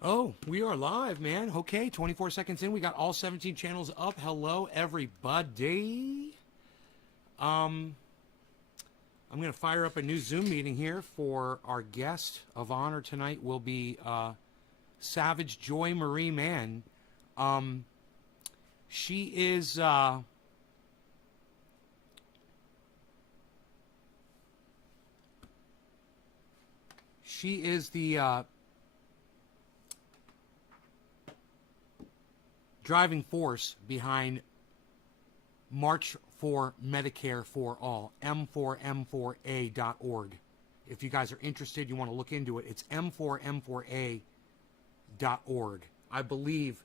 Oh, we are live, man. Okay, 24 seconds in. We got all 17 channels up. Hello, everybody. I'm going to fire up a new Zoom meeting here for our guest of honor tonight will be Savage Joy Marie Mann. She is the driving force behind March for Medicare for All, m4m4a.org. If you guys are interested, you want to look into it, it's m4m4a.org. I believe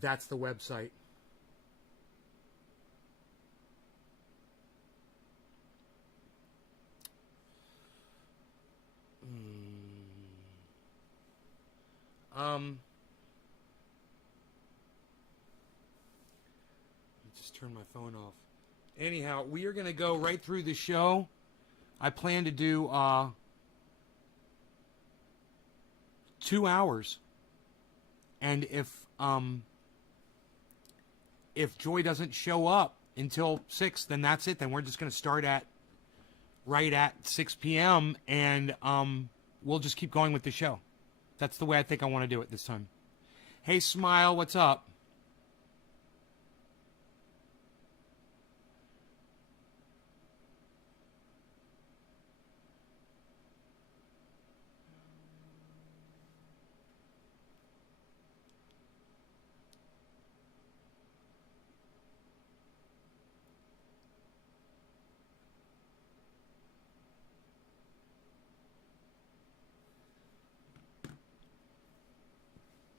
that's the website. Just turn my phone off. Anyhow, we are going to go right through the show. I plan to do 2 hours. And if Joy doesn't show up until 6, then that's it. Then we're just going to start right at 6 p.m. and we'll just keep going with the show. That's the way I think I want to do it this time. Hey, Smile, what's up?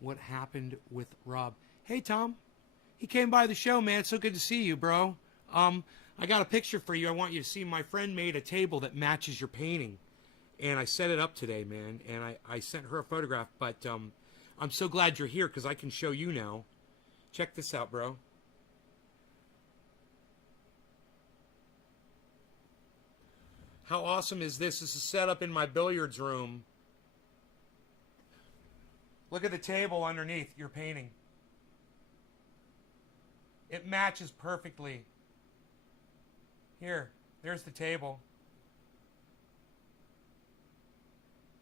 What happened with Rob? Hey, Tom. He came by the show, man. It's so good to see you, bro. I got a picture for you. I want you to see. My friend made a table that matches your painting. And I set it up today, man. And I sent her a photograph. But I'm so glad you're here because I can show you now. Check this out, bro. How awesome is this? This is set up in my billiards room. Look at the table underneath your painting. It matches perfectly. Here, there's the table.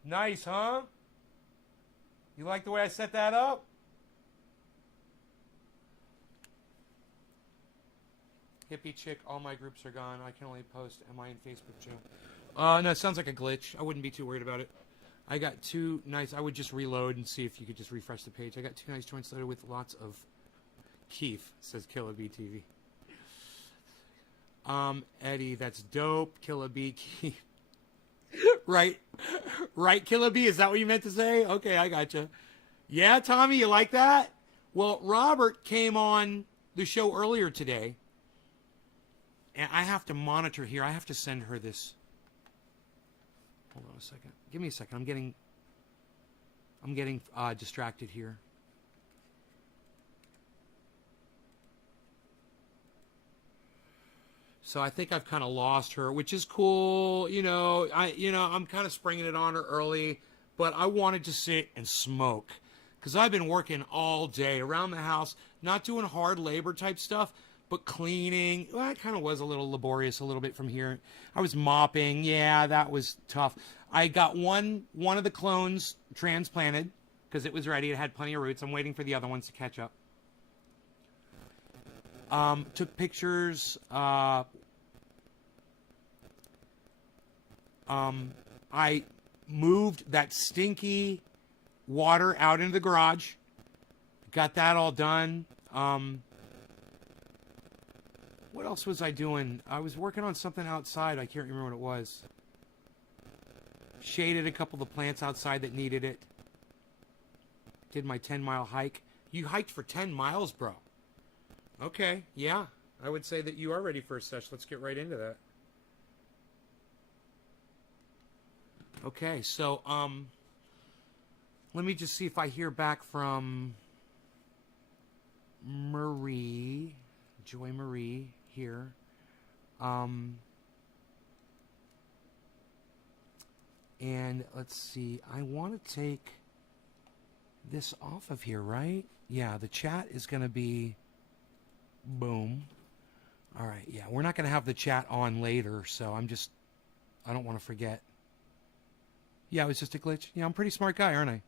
Nice, huh? You like the way I set that up? Hippie chick, all my groups are gone. I can only post MI and Facebook too. No, it sounds like a glitch. I wouldn't be too worried about it. I got 2 nice... I would just reload and see if you could just refresh the page. I got 2 nice joints loaded with lots of Keef, says Killa B TV. Eddie, that's dope. Killa B Keef. Right. Right, Killa B? Is that what you meant to say? Okay, I gotcha. Yeah, Tommy, you like that? Well, Robert came on the show earlier today. And I have to monitor here. I have to send her this. Hold on a second. Give me a second. I'm getting distracted here. So I think I've kind of lost her, which is cool. I'm kind of springing it on her early, but I wanted to sit and smoke because I've been working all day around the house, not doing hard labor type stuff, but cleaning. Well, it kind of was a little laborious a little bit from here. I was mopping. Yeah, that was tough. I got one of the clones transplanted because it was ready. It had plenty of roots. I'm waiting for the other ones to catch up. Took pictures. I moved that stinky water out into the garage. Got that all done. What else was I doing? I was working on something outside. I can't remember what it was. Shaded a couple of the plants outside that needed it. Did my 10-mile hike. You hiked for 10 miles, bro. Okay, yeah. I would say that you are ready for a sesh. Let's get right into that. Okay, so, let me just see if I hear back from Marie, Joy Marie here. And let's see, I want to take this off of here, right? Yeah, the chat is going to be boom. All right, yeah, we're not going to have the chat on later, so I don't want to forget. Yeah, it was just a glitch. Yeah, I'm a pretty smart guy, aren't I?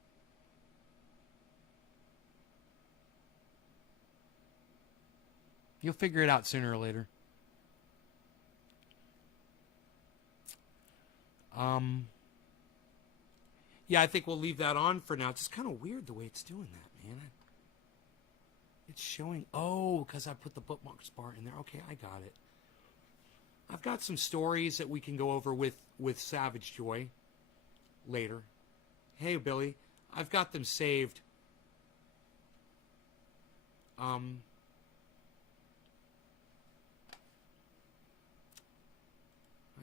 You'll figure it out sooner or later. Yeah, I think we'll leave that on for now. It's just kind of weird the way it's doing that, man. It's showing, oh, because I put the bookmarks bar in there. Okay, I got it. I've got some stories that we can go over with Savage Joy later. Hey, Billy, I've got them saved. I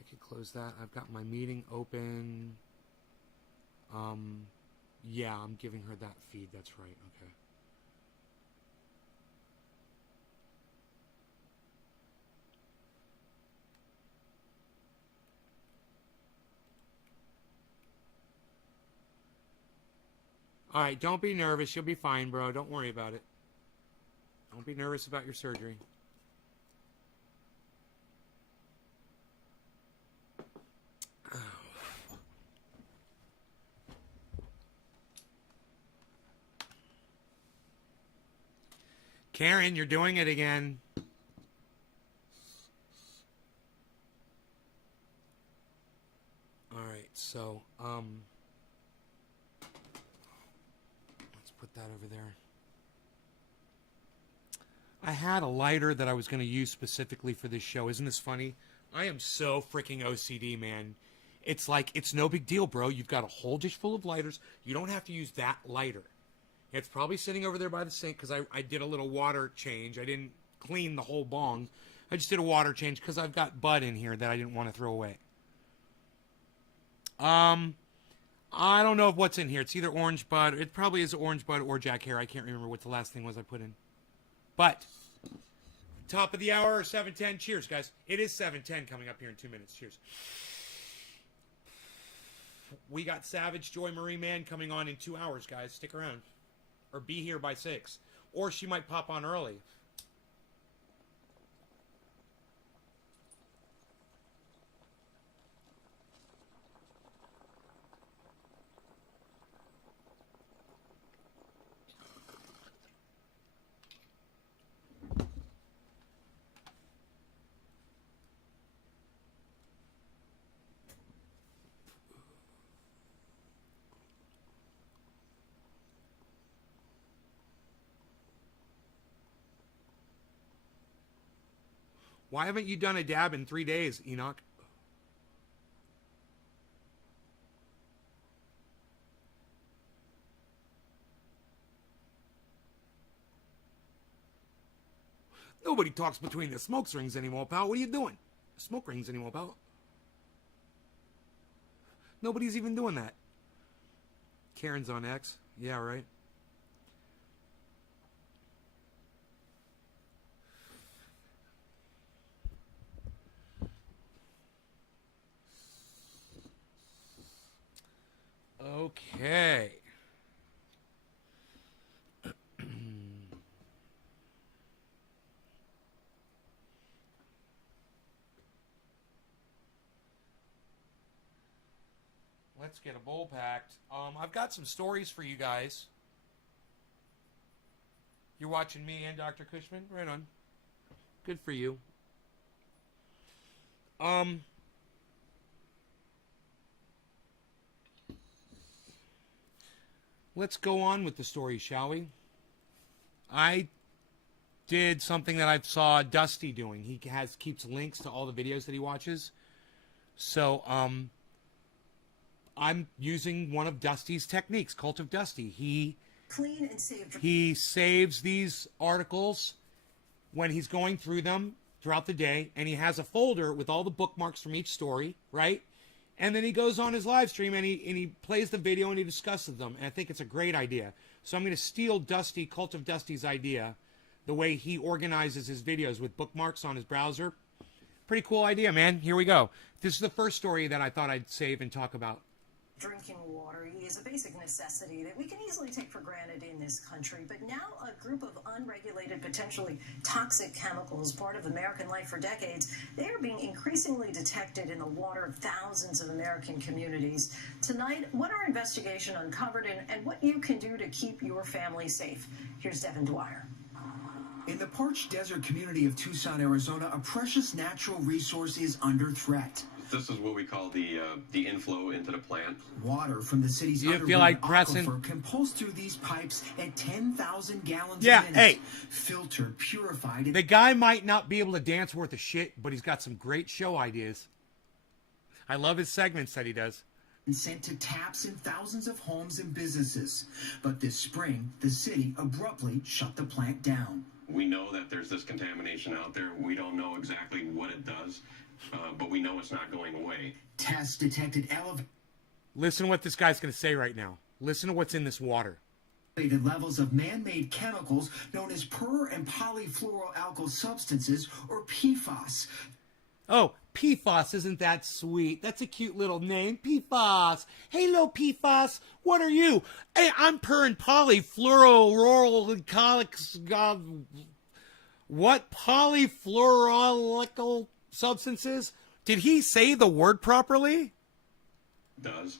could close that. I've got my meeting open. Yeah, I'm giving her that feed. That's right. Okay. All right, don't be nervous. You'll be fine, bro. Don't worry about it. Don't be nervous about your surgery. Karen, you're doing it again. All right, so let's put that over there. I had a lighter that I was going to use specifically for this show. Isn't this funny? I am so freaking OCD, man. It's like, it's no big deal, bro. You've got a whole dish full of lighters. You don't have to use that lighter. It's probably sitting over there by the sink because I did a little water change. I didn't clean the whole bong. I just did a water change because I've got bud in here that I didn't want to throw away. I don't know what's in here. It's either orange bud. It probably is orange bud or Jack Hare. I can't remember what the last thing was I put in. But top of the hour, 7:10. Cheers, guys. It is 7:10 coming up here in 2 minutes. Cheers. We got Savage Joy Marie Mann coming on in 2 hours, guys. Stick around. Or be here by 6. Or she might pop on early. Why haven't you done a dab in 3 days, Enoch? Nobody talks between the smoke rings anymore, pal. What are you doing? Smoke rings anymore, pal. Nobody's even doing that. Karen's on X. Yeah, right. Okay. Let's get a bowl packed. I've got some stories for you guys. You're watching me and Dr. Cushman? Right on. Good for you. Let's go on with the story, shall we? I did something that I saw Dusty doing. He keeps links to all the videos that he watches. So, I'm using one of Dusty's techniques, Cult of Dusty. He saves these articles when he's going through them throughout the day, and he has a folder with all the bookmarks from each story, right? And then he goes on his live stream and he plays the video and he discusses them. And I think it's a great idea. So I'm going to steal Dusty, Cult of Dusty's idea, the way he organizes his videos with bookmarks on his browser. Pretty cool idea, man. Here we go. This is the first story that I thought I'd save and talk about. Drinking water is a basic necessity that we can easily take for granted in this country, but now a group of unregulated, potentially toxic chemicals, part of American life for decades, they are being increasingly detected in the water of thousands of American communities. Tonight, what our investigation uncovered and what you can do to keep your family safe. Here's Devin Dwyer. In the parched desert community of Tucson, Arizona, a precious natural resource is under threat. This is what we call the inflow into the plant. Water from the city's underground aquifer can pulse through these pipes at 10,000 gallons a minute. Hey, filtered, purified. The guy might not be able to dance worth a shit, but he's got some great show ideas. I love his segments that he does. And sent to taps in thousands of homes and businesses. But this spring, the city abruptly shut the plant down. We know that there's this contamination out there. We don't know exactly what it does. But we know it's not going away. Tests detected Listen to what this guy's going to say right now. Listen to what's in this water. Elevated levels of man-made chemicals known as per- and polyfluoroalkyl substances, or PFAS. Oh, PFAS, isn't that sweet? That's a cute little name, PFAS. Hello, PFAS. What are you? Hey, I'm per- and polyfluoroalkyl. What polyfluoroalkyl substances? Did he say the word properly? Does,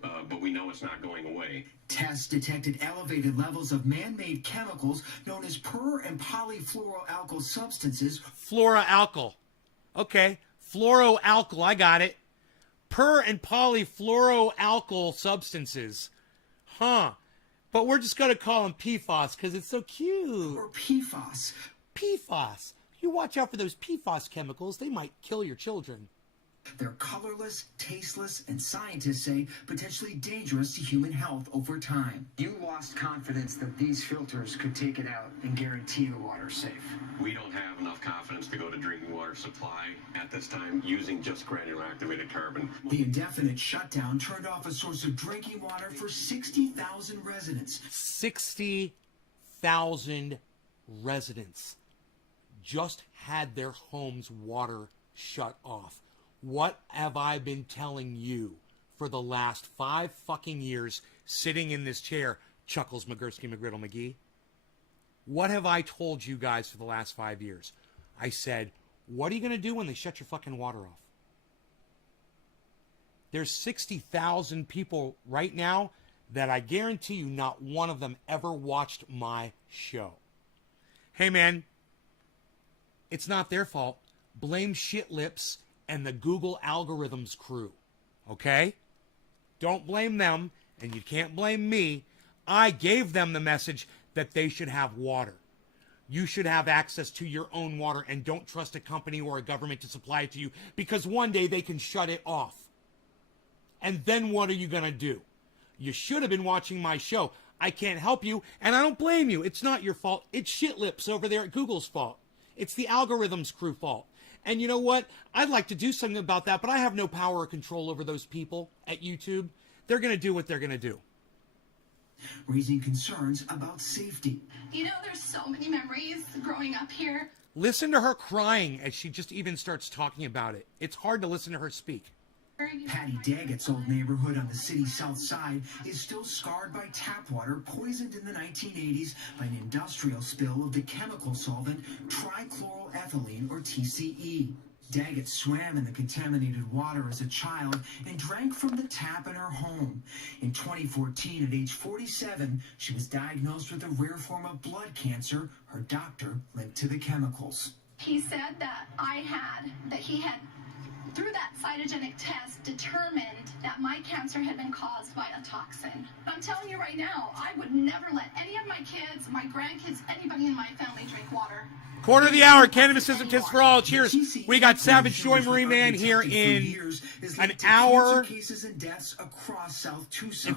but we know it's not going away. Tests detected elevated levels of man-made chemicals known as per- and polyfluoroalkyl substances. Fluoroalkyl. Okay, fluoroalkyl, I got it. Per- and polyfluoroalkyl substances. Huh. But we're just going to call them PFAS because it's so cute. Or PFAS. PFAS. You watch out for those PFAS chemicals. They might kill your children. They're colorless, tasteless, and scientists say potentially dangerous to human health over time. You lost confidence that these filters could take it out and guarantee the water's safe. We don't have enough confidence to go to drinking water supply at this time using just granular activated carbon. The indefinite shutdown turned off a source of drinking water for 60,000 residents. 60,000 residents just had their home's water shut off. What have I been telling you for the last 5 fucking years sitting in this chair, Chuckles McGursky McGriddle McGee? What have I told you guys for the last 5 years? I said, what are you going to do when they shut your fucking water off? There's 60,000 people right now that I guarantee you not one of them ever watched my show. Hey, man. It's not their fault. Blame Shit Lips and the Google algorithms crew. Okay? Don't blame them, and you can't blame me. I gave them the message that they should have water. You should have access to your own water, and don't trust a company or a government to supply it to you, because one day they can shut it off. And then what are you going to do? You should have been watching my show. I can't help you, and I don't blame you. It's not your fault. It's Shit Lips over there at Google's fault. It's the algorithms crew fault. And you know what? I'd like to do something about that, but I have no power or control over those people at YouTube. They're going to do what they're going to do. Raising concerns about safety. You know, there's so many memories growing up here. Listen to her crying as she just even starts talking about it. It's hard to listen to her speak. Patty Daggett's old neighborhood on the city's south side is still scarred by tap water poisoned in the 1980s by an industrial spill of the chemical solvent trichloroethylene, or TCE. Daggett swam in the contaminated water as a child and drank from the tap in her home. In 2014, at age 47, she was diagnosed with a rare form of blood cancer, her doctor linked to the chemicals. He said that he had, through that cytogenic test, determined that my cancer had been caused by a toxin. But I'm telling you right now, I would never let any of my kids, my grandkids, anybody in my family drink water. Quarter of the hour, cannabis isn't just for all. Cheers. We got Savage Joy Marie Man here in an hour and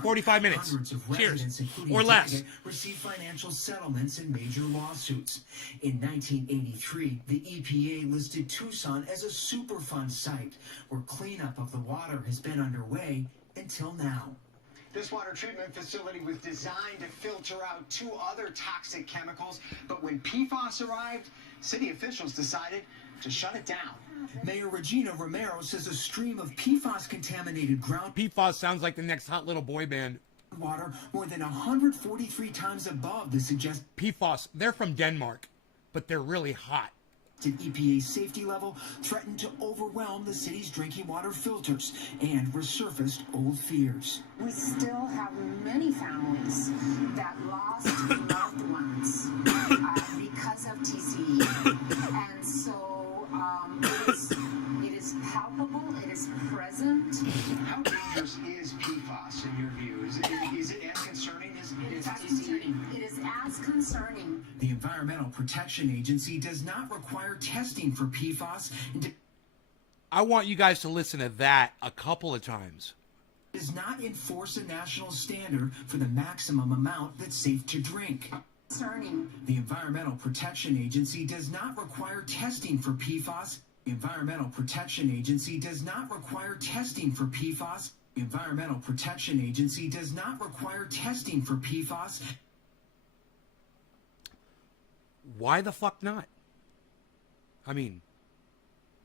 45 minutes. Cheers. Or less. Receive financial settlements in major lawsuits. In 1983, the EPA listed Tucson as a Superfund site where cleanup of the water has been underway until now. This water treatment facility was designed to filter out 2 other toxic chemicals, but when PFAS arrived, city officials decided to shut it down. Mayor Regina Romero says a stream of PFAS-contaminated PFAS sounds like the next hot little boy band. groundwater more than 143 times above the suggested PFAS, they're from Denmark, but they're really hot. EPA safety level threatened to overwhelm the city's drinking water filters and resurfaced old fears. We still have many families that lost loved ones because of TCE. And so it is palpable, it is present. How dangerous is PFAS in your view? Is it as concerning as TCE? It is as concerning. The Environmental Protection Agency does not require testing for PFAS and I want you guys to listen to that a couple of times. does not enforce a national standard for the maximum amount that's safe to drink. Concerning. The Environmental Protection Agency does not require testing for PFAS. The Environmental Protection Agency does not require testing for PFAS. The Environmental Protection Agency does not require testing for PFAS. Why the fuck not? I mean,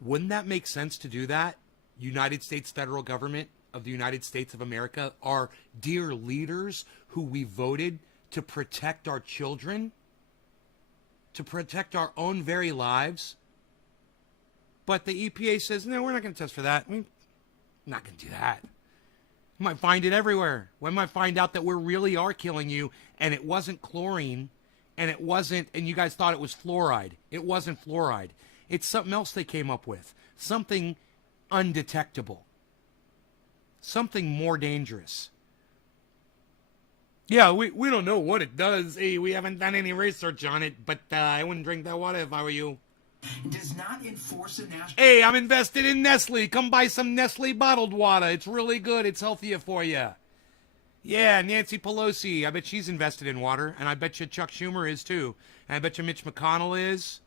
wouldn't that make sense to do that? United States federal government of the United States of America, our dear leaders who we voted to protect our children, to protect our own very lives. But the EPA says, no, we're not going to test for that. We're not going to do that. We might find it everywhere. We might find out that we really are killing you and it wasn't chlorine and it wasn't, and you guys thought it was fluoride. It wasn't fluoride. It's something else they came up with. Something undetectable. Something more dangerous. Yeah, we don't know what it does. Hey, we haven't done any research on it, but I wouldn't drink that water if I were you. It does not enforce a national... Hey, I'm invested in Nestle. Come buy some Nestle bottled water. It's really good. It's healthier for you. Yeah, Nancy Pelosi. I bet she's invested in water. And I bet you Chuck Schumer is too. And I bet you Mitch McConnell is.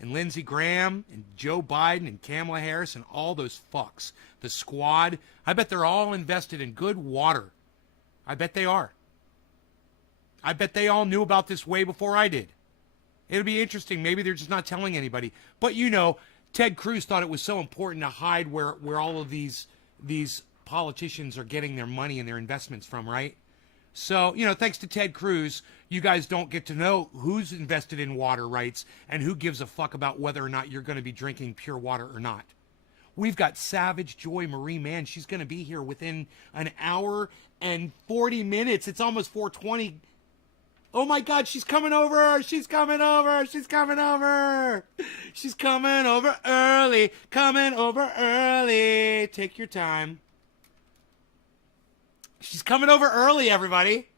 And Lindsey Graham. And Joe Biden. And Kamala Harris. And all those fucks. The squad. I bet they're all invested in good water. I bet they are. I bet they all knew about this way before I did. It'll be interesting. Maybe they're just not telling anybody. But, you know, Ted Cruz thought it was so important to hide where all of these politicians are getting their money and their investments from, right? So, you know, thanks to Ted Cruz, you guys don't get to know who's invested in water rights and who gives a fuck about whether or not you're going to be drinking pure water or not. We've got Savage Joy Marie Mann. She's going to be here within an hour and 40 minutes. It's almost 4:20. Oh my God, she's coming over. She's coming over. She's coming over. She's coming over early. Coming over early. Take your time. She's coming over early, everybody.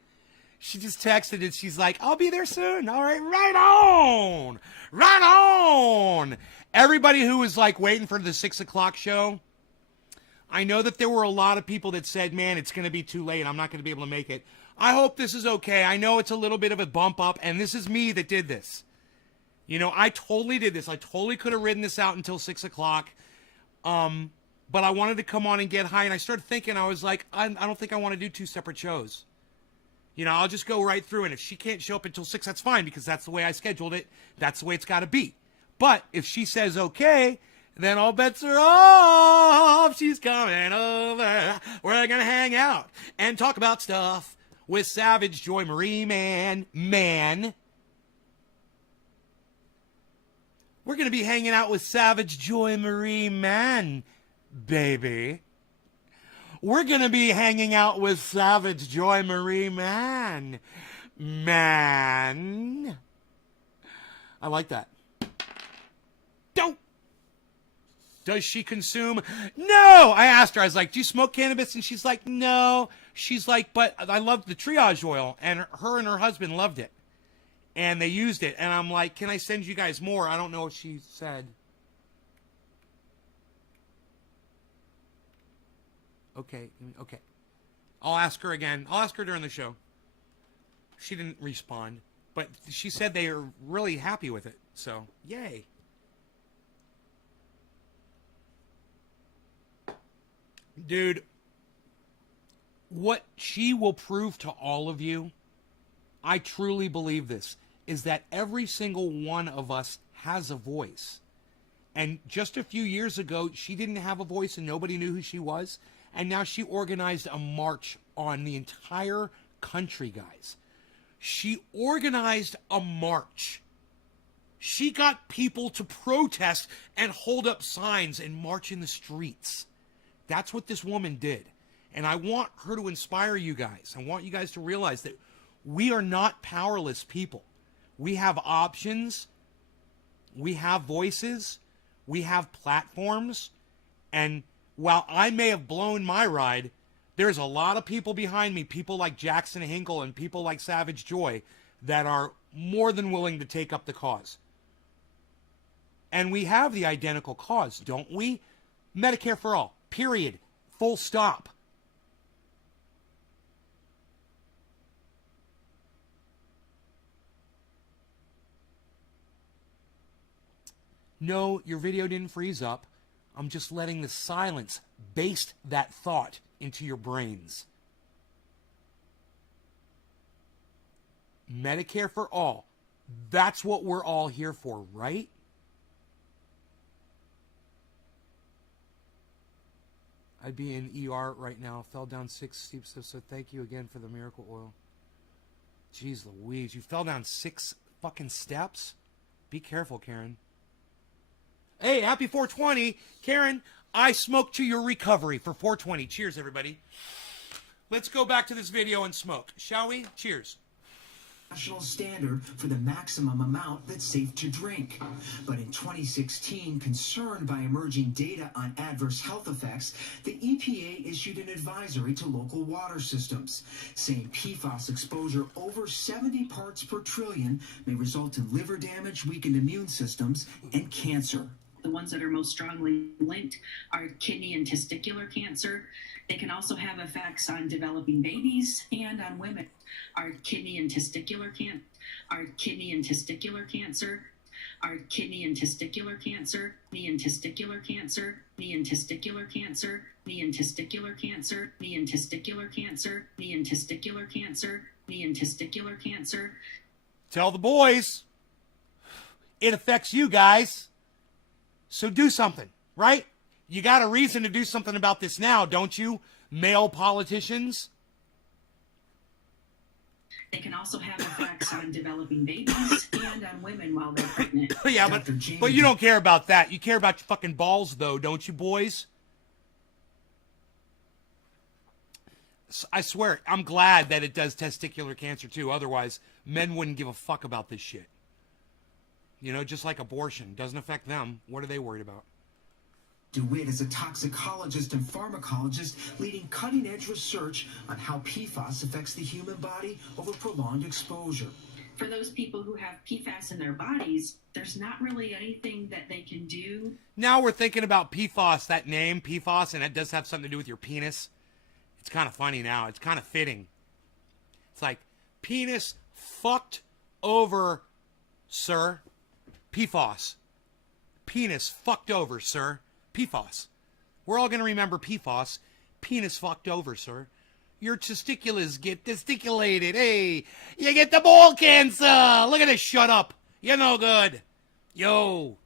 She just texted and she's like, I'll be there soon. All right, right on. Right on. Everybody who was like waiting for the 6 o'clock show, I know that there were a lot of people that said, man, it's going to be too late. I'm not going to be able to make it. I hope this is okay. I know it's a little bit of a bump up, and this is me that did this. You know, I totally did this. I totally could have ridden this out until 6 o'clock. But I wanted to come on and get high, and I started thinking, I was like, I don't think I want to do 2 separate shows. You know, I'll just go right through, and if she can't show up until 6, that's fine, because that's the way I scheduled it. That's the way it's got to be. But if she says okay, then all bets are off. She's coming over. We're going to hang out and talk about stuff with Savage Joy Marie Mann. We're going to be hanging out with Savage Joy Marie Mann, baby. We're going to be hanging out with Savage Joy Marie Mann. Man. I like that. Don't. Does she consume? No! I asked her, I was like, do you smoke cannabis? And she's like, no. She's like, but I love the triage oil. And her and her husband loved it. And they used it. And I'm like, can I send you guys more? I don't know what she said. Okay. I'll ask her again. I'll ask her during the show. She didn't respond. But she said they are really happy with it. So, yay. Dude, what she will prove to all of you, I truly believe this, is that every single one of us has a voice. And just a few years ago, she didn't have a voice and nobody knew who she was. And now she organized a march on the entire country, guys. She organized a march. She got people to protest and hold up signs and march in the streets. That's what this woman did. And I want her to inspire you guys. I want you guys to realize that we are not powerless people. We have options. We have voices. We have platforms. And while I may have blown my ride, there's a lot of people behind me, people like Jackson Hinkle and people like Savage Joy, that are more than willing to take up the cause. And we have the identical cause, don't we? Medicare for all, period, full stop. No, your video didn't freeze up. I'm just letting the silence baste that thought into your brains. Medicare for all. That's what we're all here for, right? I'd be in ER right now. Fell down 6 steep steps, so thank you again for the miracle oil. Jeez Louise, you fell down 6 fucking steps? Be careful, Karen. Hey, happy 420. Karen, I smoked to your recovery for 420. Cheers, everybody. Let's go back to this video and smoke, shall we? Cheers. National standard for the maximum amount that's safe to drink. But in 2016, concerned by emerging data on adverse health effects, the EPA issued an advisory to local water systems, saying PFAS exposure over 70 parts per trillion may result in liver damage, weakened immune systems, and cancer. The ones that are most strongly linked are kidney and testicular cancer. They can also have effects on developing babies and on women. Our kidney and testicular cancer, our kidney and testicular cancer, our kidney and testicular cancer, knee and testicular cancer, knee and testicular cancer, knee and testicular cancer, knee and testicular cancer, knee and testicular cancer, knee and testicular cancer. Tell the boys. It affects you guys. So do something, right? You got a reason to do something about this now, don't you, male politicians? They can also have effects on developing babies and on women while they're pregnant. Yeah, but you don't care about that. You care about your fucking balls, though, don't you, boys? I swear, I'm glad that it does testicular cancer, too. Otherwise, men wouldn't give a fuck about this shit. You know, just like abortion. Doesn't affect them. What are they worried about? DeWitt is a toxicologist and pharmacologist leading cutting-edge research on how PFAS affects the human body over prolonged exposure. For those people who have PFAS in their bodies, there's not really anything that they can do. Now we're thinking about PFAS, that name, PFAS, and it does have something to do with your penis. It's kind of funny now. It's kind of fitting. It's like, penis fucked over, sir. PFAS. Penis fucked over, sir. PFAS. We're all going to remember PFAS. Penis fucked over, sir. Your testiculars get testiculated. Hey, you get the ball cancer. Look at this. Shut up. You're no good. Yo.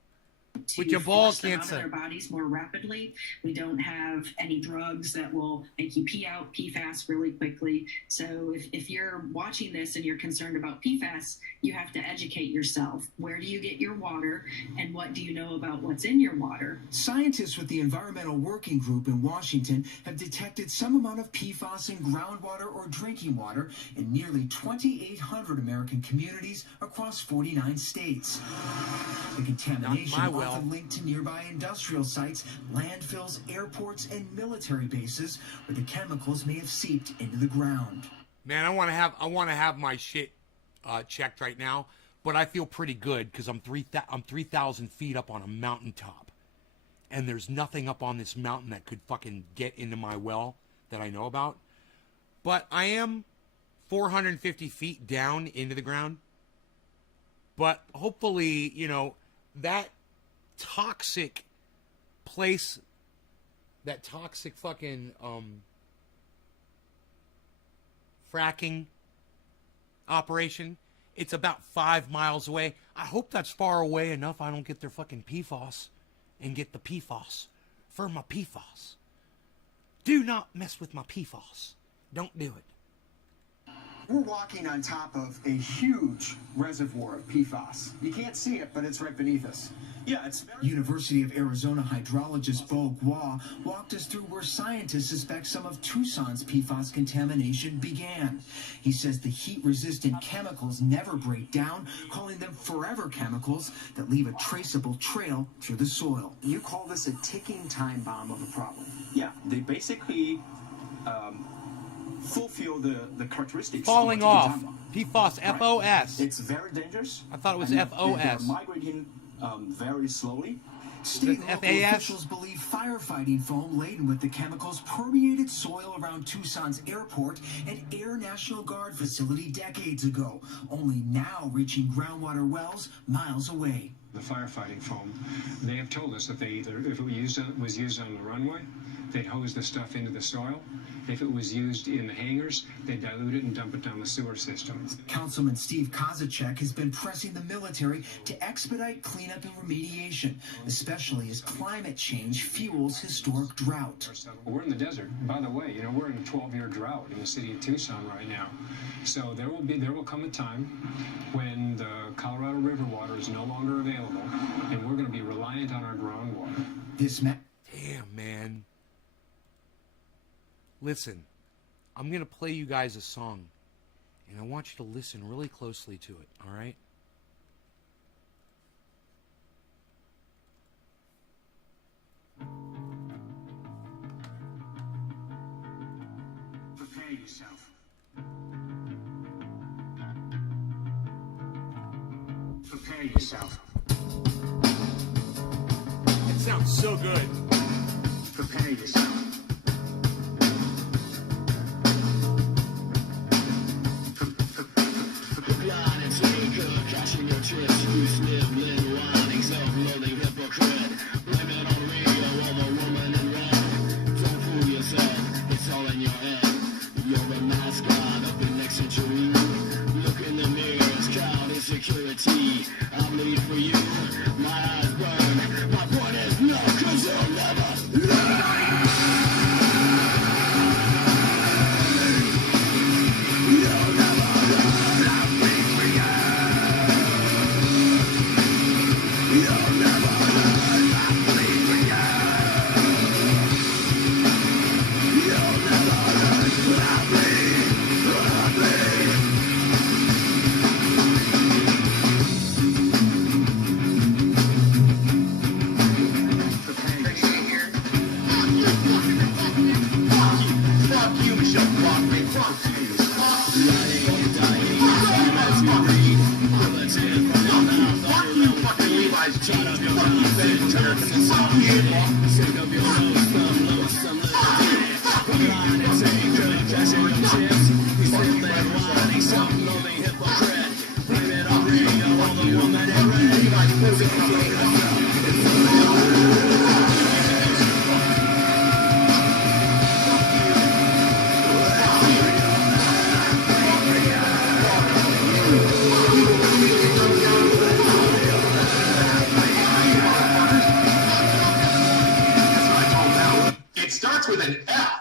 With your ball cancer. Out of cancer. their bodies more rapidly. We don't have any drugs that will make you pee out PFAS really quickly. So if you're watching this and you're concerned about PFAS, you have to educate yourself. Where do you get your water, and what do you know about what's in your water? Scientists with the Environmental Working Group in Washington have detected some amount of PFAS in groundwater or drinking water in nearly 2,800 American communities across 49 states. The contamination often linked to nearby industrial sites, landfills, airports, and military bases where the chemicals may have seeped into the ground. Man, I want to have my shit checked right now, but I feel pretty good because I'm 3,000 feet up on a mountaintop, and there's nothing up on this mountain that could fucking get into my well that I know about. But I am 450 feet down into the ground. But hopefully, you know, that toxic place, that toxic fucking fracking operation It's about 5 miles away. I hope that's far away enough I don't get their fucking PFAS and get the PFAS for my PFAS. Do not mess with my PFAS. Don't do it. We're walking on top of a huge reservoir of PFAS. You can't see it, but it's right beneath us. Yeah, it's very... University of Arizona hydrologist Bo Gua walked us through where scientists suspect some of Tucson's PFAS contamination began. He says the heat-resistant chemicals never break down, calling them forever chemicals that leave a traceable trail through the soil. You call this a ticking time bomb of a problem. Yeah, they basically fulfill the characteristics. Falling of a ticking off. time bomb. PFAS, Right. FOS. It's very dangerous. I thought it was and FOS. They're migrating very slowly. State and local FAS? officials believe firefighting foam laden with the chemicals permeated soil around Tucson's airport and Air National Guard facility decades ago, only now reaching groundwater wells miles away. The firefighting foam, they have told us that they either, if it was used on the runway, they'd hose the stuff into the soil. If it was used in the hangars, they'd dilute it and dump it down the sewer system. Councilman Steve Kozacek has been pressing the military to expedite cleanup and remediation, especially as climate change fuels historic drought. We're in the desert. By the way, we're in a 12-year drought in the city of Tucson right now. So there will come a time when the Colorado River water is no longer available, and we're going to be reliant on our groundwater. Damn, man. Listen, I'm going to play you guys a song, and I want you to listen really closely to it, all right? Prepare yourself. Prepare yourself. It sounds so good. Prepare yourself. It starts with an F.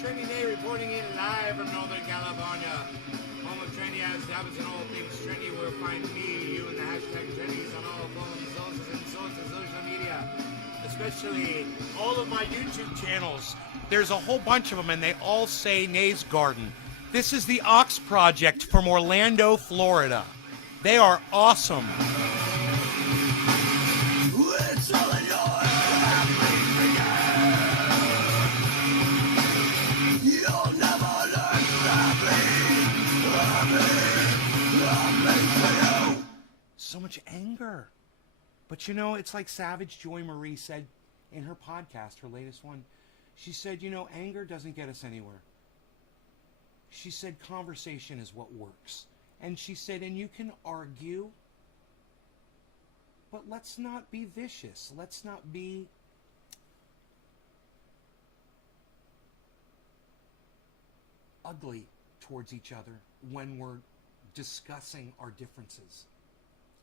Trendy Day reporting in live from Northern California. Home of Trendy as habits and all things trendy. Where find me, you, and the hashtag Trendies on all phones, sources, and social media. Especially all of my YouTube channels. There's a whole bunch of them, and they all say Nays Garden. This is the Ox Project from Orlando, Florida. They are awesome. much anger. But you know, it's like Savage Joy Marie said in her podcast, her latest one. She said, you know, anger doesn't get us anywhere. She said conversation is what works. And she said, and you can argue, but let's not be vicious. Let's not be ugly towards each other when we're discussing our differences.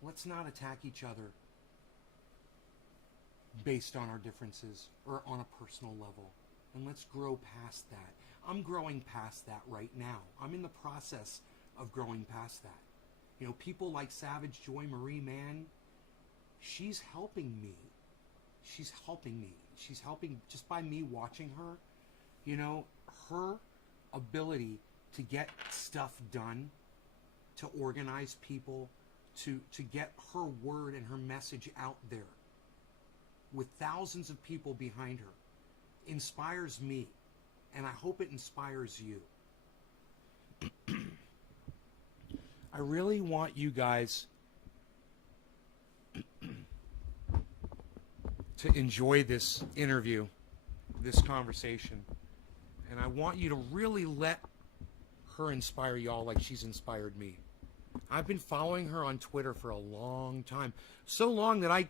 Let's not attack each other based on our differences or on a personal level. And let's grow past that. I'm growing past that right now. I'm in the process of growing past that. You know, people like Savage Joy Marie Mann, she's helping me. She's helping me. She's helping just by me watching her. You know, her ability to get stuff done, to organize people, to get her word and her message out there with thousands of people behind her inspires me, and I hope it inspires you. I really want you guys to enjoy this interview, this conversation, and I want you to really let her inspire y'all like she's inspired me. I've been following her on Twitter for a long time. So long that I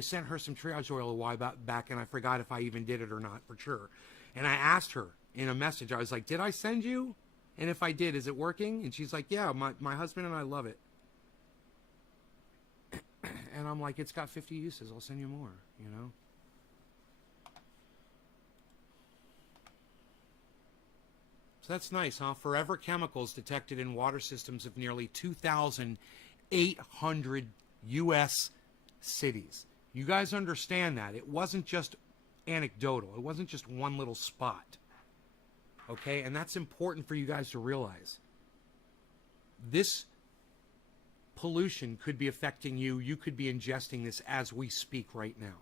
sent her some triage oil a while back, and I forgot if I even did it or not for sure. And I asked her in a message, I was like, did I send you? And if I did, is it working? And she's like, yeah, my husband and I love it. And I'm like, it's got 50 uses. I'll send you more, you know? So that's nice, huh? Forever chemicals detected in water systems of nearly 2,800 U.S. cities. You guys understand that. It wasn't just anecdotal. It wasn't just one little spot. Okay? And that's important for you guys to realize. This pollution could be affecting you. You could be ingesting this as we speak right now.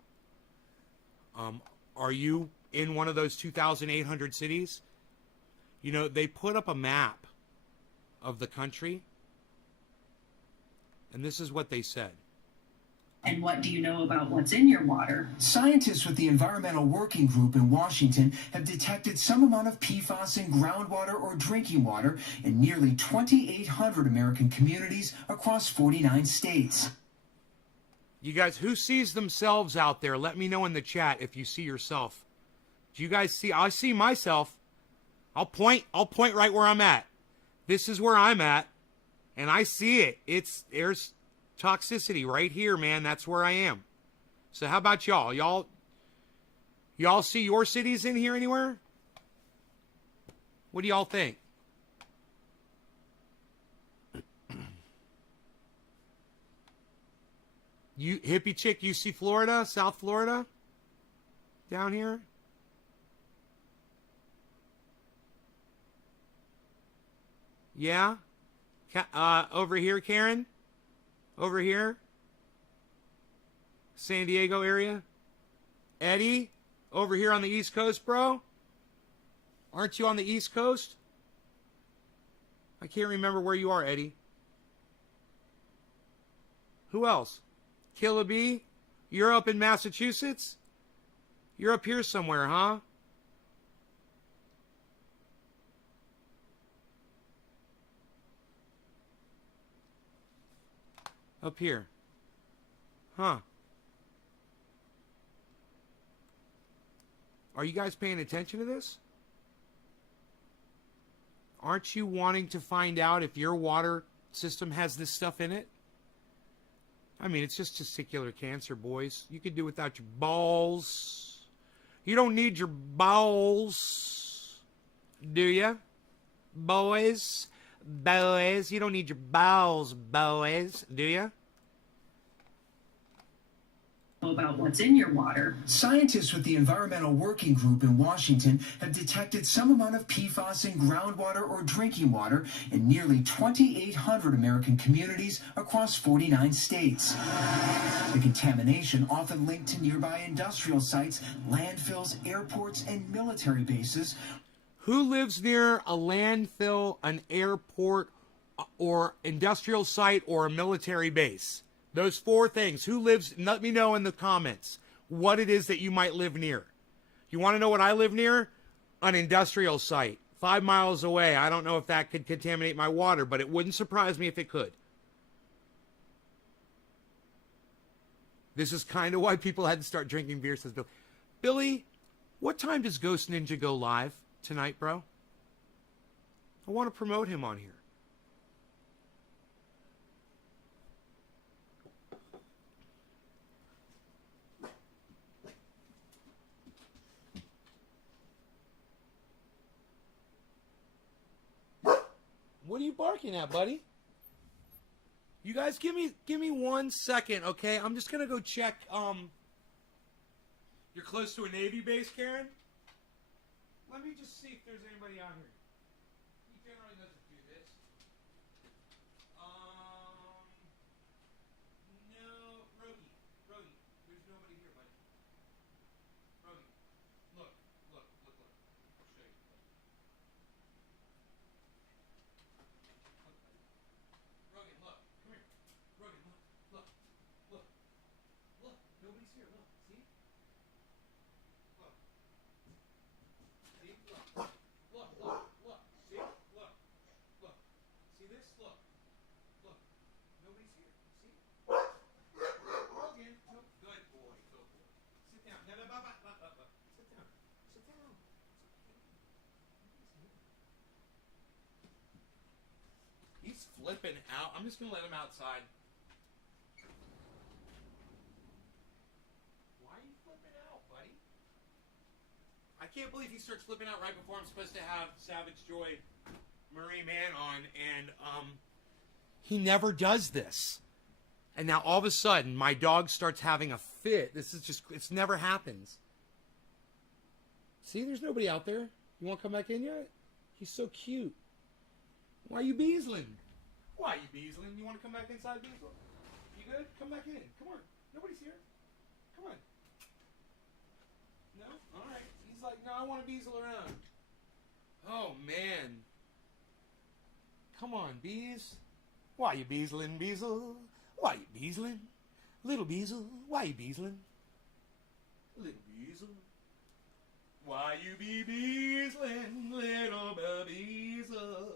Are you in one of those 2,800 cities? You know, they put up a map of the country, and this is what they said. And what do you know about what's in your water? Scientists with the Environmental Working Group in Washington have detected some amount of PFAS in groundwater or drinking water in nearly 2,800 American communities across 49 states. You guys, who sees themselves out there? Let me know in the chat if you see yourself. Do you guys see? I see myself. I'll point right where I'm at. This is where I'm at, and I see it. There's toxicity right here, man. That's where I am. So how about y'all? Y'all see your cities in here anywhere? What do y'all think? You hippie chick, you see Florida, South Florida? Down here? Yeah? Over here, Karen? Over here? San Diego area? Eddie? Over here on the East Coast, bro? Aren't you on the East Coast? I can't remember where you are, Eddie. Who else? Killaby? You're up in Massachusetts? You're up here somewhere, huh? Up here. Huh. Are you guys paying attention to this? Aren't you wanting to find out if your water system has this stuff in it? I mean, it's just testicular cancer, boys. You could do without your balls. You don't need your balls, do you? Boys? Boys, you don't need your balls, boys, do you? About what's in your water. Scientists with the Environmental Working Group in Washington have detected some amount of PFAS in groundwater or drinking water in nearly 2,800 American communities across 49 states. The contamination often linked to nearby industrial sites, landfills, airports, and military bases. Who lives near a landfill, an airport, or industrial site or a military base. Those 4 things. Who lives? Let me know in the comments what it is that you might live near. You want to know what I live near? An industrial site. 5 miles away. I don't know if that could contaminate my water, but it wouldn't surprise me if it could. This is kind of why people had to start drinking beer, says Bill. Billy, what time does Ghost Ninja go live tonight, bro? I want to promote him on here. What are you barking at, buddy? You guys give me 1 second, okay? I'm just gonna go check. You're close to a Navy base, Karen? Let me just see if there's anybody out here. He generally doesn't do this. No, Rogi, there's nobody here, buddy. Rogi, look. I'll show you. Rogan, look. Come here. Rogan, look. Nobody's here. Look. See? Look. See? Look. See? Look. See this? Look. Nobody's here. See? Rogan. No. Good boy. Sit down. No. Sit down. He's flipping out. I'm just going to let him outside. Why are you flipping out, buddy? I can't believe he starts flipping out right before I'm supposed to have Savage Joy Marie Mann on, and he never does this. And now all of a sudden, my dog starts having a fit. It's never happens. See, there's nobody out there. You want to come back in yet? He's so cute. Why are you beasling? You want to come back inside, Beasel? You good? Come back in. Come on. Nobody's here. Come on. No? All right. He's like, no, I want to beasel around. Oh, man. Come on, Bees. Why you beasling, Beasel? Why you beasling? Little Beasel, why you beasling? Little Beasel. Why you be beasling, little Beasel?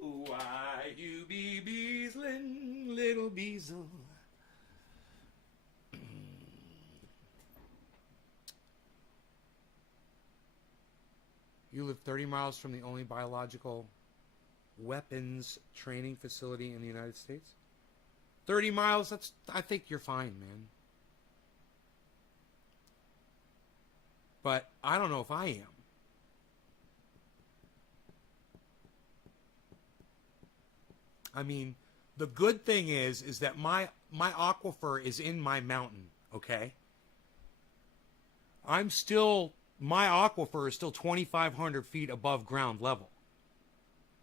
Why you be beasling, little Beasel? You live 30 miles from the only biological weapons training facility in the United States? 30 miles, I think you're fine, man. But I don't know if I am. I mean, the good thing is that my aquifer is in my mountain, okay? My aquifer is still 2,500 feet above ground level,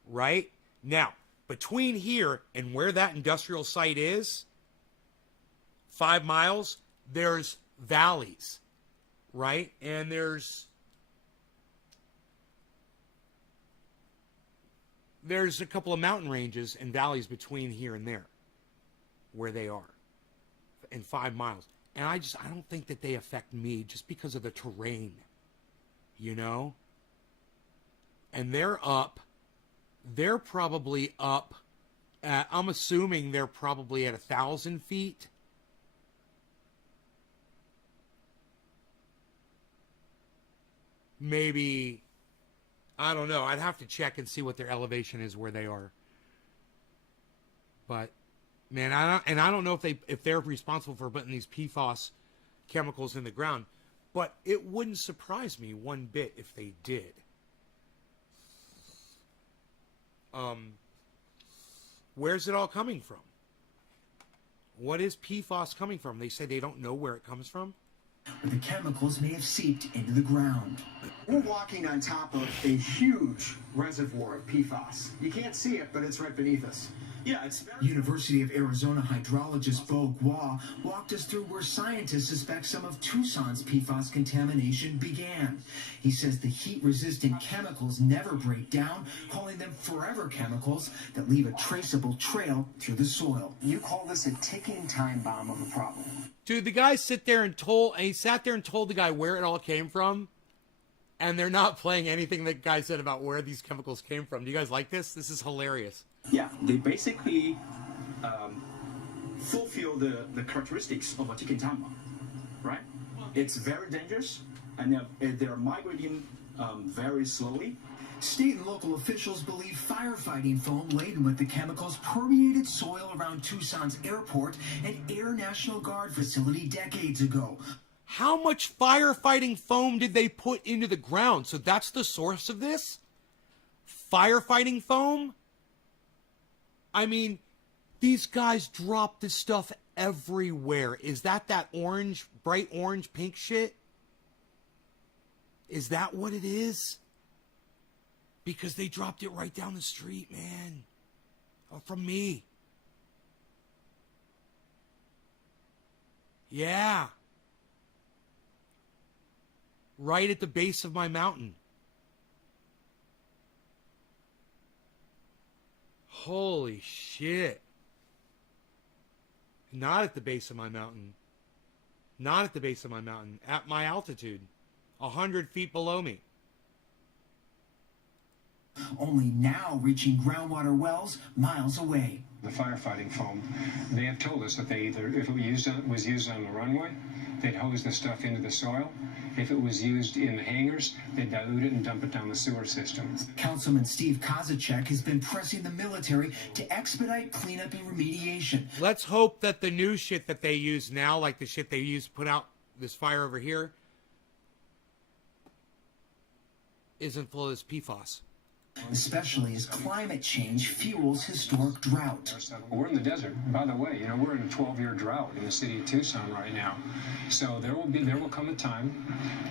right? Now, between here and where that industrial site is, 5 miles, there's valleys, right? And there's a couple of mountain ranges and valleys between here and there where they are in 5 miles. And I don't think that they affect me just because of the terrain, you know? And they're probably up at, I'm assuming they're probably at 1,000 feet. Maybe, I don't know. I'd have to check and see what their elevation is where they are. But, man, I don't know if they're responsible for putting these PFAS chemicals in the ground. But it wouldn't surprise me one bit if they did. Where's it all coming from? What is PFAS coming from? They say they don't know where it comes from. Where the chemicals may have seeped into the ground. We're walking on top of a huge reservoir of PFAS. You can't see it, but it's right beneath us. Yeah, it's very... University of Arizona hydrologist Bo Gua walked us through where scientists suspect some of Tucson's PFAS contamination began. He says the heat-resistant chemicals never break down, calling them forever chemicals that leave a traceable trail through the soil. You call this a ticking time bomb of a problem. Dude, the guy sat there and he sat there and told the guy where it all came from, and they're not playing anything that guy said about where these chemicals came from. Do you guys like this? This is hilarious. Yeah, they basically fulfill the characteristics of a ticking time bomb, right? It's very dangerous, and they're migrating very slowly. State and local officials believe firefighting foam laden with the chemicals permeated soil around Tucson's airport and Air National Guard facility decades ago. How much firefighting foam did they put into the ground? So that's the source of this? Firefighting foam? I mean, these guys drop this stuff everywhere. Is that orange, bright orange, pink shit? Is that what it is? Because they dropped it right down the street, man. Oh, from me. Yeah. Right at the base of my mountain. Holy shit. Not at the base of my mountain. Not at the base of my mountain. At my altitude. 100 feet below me. Only now reaching groundwater wells miles away. The firefighting foam, they have told us that they either, if it was used on the runway, they'd hose the stuff into the soil. If it was used in the hangars, they'd dilute it and dump it down the sewer system. Councilman Steve Kozacek has been pressing the military to expedite cleanup and remediation. Let's hope that the new shit that they use now, like the shit they use to put out this fire over here, isn't full of this PFAS. Especially as climate change fuels historic drought. We're in the desert. By the way, we're in a 12-year drought in the city of Tucson right now. So there will come a time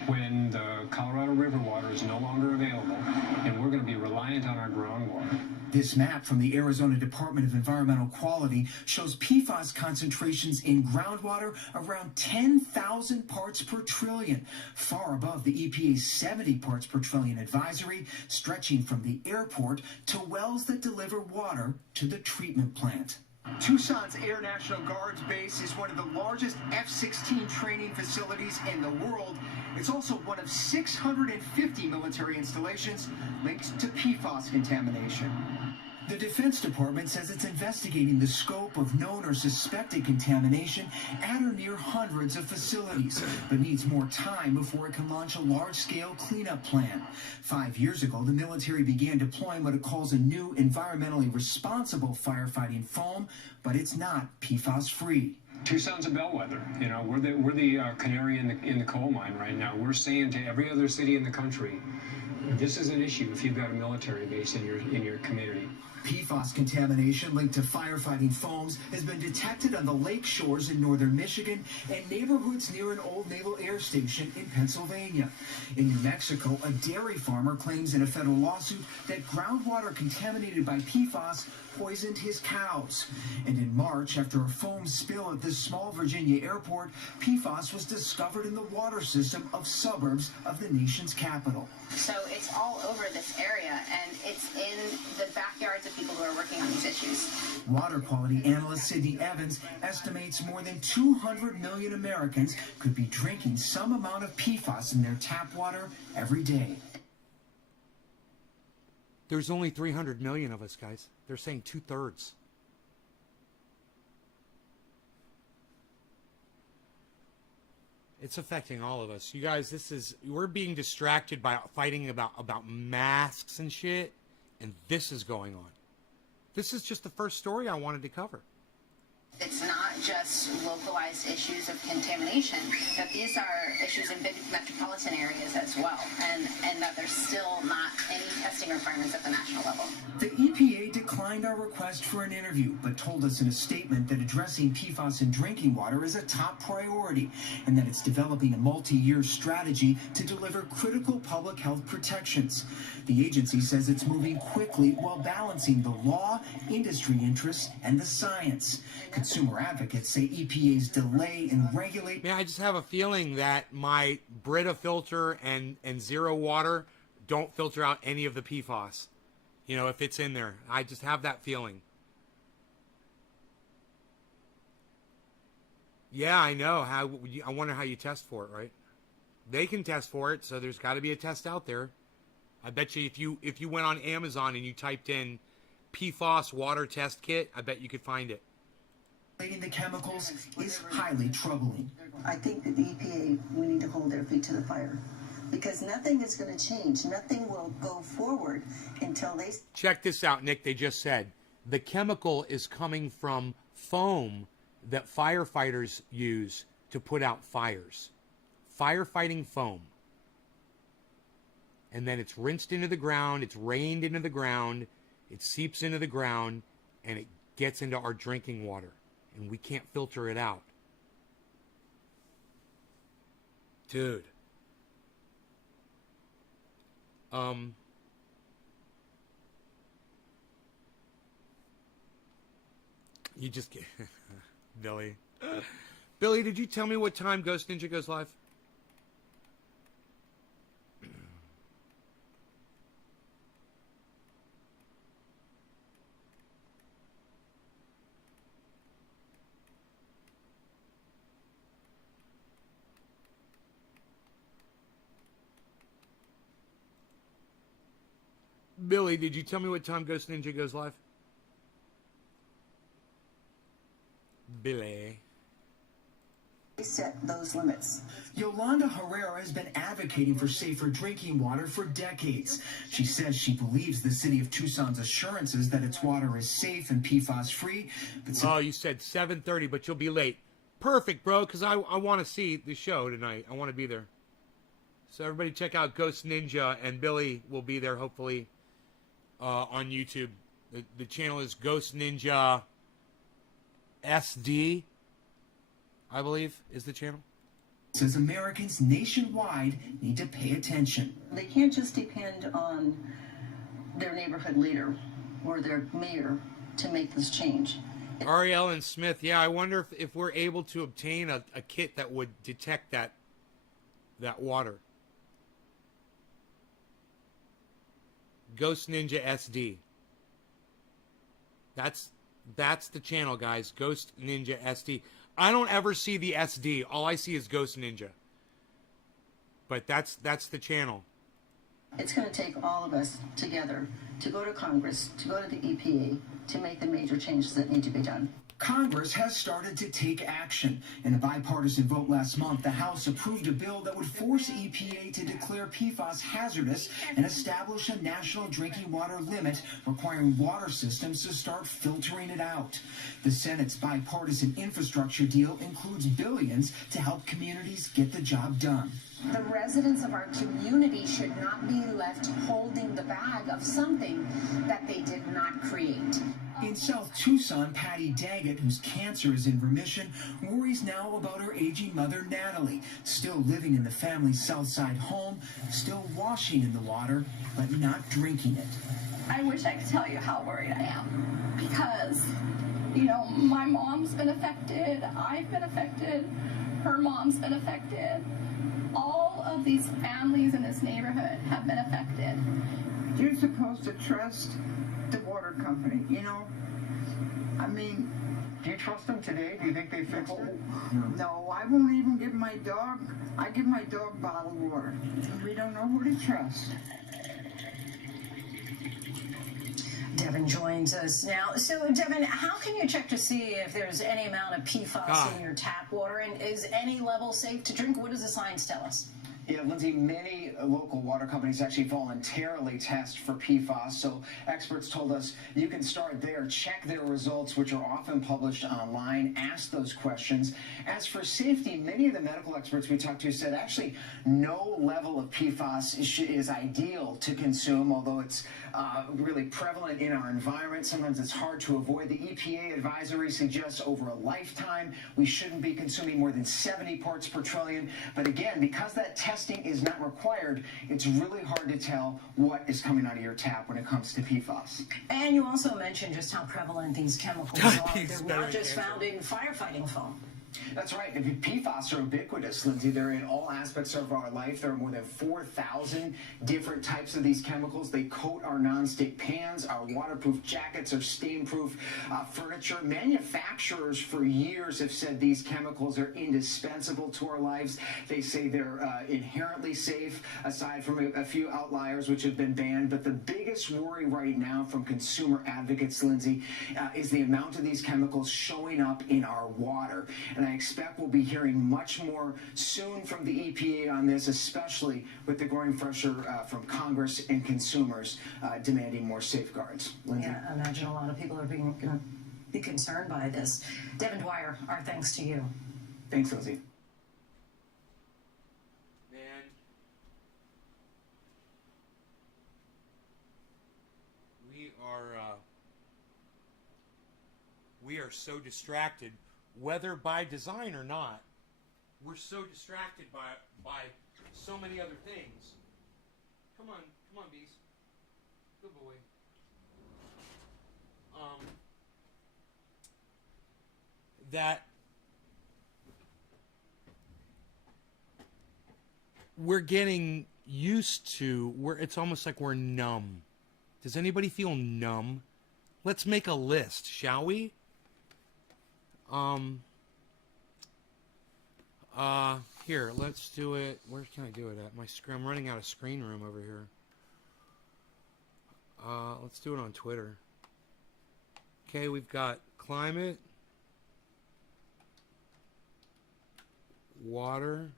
when the Colorado River water is no longer available, and we're going to be reliant on our groundwater. This map from the Arizona Department of Environmental Quality shows PFAS concentrations in groundwater around 10,000 parts per trillion, far above the EPA's 70 parts per trillion advisory, stretching from the airport to wells that deliver water to the treatment plant. Tucson's Air National Guard's base is one of the largest F-16 training facilities in the world. It's also one of 650 military installations linked to PFAS contamination. The Defense Department says it's investigating the scope of known or suspected contamination at or near hundreds of facilities, but needs more time before it can launch a large-scale cleanup plan. 5 years ago, the military began deploying what it calls a new environmentally responsible firefighting foam, but it's not PFAS-free. Tucson's a bellwether. We're the canary in the coal mine right now. We're saying to every other city in the country, this is an issue if you've got a military base in your community. PFAS contamination linked to firefighting foams has been detected on the lake shores in northern Michigan and neighborhoods near an old Naval Air Station in Pennsylvania. In New Mexico, a dairy farmer claims in a federal lawsuit that groundwater contaminated by PFAS poisoned his cows. And in March, after a foam spill at this small Virginia airport, PFAS was discovered in the water system of suburbs of the nation's capital. So it's all over this area, and it's in the backyards of people who are working on these issues. Water quality analyst Sidney Evans estimates more than 200 million Americans could be drinking some amount of PFAS in their tap water every day. There's only 300 million of us, guys. They're saying 2/3. It's affecting all of us. You guys, we're being distracted by fighting about masks and shit, and this is going on. This is just the first story I wanted to cover. It's not just localized issues of contamination, that these are issues in big metropolitan areas as well, and that there's still not any testing requirements at the national level. The EPA declined our request for an interview, but told us in a statement that addressing PFAS in drinking water is a top priority and that it's developing a multi-year strategy to deliver critical public health protections. The agency says it's moving quickly while balancing the law, industry interests, and the science. Consumer advocates say EPA's delay in regulating... Man, I just have a feeling that my Brita filter and Zero Water don't filter out any of the PFAS. You know, if it's in there. I just have that feeling. Yeah, I know. I wonder how you test for it, right? They can test for it, so there's got to be a test out there. I bet you if you went on Amazon and you typed in PFAS water test kit, I bet you could find it. The chemicals is highly troubling. I think that the EPA, we need to hold their feet to the fire, because nothing is going to change. Nothing will go forward until they... Check this out, Nick. They just said the chemical is coming from foam that firefighters use to put out fires. Firefighting foam. And then it's rinsed into the ground, it's rained into the ground, it seeps into the ground, and it gets into our drinking water. And we can't filter it out. Dude. You just get... Billy. Billy, did you tell me what time Ghost Ninja goes live? Billy, did you tell me what time Ghost Ninja goes live? Billy. Set those limits. Yolanda Herrera has been advocating for safer drinking water for decades. She says she believes the city of Tucson's assurances that its water is safe and PFAS-free. Oh, you said 7:30, but you'll be late. Perfect, bro, because I want to see the show tonight. I want to be there. So everybody check out Ghost Ninja, and Billy will be there, hopefully, on YouTube. The channel is Ghost Ninja SD, I believe, is the channel. Says Americans nationwide need to pay attention. They can't just depend on their neighborhood leader or their mayor to make this change. Ariel and Smith, yeah, I wonder if we're able to obtain a kit that would detect that water. Ghost Ninja SD. That's the channel, guys. Ghost Ninja SD. I don't ever see the SD. All I see is Ghost Ninja. But that's the channel. It's going to take all of us together to go to Congress, to go to the EPA, to make the major changes that need to be done. Congress has started to take action. In a bipartisan vote last month, the House approved a bill that would force EPA to declare PFAS hazardous and establish a national drinking water limit, requiring water systems to start filtering it out. The Senate's bipartisan infrastructure deal includes billions to help communities get the job done. The residents of our community should not be left holding the bag of something that they did not create. In South Tucson, Patty Daggett, whose cancer is in remission, worries now about her aging mother, Natalie, still living in the family's Southside home, still washing in the water, but not drinking it. I wish I could tell you how worried I am, because, you know, my mom's been affected, I've been affected, her mom's been affected. All of these families in this neighborhood have been affected. You're supposed to trust the water company, you know? I mean... Do you trust them today? Do you think they fixed it? No, I won't even give my dog... I give my dog bottled water. We don't know who to trust. Devin joins us now. So, Devin, how can you check to see if there's any amount of PFAS in your tap water? And is any level safe to drink? What does the science tell us? Yeah, Lindsay, many local water companies actually voluntarily test for PFAS, so experts told us you can start there, check their results, which are often published online, ask those questions. As for safety, many of the medical experts we talked to said actually no level of PFAS is ideal to consume, although it's really prevalent in our environment. Sometimes it's hard to avoid. The EPA advisory suggests over a lifetime we shouldn't be consuming more than 70 parts per trillion. But again, because that testing is not required, it's really hard to tell what is coming out of your tap when it comes to PFAS. And you also mentioned just how prevalent these chemicals are. They're not just found in firefighting foam. That's right. And PFAS are ubiquitous, Lindsay. They're in all aspects of our life. There are more than 4,000 different types of these chemicals. They coat our nonstick pans, our waterproof jackets, our stain-proof furniture. Manufacturers for years have said these chemicals are indispensable to our lives. They say they're inherently safe, aside from a few outliers which have been banned. But the biggest worry right now from consumer advocates, Lindsay, is the amount of these chemicals showing up in our water. And I expect we'll be hearing much more soon from the EPA on this, especially with the growing pressure from Congress and consumers demanding more safeguards. Lindsay? Yeah, I imagine a lot of people are going to be concerned by this. Devin Dwyer, our thanks to you. Thanks, Lindsay. Man. We are so distracted, whether by design or not. We're so distracted by so many other things. Come on, bees. Good boy. That we're getting used to, it's almost like we're numb. Does anybody feel numb? Let's make a list, shall we? Here, let's do it. Where can I do it at? My screen. I'm running out of screen room over here. Let's do it on Twitter. Okay, we've got climate, water,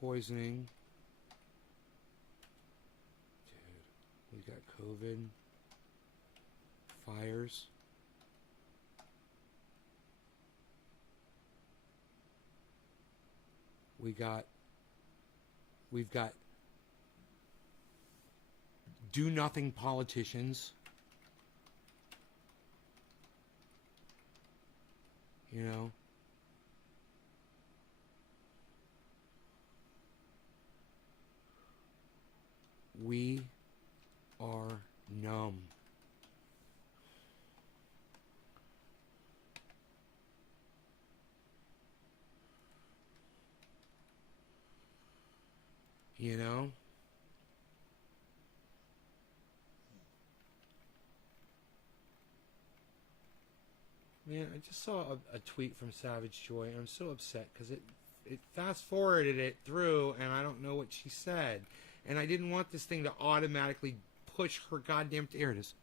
poisoning. Dude, we've got COVID, fires. We've got do nothing politicians. You know, we are numb. You know? Man, I just saw a tweet from Savage Joy, and I'm so upset because it fast forwarded it through, and I don't know what she said. And I didn't want this thing to automatically push her goddamn... Here it is.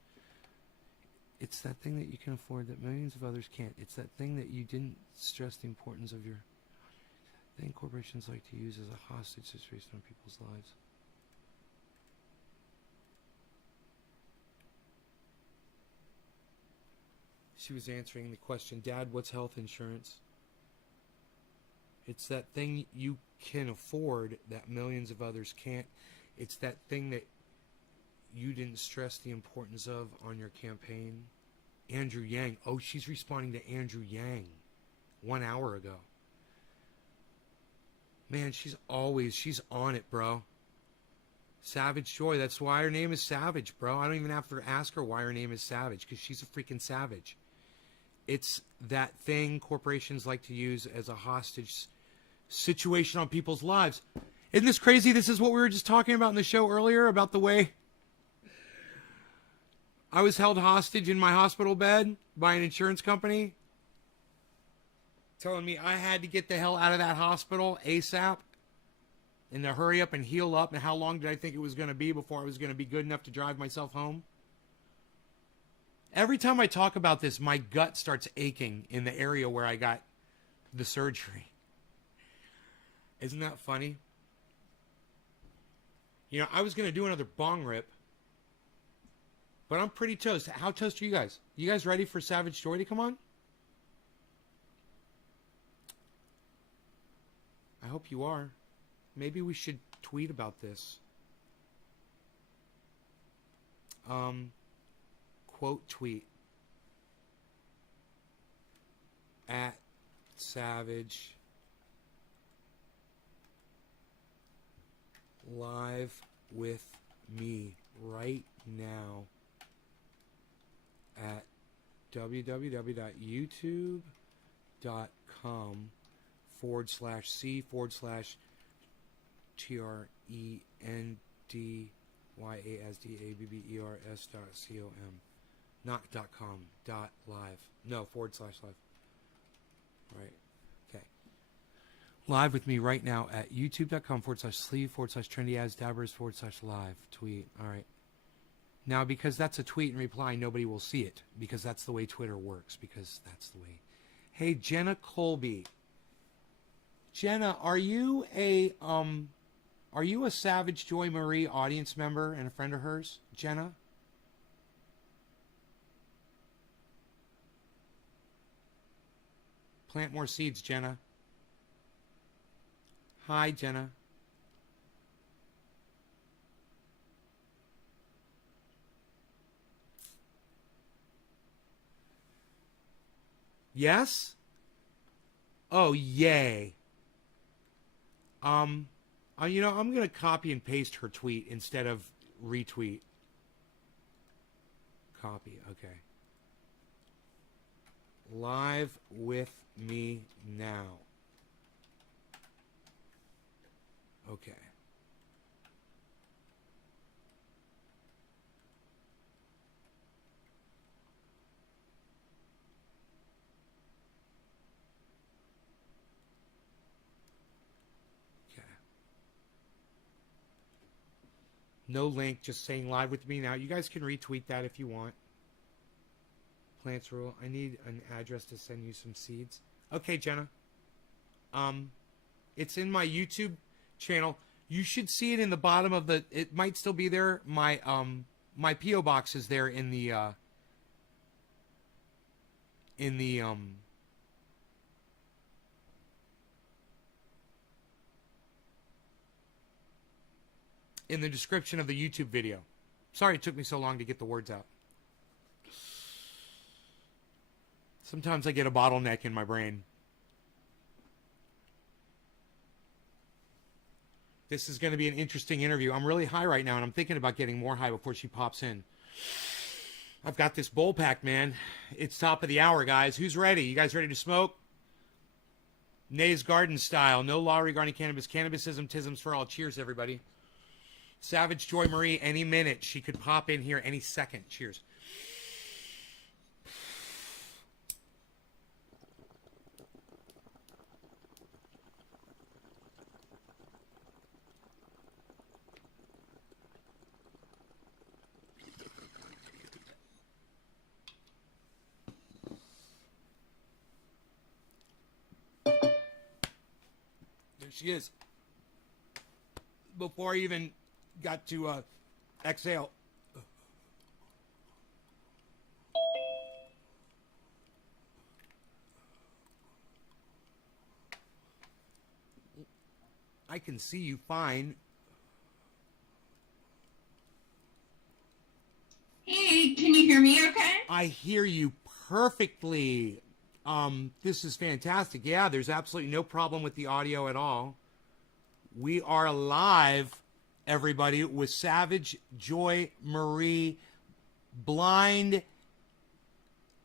It's that thing that you can afford that millions of others can't. It's that thing that you didn't stress the importance of your... thing corporations like to use as a hostage situation on people's lives. She was answering the question, Dad, what's health insurance? It's that thing you can afford that millions of others can't. It's that thing that you didn't stress the importance of on your campaign. Andrew Yang. Oh, she's responding to Andrew Yang 1 hour ago. Man, she's on it, bro. Savage Joy. That's why her name is Savage, bro. I don't even have to ask her why her name is Savage, because she's a freaking savage. It's that thing corporations like to use as a hostage situation on people's lives. Isn't this crazy? This is what we were just talking about in the show earlier, about the way I was held hostage in my hospital bed by an insurance company, telling me I had to get the hell out of that hospital ASAP and to hurry up and heal up. And how long did I think it was going to be before I was going to be good enough to drive myself home? Every time I talk about this, my gut starts aching in the area where I got the surgery. Isn't that funny? You know, I was going to do another bong rip, but I'm pretty toast. How toast are you guys? You guys ready for Savage Joy to come on? I hope you are. Maybe we should tweet about this. Quote tweet. At Savage live with me right now at www.youtube.com/C/TRENDYASDABBERS.com. Not .com, .live. No, /live. Right. Okay. Live with me right now at youtube.com/sleeve/trendyasdabbers/live. Tweet. All right. Now, because that's a tweet and reply, nobody will see it. Because that's the way Twitter works. Because that's the way. Hey, Jenna Colby. Jenna, are you a Savage Joy Marie audience member and a friend of hers? Jenna? Plant more seeds, Jenna. Hi, Jenna. Yes? Oh, yay. You know, I'm going to copy and paste her tweet instead of retweet. Copy, okay. Live with me now. Okay. Okay. No link, just saying live with me now. You guys can retweet that if you want. Plants rule. I need an address to send you some seeds. Okay, Jenna. It's in my YouTube channel. You should see it in the bottom of the. It might still be there. My PO box is there in the in the description of the YouTube video. Sorry it took me so long to get the words out. Sometimes I get a bottleneck in my brain. This is going to be an interesting interview. I'm really high right now, and I'm thinking about getting more high before she pops in. I've got this bowl pack, man. It's top of the hour, guys. Who's ready? You guys ready to smoke? Nay's Garden style. No law regarding cannabis. Cannabisism, tisms for all. Cheers, everybody. Savage Joy Marie, any minute. She could pop in here any second. Cheers. There she is. Before I even got to exhale. I can see you fine. Hey, can you hear me okay? I hear you perfectly. This is fantastic. Yeah, there's absolutely no problem with the audio at all. We are live, everybody, with Savage Joy Marie, blind,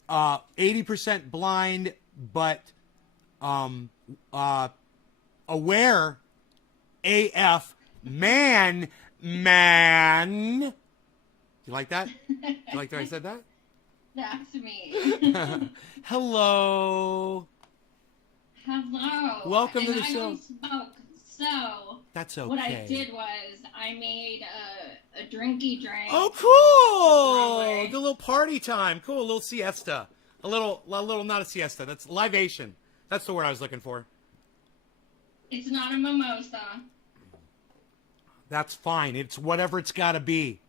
80% blind, but aware AF man. You like that? You like that I said that? That's me. Hello. Hello. Welcome to the I show. don't smoke, so that's okay. What I did was I made a drinky drink. Oh, cool! The little party time. Cool, a little siesta. A little, not a siesta. That's libation. That's the word I was looking for. It's not a mimosa. That's fine. It's whatever it's got to be.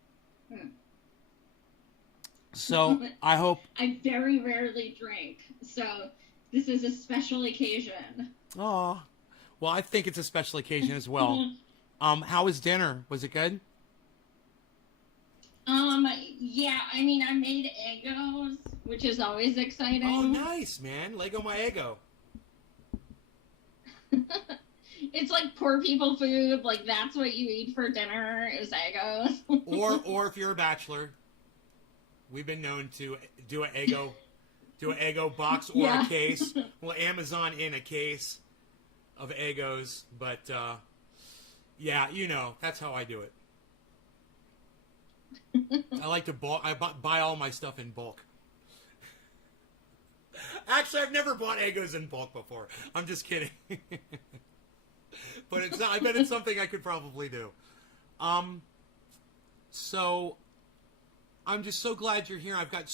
So I hope. I very rarely drink, so this is a special occasion. Oh, well, I think it's a special occasion as well. How was dinner? Was it good? Yeah, I mean, I made Eggos, which is always exciting. Oh, nice, man. Lego my Eggo. It's like poor people food. Like, that's what you eat for dinner is Eggos. or if you're a bachelor, we've been known to do an Eggo box or a case. Well, Amazon in a case of Eggos, but yeah, you know, that's how I do it. I like to buy all my stuff in bulk. Actually, I've never bought Eggos in bulk before. I'm just kidding. But it's not, I bet it's something I could probably do. So I'm just so glad you're here. I've got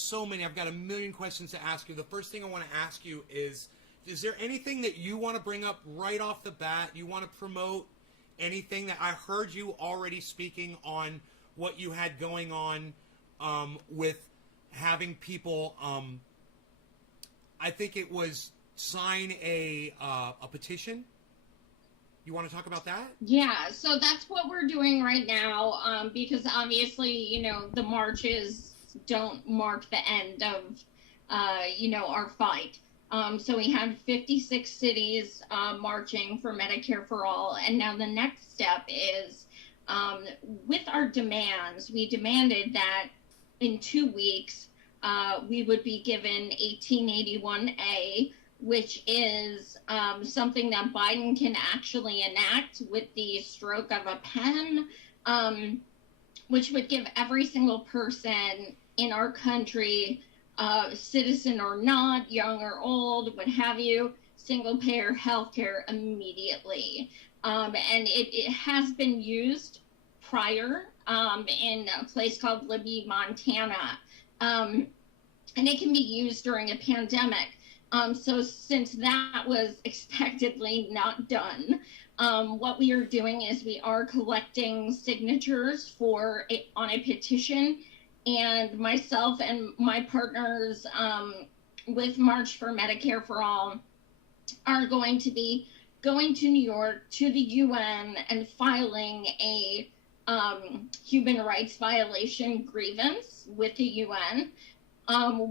a million questions to ask you. The first thing I want to ask you is there anything that you want to bring up right off the bat? You want to promote anything that I heard you already speaking on what you had going on with having people, I think it was sign a petition. You want to talk about that? Yeah, so that's what we're doing right now, because obviously, you know, the marches don't mark the end of, you know, our fight. So we had 56 cities marching for Medicare for All, and now the next step is, with our demands, we demanded that in 2 weeks, we would be given 1881A, which is something that Biden can actually enact with the stroke of a pen, which would give every single person in our country, citizen or not, young or old, what have you, single payer health care immediately. And it has been used prior in a place called Libby, Montana. And it can be used during a pandemic. So since that was expectedly not done, what we are doing is we are collecting signatures on a petition, and myself and my partners with March for Medicare for All are going to be going to New York to the UN and filing a human rights violation grievance with the UN.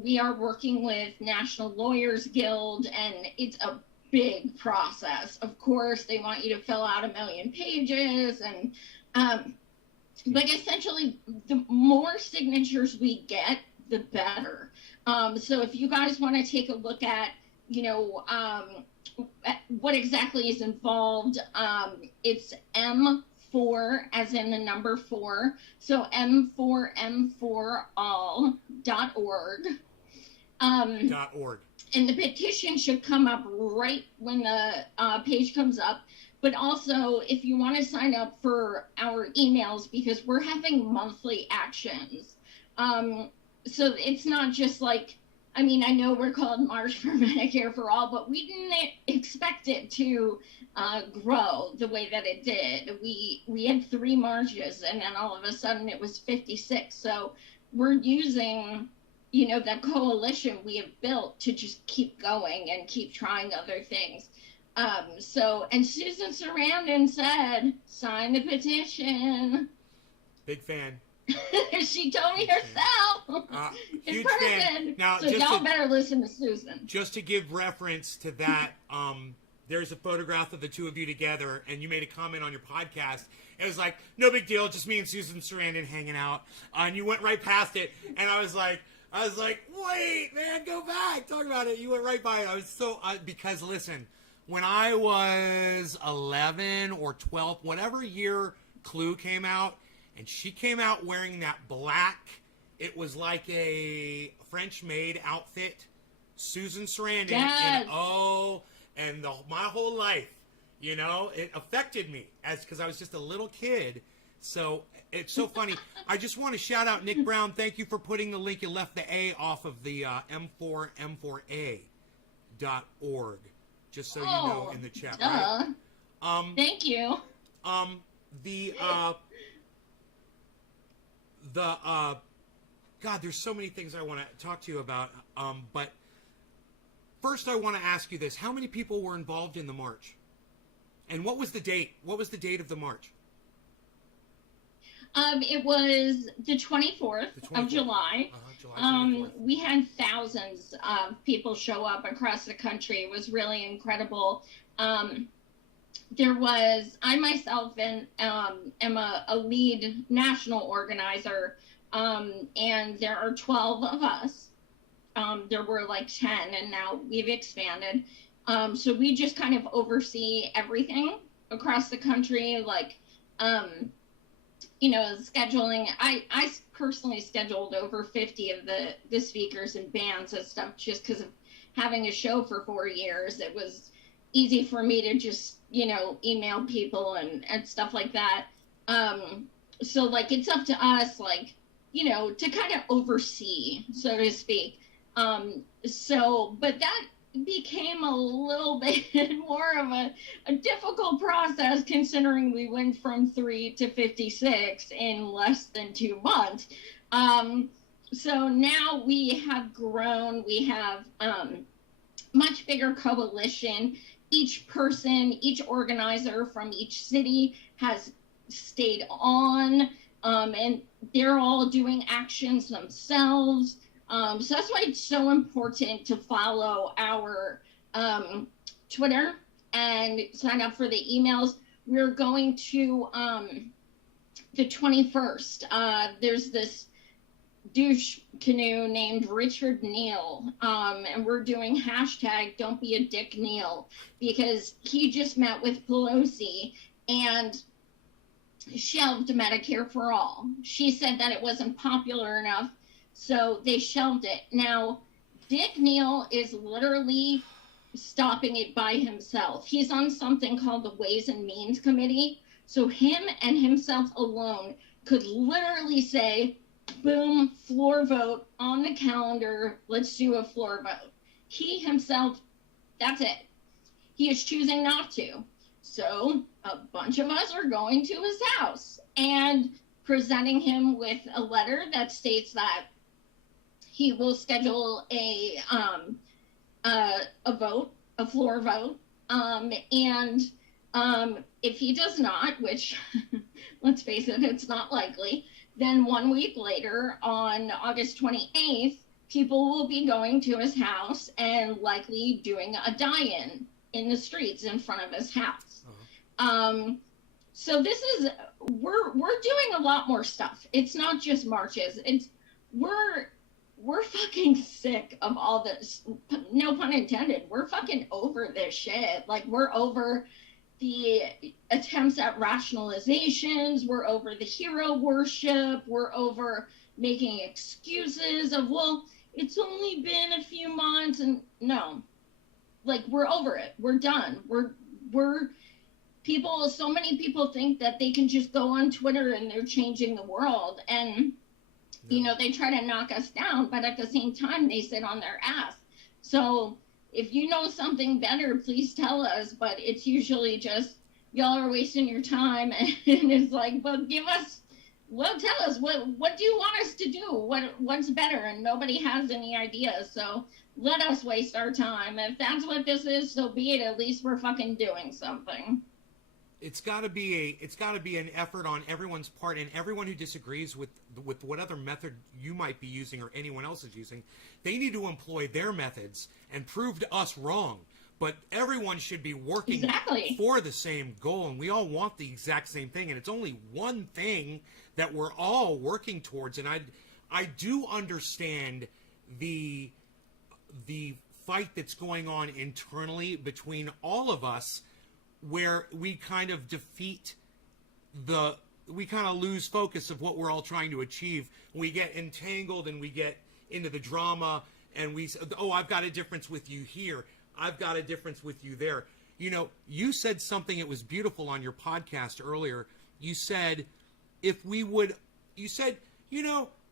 We are working with National Lawyers Guild, and it's a big process. Of course, they want you to fill out 1 million pages, and but essentially, the more signatures we get, the better. So if you guys want to take a look at, you know, what exactly is involved, it's M4 as in the number 4. So m4m4all.org. .org. And the petition should come up right when the page comes up. But also, if you want to sign up for our emails, because we're having monthly actions. So it's not just like, I mean, I know we're called March for Medicare for All, but we didn't expect it to grow the way that it did. We had 3 marches, and then all of a sudden it was 56. So we're using, you know, that coalition we have built to just keep going and keep trying other things. And Susan Sarandon said, sign the petition. Big fan. She told me herself in huge person. Fan. Now, so y'all better listen to Susan. Just to give reference to that, there's a photograph of the two of you together, and you made a comment on your podcast. It was like, no big deal, just me and Susan Sarandon hanging out. And you went right past it, and I was like, wait, man, go back. Talk about it. You went right by it. I was so, because listen, when I was 11 or 12, whatever year Clue came out, and she came out wearing that black, it was like a French maid outfit. Susan Sarandon, yes. And my whole life, you know, it affected me because I was just a little kid. So it's so funny. I just want to shout out Nick Brown. Thank you for putting the link. You left the A off of the m4m4a.org. Just so you know in the chat, right? Thank you. God, there's so many things I want to talk to you about. But first, I want to ask you this: how many people were involved in the march? And what was the date? What was the date of the march? It was the 24th of July. July 24th. We had thousands of people show up across the country. It was really incredible. There was, I myself am a lead national organizer, and there are 12 of us. There were like 10, and now we've expanded. So we just kind of oversee everything across the country, like, scheduling. I personally scheduled over 50 of the speakers and bands and stuff just because of having a show for 4 years. It was easy for me to just, email people and stuff like that. So, like, it's up to us, like, to kind of oversee, so to speak. But that became a little bit more of a difficult process, considering we went from 3 to 56 in less than 2 months. So now we have grown. We have much bigger coalition. Each person, each organizer from each city has stayed on, and they're all doing actions themselves. So that's why it's so important to follow our Twitter and sign up for the emails. We're going to the 21st. There's this douche canoe named Richard Neal, and we're doing hashtag Don't Be a Dick Neal, because he just met with Pelosi and shelved Medicare for All. She said that it wasn't popular enough, so they shelved it. Now, Dick Neal is literally stopping it by himself. He's on something called the Ways and Means Committee. So him and himself alone could literally say, boom, floor vote on the calendar. Let's do a floor vote. He himself, that's it. He is choosing not to. So a bunch of us are going to his house and presenting him with a letter that states that he will schedule a vote, a floor vote, and if he does not, which let's face it, it's not likely, then 1 week later, on August 28th, people will be going to his house and likely doing a die-in the streets in front of his house. So this is, we're doing a lot more stuff. It's not just marches. We're fucking sick of all this. No pun intended. We're fucking over this shit. Like, we're over the attempts at rationalizations. We're over the hero worship. We're over making excuses of, well, it's only been a few months. And no, like, we're over it. We're done. We're people, so many people think that they can just go on Twitter and they're changing the world. And they try to knock us down, but at the same time, they sit on their ass. So if you know something better, please tell us. But it's usually just, y'all are wasting your time. And it's like, well, tell us, what do you want us to do? What's better? And nobody has any ideas. So let us waste our time. If that's what this is, so be it. At least we're fucking doing something. It's got to be an effort on everyone's part, and everyone who disagrees with what other method you might be using or anyone else is using, they need to employ their methods and prove to us wrong. But everyone should be working for the same goal, and we all want the exact same thing, and it's only one thing that we're all working towards. And I do understand the fight that's going on internally between all of us, where we kind of we kind of lose focus of what we're all trying to achieve. We get entangled and we get into the drama, and we say, oh, I've got a difference with you here. I've got a difference with you there. You said something that was beautiful on your podcast earlier. You said,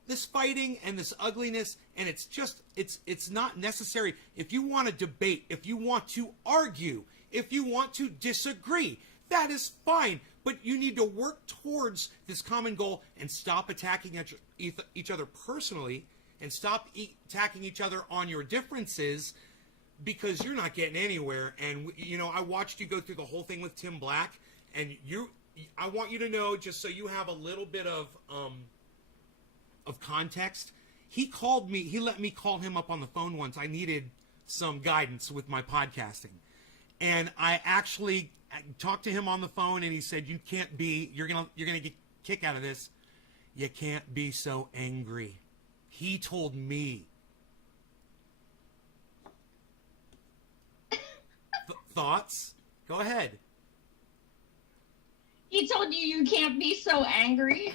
this fighting and this ugliness, and it's not necessary. If you want to debate, if you want to argue, if you want to disagree, that is fine. But you need to work towards this common goal and stop attacking each other personally and stop attacking each other on your differences, because you're not getting anywhere. And, you know, I watched you go through the whole thing with Tim Black, and I want you to know, just so you have a little bit of context, he called me, he let me call him up on the phone once. I needed some guidance with my podcasting. And I actually talked to him on the phone, and he said, you can't be, you're gonna get a kick out of this. You can't be so angry. He told me. Thoughts? Go ahead. He told you can't be so angry?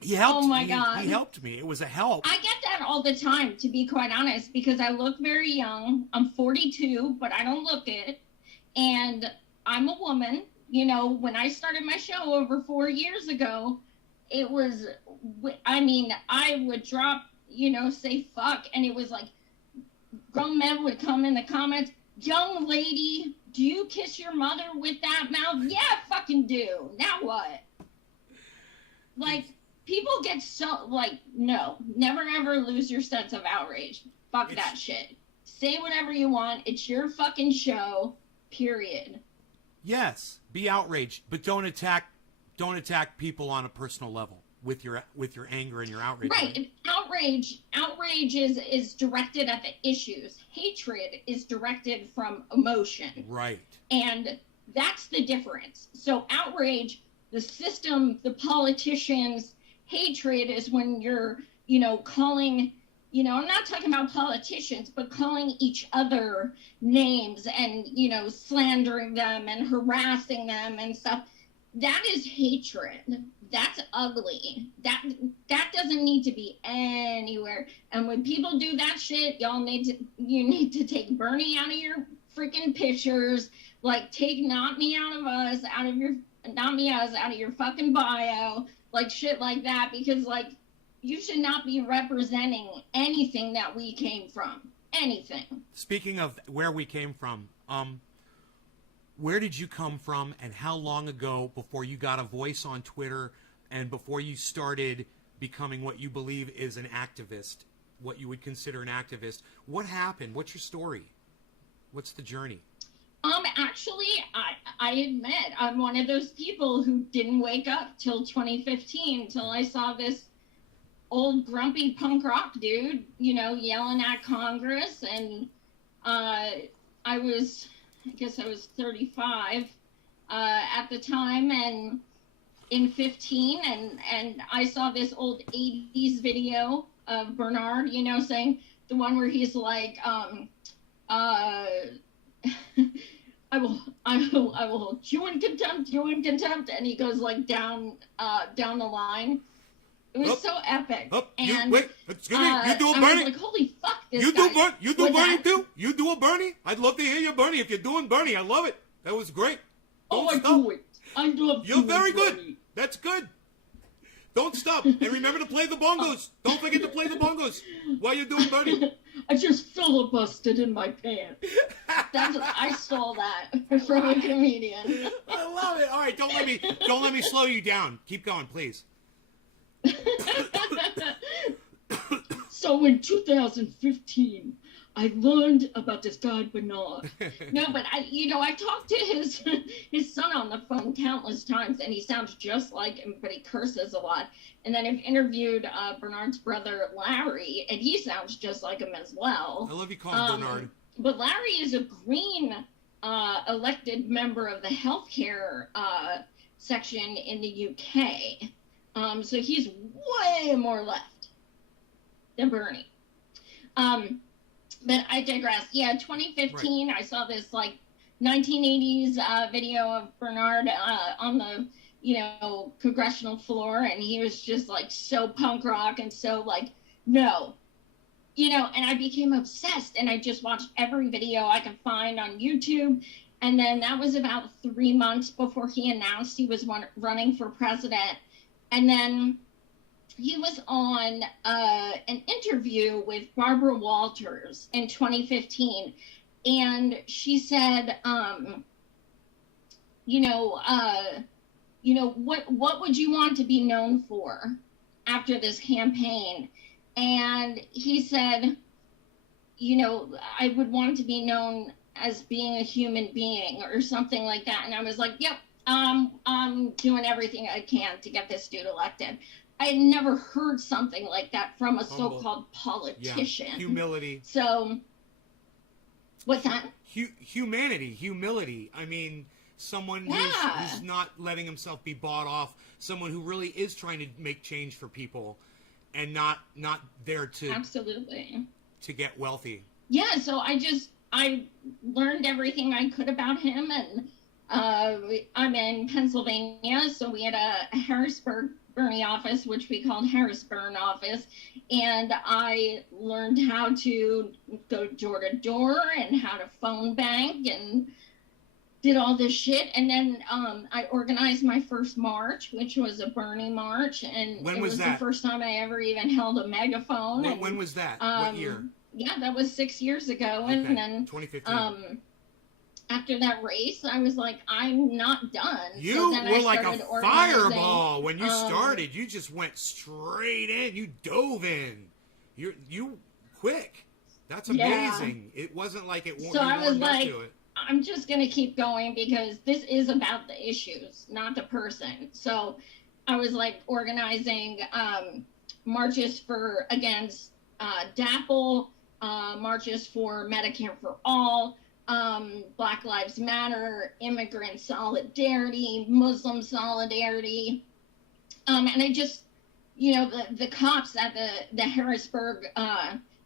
He helped Oh my me. God. He helped me. It was a help. I get that all the time, to be quite honest, because I look very young. I'm 42, but I don't look it. And I'm a woman. You know, when I started my show over 4 years ago, it was, I mean, I would drop, you know, say fuck, and it was like, grown men would come in the comments, young lady, do you kiss your mother with that mouth? Yeah, fucking do. Now what? Like, people get so, like, no, never ever lose your sense of outrage. Fuck that shit. Say whatever you want. It's your fucking show, period. Yes, be outraged, but don't attack people on a personal level with your anger and your outrage. Right. Outrage is directed at the issues. Hatred is directed from emotion. Right. And that's the difference. So outrage, the system, the politicians, hatred is when you're, you know, calling, you know, I'm not talking about politicians, but calling each other names and, you know, slandering them and harassing them and stuff. That is hatred. That's ugly. That doesn't need to be anywhere. And when people do that shit, you need to take Bernie out of your freaking pictures. Like, take not me us out of your fucking bio. Like, shit like that, because, like, you should not be representing anything that we came from. Anything. Speaking of where we came from, where did you come from, and how long ago, before you got a voice on Twitter and before you started becoming what you believe is an activist, what you would consider an activist, what happened? What's your story? What's the journey? Actually, I admit I'm one of those people who didn't wake up till 2015, till I saw this old grumpy punk rock dude, you know, yelling at Congress, and I guess I was 35 at the time, and in 15, and I saw this old 80s video of Bernard, you know, saying the one where he's like, I will hold you in contempt, and he goes like down the line. It was so epic. And excuse me, you do a Bernie? I was like, holy fuck, this you guy. You do Bernie too? You do a Bernie? I'd love to hear your Bernie. If you're doing Bernie, I love it. That was great. Don't stop. Do it. I do. You're very good. That's good. Don't stop. And remember to play the bongos. Don't forget to play the bongos while you're doing Bernie. I just filibustered in my pants. I stole that from a comedian. I love it. All right, don't let me slow you down. Keep going, please. So in 2015, I learned about this guy Bernard. No, but I talked to his son on the phone countless times, and he sounds just like him, but he curses a lot. And then I've interviewed Bernard's brother Larry, and he sounds just like him as well. I love you calling Bernard. But Larry is a Green elected member of the healthcare section in the UK. So he's way more left than Bernie. But I digress. Yeah, 2015, right. I saw this, like, 1980s video of Bernard on the, congressional floor, and he was just, like, so punk rock and so, like, no. And I became obsessed, and I just watched every video I could find on YouTube. And then that was about 3 months before he announced he was running for president. And then he was on an interview with Barbara Walters in 2015, and she said, you know, what would you want to be known for after this campaign? And he said, you know, I would want to be known as being a human being or something like that. And I was like, yep, I'm doing everything I can to get this dude elected. I had never heard something like that from a so-called politician. Yeah. Humility. So, what's that? Humility. I mean, someone who's not letting himself be bought off. Someone who really is trying to make change for people, and not there to absolutely to get wealthy. Yeah. So I learned everything I could about him, and I'm in Pennsylvania, so we had a Harrisburg Bernie office, which we called Harrisburg office, and I learned how to go door to door and how to phone bank and did all this shit. And then I organized my first march, which was a Bernie march, and when it was that? The first time I ever even held a megaphone. When was that? What year? Yeah, that was 6 years ago. Okay. And then 2015. After that race, I was like, I'm not done. You were like a fireball when you started. You just went straight in. You dove in. You quick. That's amazing. Yeah. It wasn't like it. So I was like, I'm just gonna keep going because this is about the issues, not the person. So I was like organizing marches against DAPL, marches for Medicare for All. Black Lives Matter, immigrant solidarity, Muslim solidarity. And I just, you know, the cops at the Harrisburg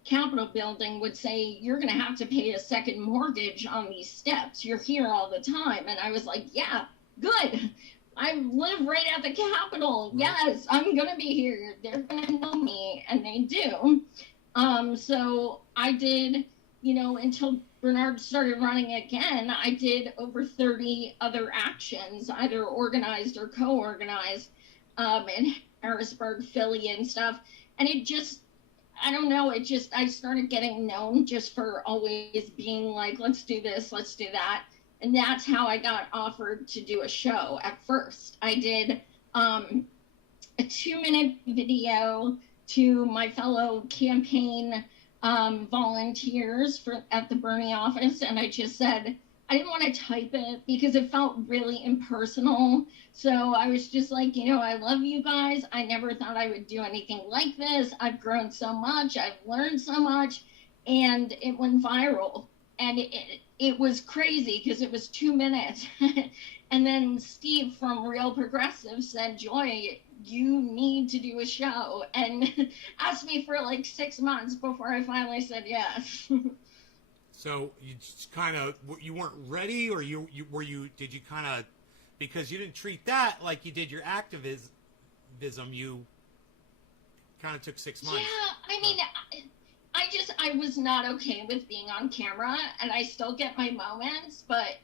Capitol building would say, you're going to have to pay a second mortgage on these steps. You're here all the time. And I was like, yeah, good. I live right at the Capitol. Yes, I'm going to be here. They're going to know me. And they do. So I did, you know, until Bernard started running again, I did over 30 other actions, either organized or co-organized, in Harrisburg, Philly, and stuff. And it just, I don't know, I started getting known just for always being like, let's do this, let's do that. And that's how I got offered to do a show at first. I did a 2-minute video to my fellow campaign volunteers at the Bernie office, and I just said I didn't want to type it because it felt really impersonal. So I was just like, you know, I love you guys. I never thought I would do anything like this. I've grown so much. I've learned so much, and it went viral. And it was crazy because it was 2 minutes. And then Steve from Real Progressive said, Joy, you need to do a show, and asked me for like 6 months before I finally said yes. So you just kind of, you weren't ready, or did you kind of, because you didn't treat that like you did your activism, you kind of took 6 months. Yeah, I mean, I was not okay with being on camera, and I still get my moments, but,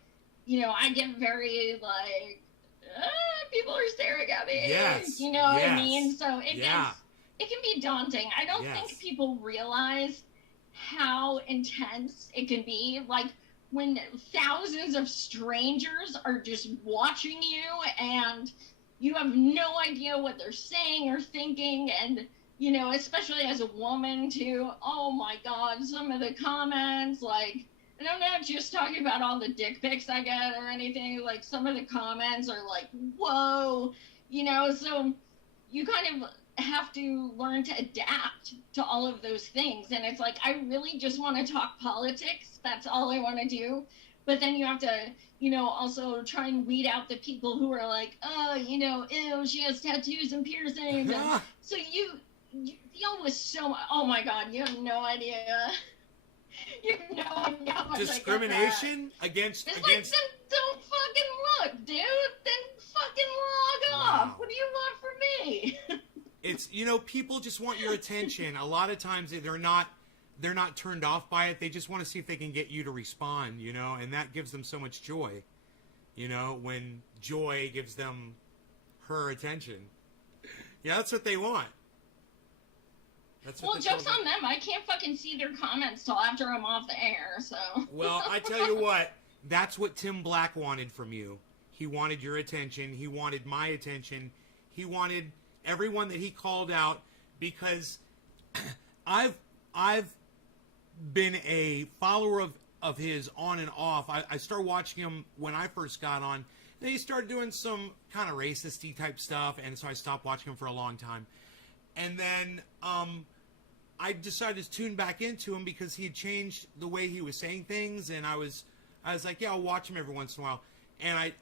you know, I get very like, people are staring at me. Yes. You know what I mean? So it can be daunting. I don't think people realize how intense it can be. Like when thousands of strangers are just watching you and you have no idea what they're saying or thinking, and you know, especially as a woman too, oh my God, some of the comments, like, and I'm not just talking about all the dick pics I get or anything, like some of the comments are like, whoa, you know, so you kind of have to learn to adapt to all of those things. And it's like, I really just want to talk politics. That's all I want to do. But then you have to, you know, also try and weed out the people who are like, oh, you know, ew, she has tattoos and piercings. And so you deal with so much. Oh my God, you have no idea. You have no idea how much discrimination against. Like, then don't fucking look, dude. Then fucking log off. What do you want from me? It's, you know, people just want your attention. A lot of times they're not turned off by it. They just want to see if they can get you to respond, you know, and that gives them so much joy. You know, when Joy gives them her attention. Yeah, that's what they want. Well, joke's on them. I can't fucking see their comments till after I'm off the air, so. Well, I tell you what, that's what Tim Black wanted from you. He wanted your attention. He wanted my attention. He wanted everyone that he called out, because I've been a follower of his on and off. I started watching him when I first got on. Then he started doing some kind of racist-y type stuff, and so I stopped watching him for a long time. And then I decided to tune back into him because he had changed the way he was saying things, and I was like, yeah, I'll watch him every once in a while. And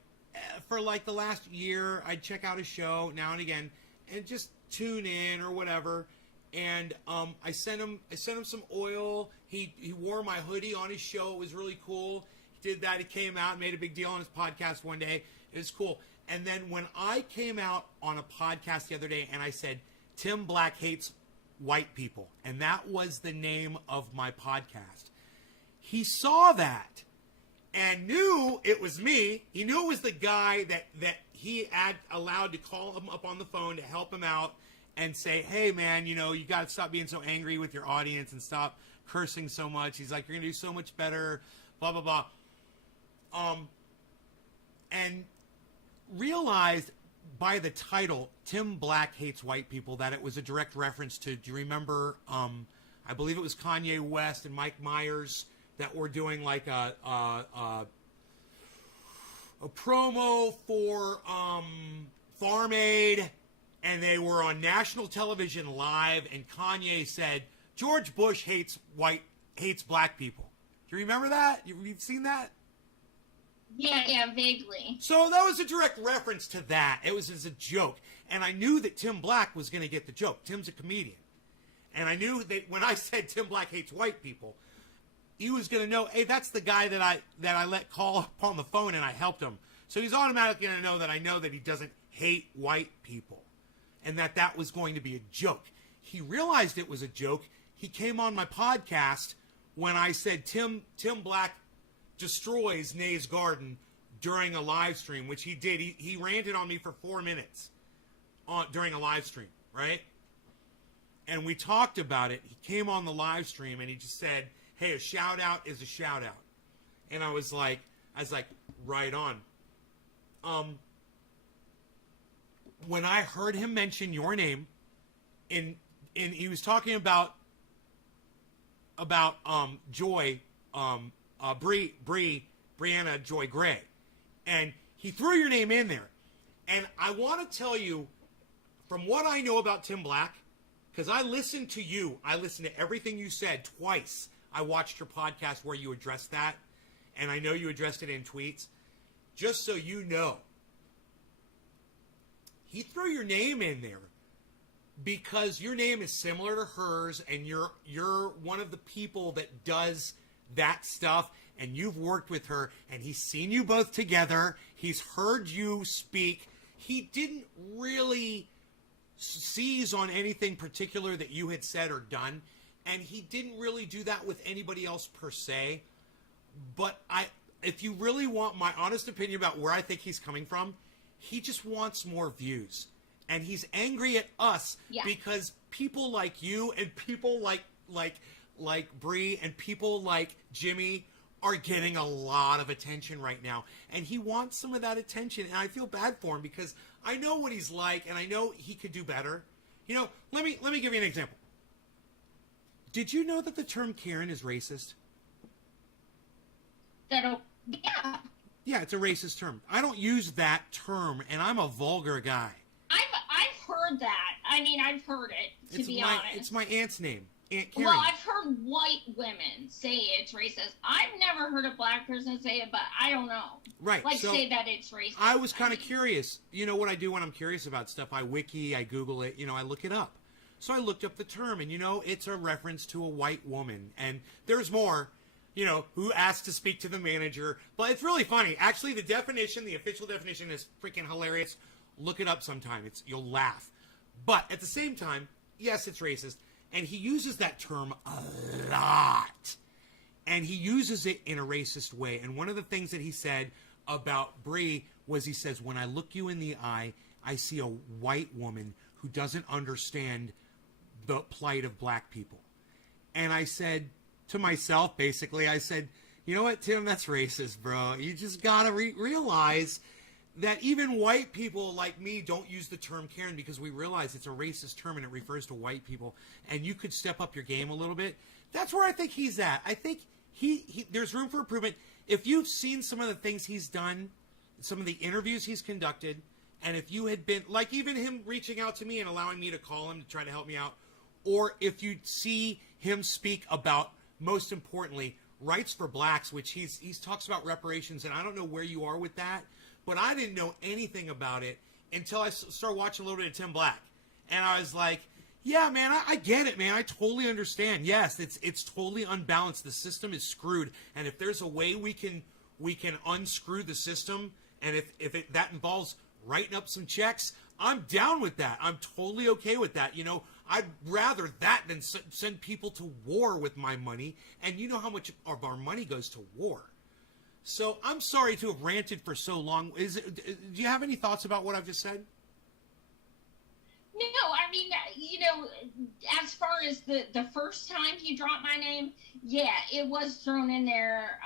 for like the last year, I'd check out his show now and again and just tune in or whatever. And I sent him some oil. He wore my hoodie on his show. It was really cool. He did that. He came out and made a big deal on his podcast one day. It was cool. And then when I came out on a podcast the other day and I said, Tim Black hates white people, and that was the name of my podcast, he saw that and knew it was me. He knew it was the guy that he had allowed to call him up on the phone to help him out and say, hey, man, you got to stop being so angry with your audience and stop cursing so much. He's like, you're going to do so much better, blah, blah, blah. And realized by the title, Tim Black Hates White People, that it was a direct reference to, do you remember, I believe it was Kanye West and Mike Myers that were doing like a promo for Farm Aid, and they were on national television live, and Kanye said, George Bush hates black people. Do you remember that? You've seen that? Yeah, vaguely. So that was a direct reference to that. It was as a joke. And I knew that Tim Black was going to get the joke. Tim's a comedian. And I knew that when I said Tim Black hates white people, he was going to know, hey, that's the guy that I let call up on the phone and I helped him. So he's automatically going to know that he doesn't hate white people. And that was going to be a joke. He realized it was a joke. He came on my podcast when I said Tim Black destroys Nay's Garden during a live stream, which he did. He ranted on me for 4 minutes during a live stream, right? And we talked about it. He came on the live stream and he just said, hey, a shout out is a shout out. And I was like, right on. When I heard him mention your name, he was talking about Joy, Brianna Joy Gray, and he threw your name in there. And I want to tell you, from what I know about Tim Black, because I listened to you, I listened to everything you said twice. I watched your podcast where you addressed that, and I know you addressed it in tweets. Just so you know, he threw your name in there because your name is similar to hers, and you're one of the people that does that stuff, and you've worked with her, and he's seen you both together. He's heard you speak. He didn't really seize on anything particular that you had said or done, and he didn't really do that with anybody else per se. But if you really want my honest opinion about where I think he's coming from, he just wants more views. And he's angry at us because people like you and people like Bree and people like Jimmy are getting a lot of attention right now. And he wants some of that attention. And I feel bad for him because I know what he's like and I know he could do better. Let me give you an example. Did you know that the term Karen is racist? Yeah. Yeah, it's a racist term. I don't use that term, and I'm a vulgar guy. I've heard that. I mean, I've heard it, to be honest. It's my aunt's name, Aunt Karen. Well, I've heard white women say it's racist. I've never heard a black person say it, but I don't know. Right. So say that it's racist. I was kind of curious. You know what I do when I'm curious about stuff? I wiki, I Google it, I look it up. So I looked up the term, and, it's a reference to a white woman. And there's more. Who asked to speak to the manager. But it's really funny. Actually, the official definition is freaking hilarious. Look it up sometime. You'll laugh. But at the same time, yes, it's racist. And he uses that term a lot. And he uses it in a racist way. And one of the things that he said about Bree was he says, when I look you in the eye, I see a white woman who doesn't understand the plight of black people. And I said to myself, basically, I said, you know what, Tim, that's racist, bro. You just gotta realize that even white people like me don't use the term Karen because we realize it's a racist term and it refers to white people, and you could step up your game a little bit. That's where I think he's at. I think he there's room for improvement. If you've seen some of the things he's done, some of the interviews he's conducted, and if you had been, like even him reaching out to me and allowing me to call him to try to help me out, or if you see him speak about, most importantly, rights for blacks, which he's talks about reparations, and I don't know where you are with that, but I didn't know anything about it until I started watching a little bit of Tim Black, and I was like, yeah, man, I get it, man. I totally understand. Yes, it's totally unbalanced. The system is screwed, and if there's a way we can unscrew the system, and if that involves writing up some checks, I'm down with that. I'm totally okay with that. You know, I'd rather that than send people to war with my money, and you know how much of our money goes to war. So I'm sorry to have ranted for so long. Do you have any thoughts about what I've just said? No, I mean, you know, as far as the first time he dropped my name, yeah, it was thrown in there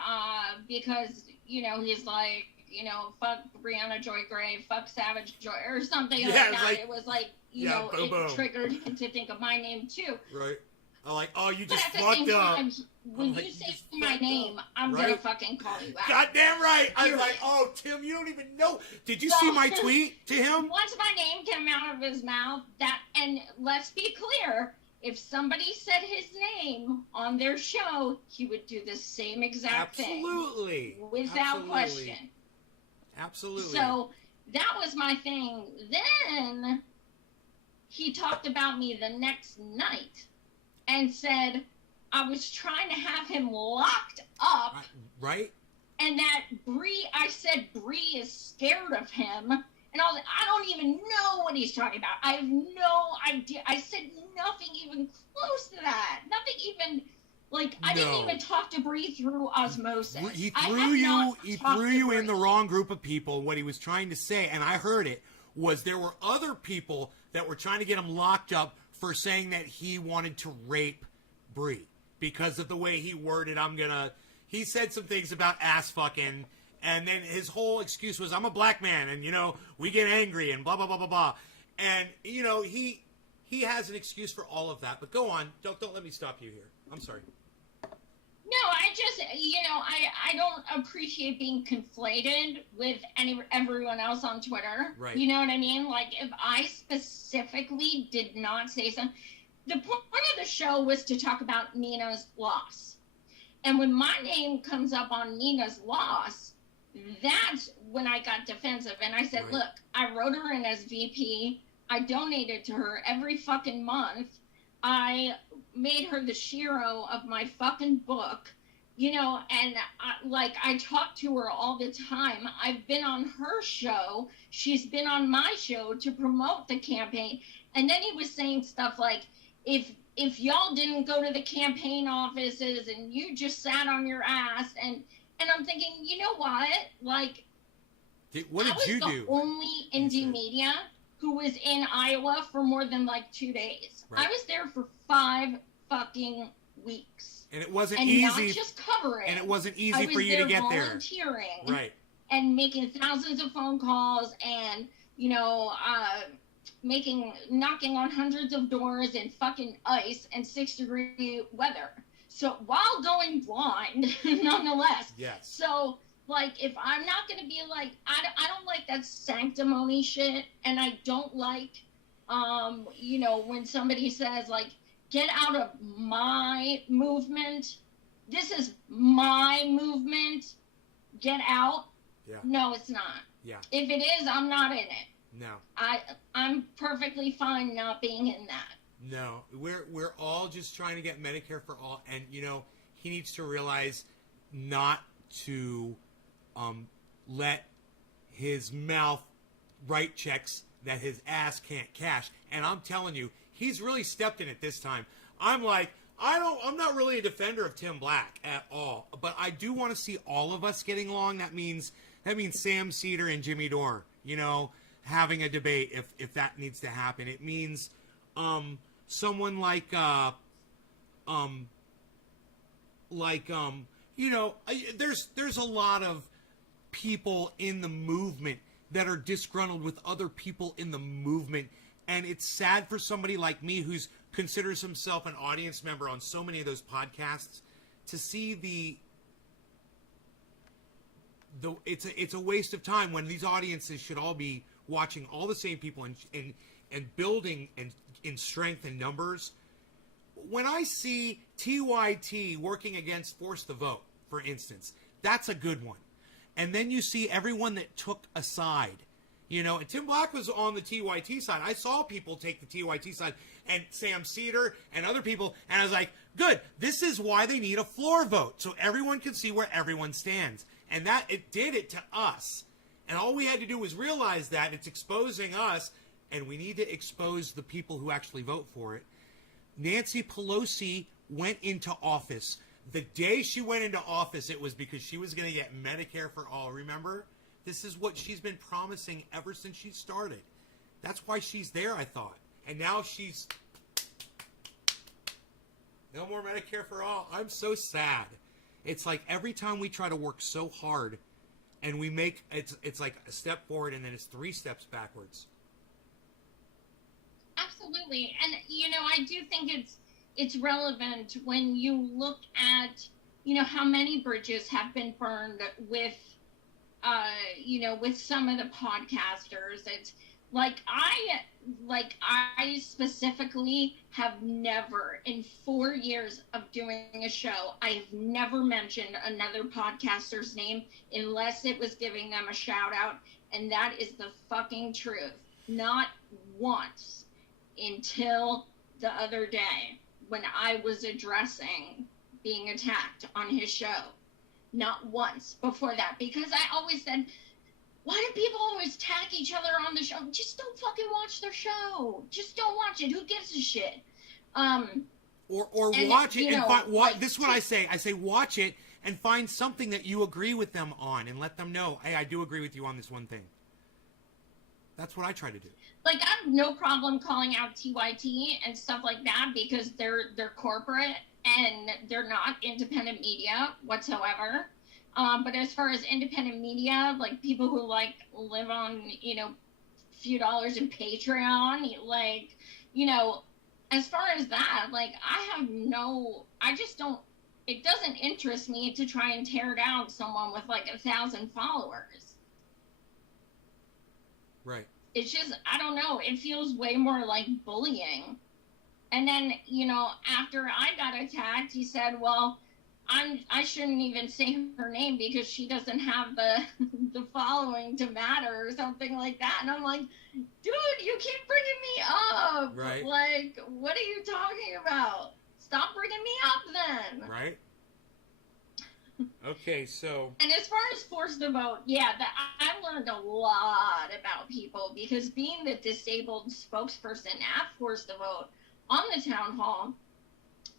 because, you know, he's like, you know, fuck Brianna Joy Gray, fuck Savage Joy, or something like that. It was like, you know, it triggered him to think of my name too. Right. I'm like, oh, you just but at fucked the same up. time, when you say my name, I'm gonna fucking call you out. Goddamn right. I was like, oh, Tim, you don't even know. Did you see my tweet to him? Once my name came out of his mouth, and let's be clear, if somebody said his name on their show, he would do the same exact thing. Absolutely. Without question. Absolutely. So that was my thing. Then he talked about me the next night and said I was trying to have him locked up. Right. And that I said Bree is scared of him. And I don't even know what he's talking about. I have no idea. I said nothing even close to that. Nothing even, like, I didn't even talk to Bree through osmosis. He threw you in the wrong group of people. What he was trying to say, and I heard it, was there were other people that were trying to get him locked up for saying that he wanted to rape Bree because of the way he worded, he said some things about ass fucking, and then his whole excuse was, I'm a black man, and, you know, we get angry, and blah, blah, blah, blah, blah. And, you know, he has an excuse for all of that. But go on. Don't let me stop you here. I'm sorry. No, I just, you know, I don't appreciate being conflated with everyone else on Twitter. Right. You know what I mean? Like, if I specifically did not say something, the point of the show was to talk about Nina's loss. And when my name comes up on Nina's loss, that's when I got defensive. And I said, look, I wrote her in as VP. I donated to her every fucking month. I made her the Shiro of my fucking book, you know, and I talk to her all the time. I've been on her show. She's been on my show to promote the campaign. And then he was saying stuff like, if y'all didn't go to the campaign offices and you just sat on your ass, and I'm thinking, you know what? Like, what did you do? I was the only indie media who was in Iowa for more than like 2 days. Right. I was there for 5 fucking weeks. And it wasn't and easy. Not just covering. And it wasn't easy for you to get there. Volunteering. Right. And making thousands of phone calls and, you know, knocking on hundreds of doors in fucking ice and 6-degree weather. So while going blind, nonetheless. Yes. So, like, if I'm not going to be like, I don't like that sanctimony shit, and I don't like, you know, when somebody says, like, get out of my movement. This is my movement. Get out. Yeah. No, it's not. Yeah. If it is, I'm not in it. No. I'm perfectly fine not being in that. No. We're all just trying to get Medicare for all, and, you know, he needs to realize not to let his mouth write checks that his ass can't cash. And I'm telling you, he's really stepped in it this time. I'm like, I'm not really a defender of Tim Black at all, but I do want to see all of us getting along. That means Sam Cedar and Jimmy Dore, you know, having a debate if that needs to happen. It means someone like you know, there's a lot of people in the movement that are disgruntled with other people in the movement. And it's sad for somebody like me who's considers himself an audience member on so many of those podcasts to see it's a waste of time when these audiences should all be watching all the same people and building and in strength and numbers. When I see TYT working against Force the Vote, for instance, that's a good one. And then you see everyone that took a side. You know, and Tim Black was on the TYT side. I saw people take the TYT side, and Sam Cedar and other people, and I was like, good, this is why they need a floor vote, so everyone can see where everyone stands. And that, it did it to us. And all we had to do was realize that it's exposing us, and we need to expose the people who actually vote for it. Nancy Pelosi went into office. The day she went into office, it was because she was going to get Medicare for all, remember? This is what she's been promising ever since she started. That's why she's there, I thought. And now she's... No more Medicare for all. I'm so sad. It's like every time we try to work so hard and we make... It's like a step forward and then it's 3 steps backwards. Absolutely. And, you know, I do think it's relevant when you look at, you know, how many bridges have been burned with... you know, with some of the podcasters. It's like I specifically have never, in 4 years of doing a show, I have never mentioned another podcaster's name unless it was giving them a shout out, and that is the fucking truth. Not once until the other day when I was addressing being attacked on his show. Not once before that, because I always said, why do people always tag each other on the show? Just don't fucking watch their show. Just don't watch it. Who gives a shit? Or watch it and find... This is what I say. I say watch it and find something that you agree with them on and let them know, hey, I do agree with you on this one thing. That's what I try to do. Like, I have no problem calling out TYT and stuff like that because they're corporate and they're not independent media whatsoever. But as far as independent media, like people who like live on, you know, few dollars in Patreon, like, you know, as far as that, like I just don't, it doesn't interest me to try and tear down someone with like 1,000 followers. Right. It's just, I don't know, it feels way more like bullying. And then, you know, after I got attacked, he said, well, I shouldn't even say her name because she doesn't have the following to matter or something like that. And I'm like, dude, you keep bringing me up. Right. Like, what are you talking about? Stop bringing me up then. Right. Okay, so... And as far as Force the Vote, yeah, I learned a lot about people because being the disabled spokesperson at Force the Vote on the town hall,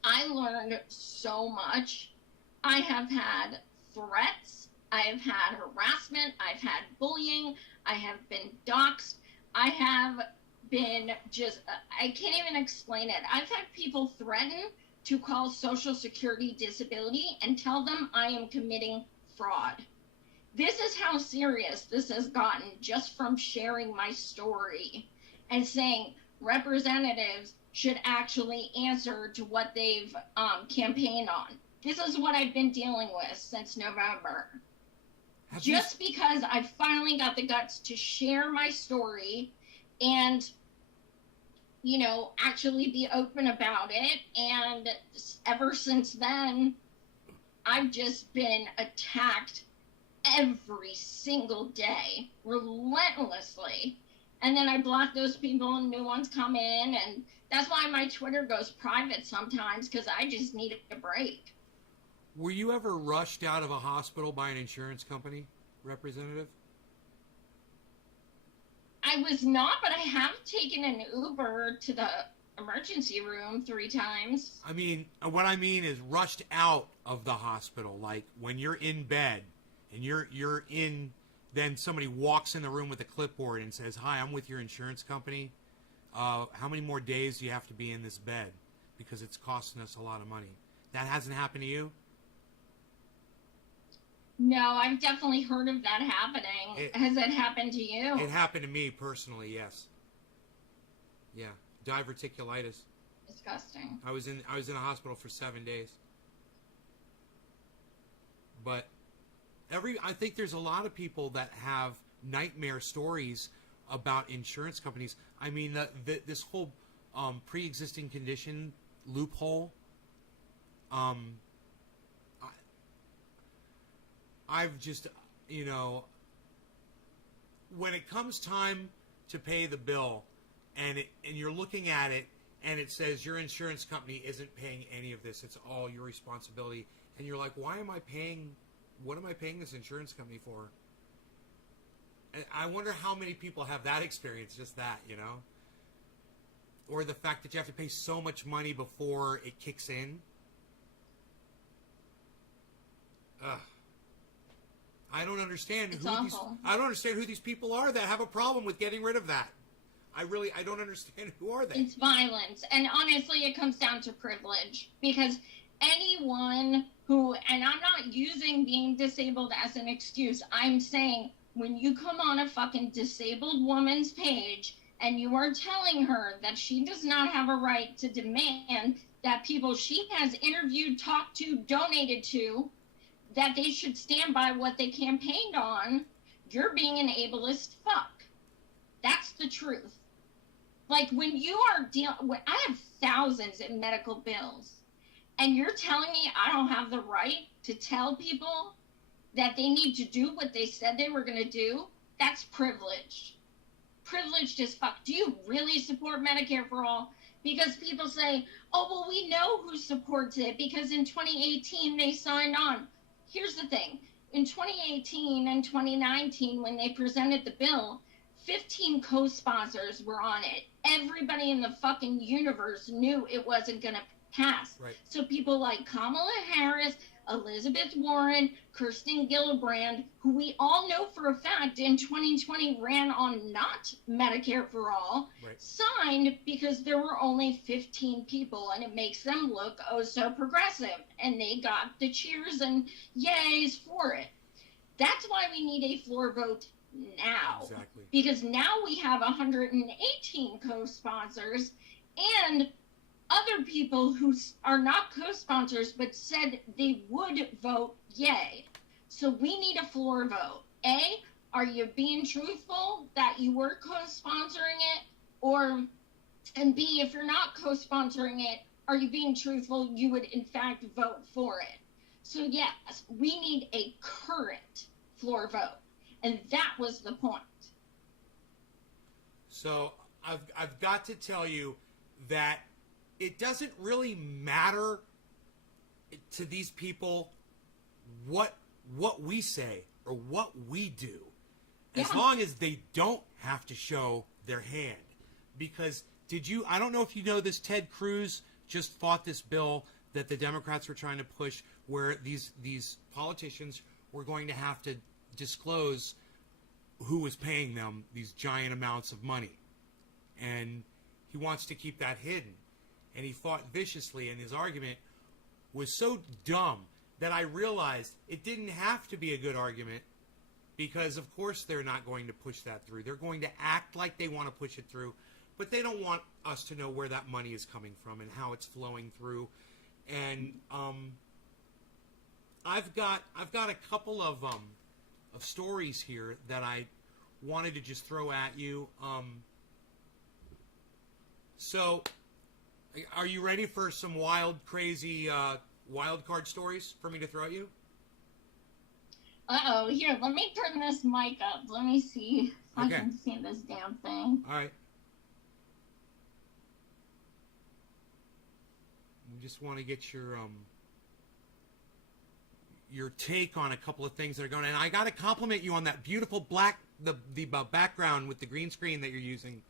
I learned so much. I have had threats, I have had harassment, I've had bullying, I have been doxxed, I have been just, I can't even explain it. I've had people threaten to call Social Security disability and tell them I am committing fraud. This is how serious this has gotten just from sharing my story and saying representatives should actually answer to what they've campaigned on. This is what I've been dealing with since November. Just because I finally got the guts to share my story and, you know, actually be open about it. And ever since then, I've just been attacked every single day, relentlessly. And then I block those people and new ones come in. And that's why my Twitter goes private sometimes, because I just need a break. Were you ever rushed out of a hospital by an insurance company, Representative? I was not, but I have taken an Uber to the emergency room 3 times. I mean, what I mean is rushed out of the hospital, like when you're in bed and you're in, then somebody walks in the room with a clipboard and says, "Hi, I'm with your insurance company. How many more days do you have to be in this bed? Because it's costing us a lot of money." That hasn't happened to you? No, I've definitely heard of that happening. Has it happened to you? It happened to me personally, yes. Yeah, diverticulitis. Disgusting. I was in a hospital for 7 days. But I think there's a lot of people that have nightmare stories about insurance companies. I mean, this whole pre-existing condition loophole. I've just, you know, when it comes time to pay the bill, and you're looking at it, and it says your insurance company isn't paying any of this, it's all your responsibility, and you're like, what am I paying this insurance company for? And I wonder how many people have that experience, just that, you know? Or the fact that you have to pay so much money before it kicks in. Ugh. I don't understand who these people are that have a problem with getting rid of that. I don't understand. Who are they? It's violence. And honestly, it comes down to privilege. Because anyone who, and I'm not using being disabled as an excuse, I'm saying when you come on a fucking disabled woman's page and you are telling her that she does not have a right to demand that people she has interviewed, talked to, donated to, that they should stand by what they campaigned on, you're being an ableist fuck. That's the truth. Like, when you are I have thousands in medical bills, and you're telling me I don't have the right to tell people that they need to do what they said they were going to do, that's privileged. Privileged as fuck. Do you really support Medicare for all? Because people say, oh, well, we know who supports it because in 2018 they signed on. Here's the thing. In 2018 and 2019, when they presented the bill, 15 co-sponsors were on it. Everybody in the fucking universe knew it wasn't going to pass. Right. So people like Kamala Harris, Elizabeth Warren, Kirsten Gillibrand, who we all know for a fact in 2020 ran on not Medicare for all, right, signed because there were only 15 people, and it makes them look oh so progressive. And they got the cheers and yays for it. That's why we need a floor vote now. Exactly. Because now we have 118 co-sponsors and other people who are not co-sponsors but said they would vote yay. So we need a floor vote. A, are you being truthful that you were co-sponsoring it? And B, if you're not co-sponsoring it, are you being truthful you would in fact vote for it? So yes, we need a current floor vote. And that was the point. So I've got to tell you that it doesn't really matter to these people what we say or what we do, as long as they don't have to show their hand. Because I don't know if you know this, Ted Cruz just fought this bill that the Democrats were trying to push, where these politicians were going to have to disclose who was paying them these giant amounts of money. And he wants to keep that hidden. And he fought viciously, and his argument was so dumb that I realized it didn't have to be a good argument, because of course they're not going to push that through. They're going to act like they want to push it through, but they don't want us to know where that money is coming from and how it's flowing through. And I've got a couple of stories here that I wanted to just throw at you. So, are you ready for some wild, crazy, wild card stories for me to throw at you? Uh-oh, here, let me turn this mic up. Let me see if I can see this damn thing. All right. We just want to get your take on a couple of things that are going on. And I got to compliment you on that beautiful the background with the green screen that you're using.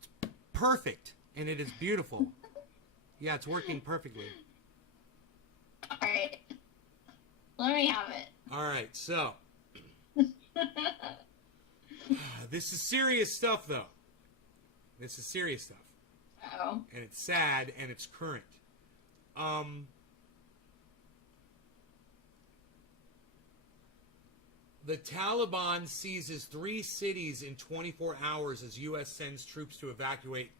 It's perfect, and it is beautiful. Yeah, it's working perfectly. All right. Let me have it. All right, so. This is serious stuff, though. This is serious stuff. Uh-oh. And it's sad, and it's current. The Taliban seizes 3 cities in 24 hours as U.S. sends troops to evacuate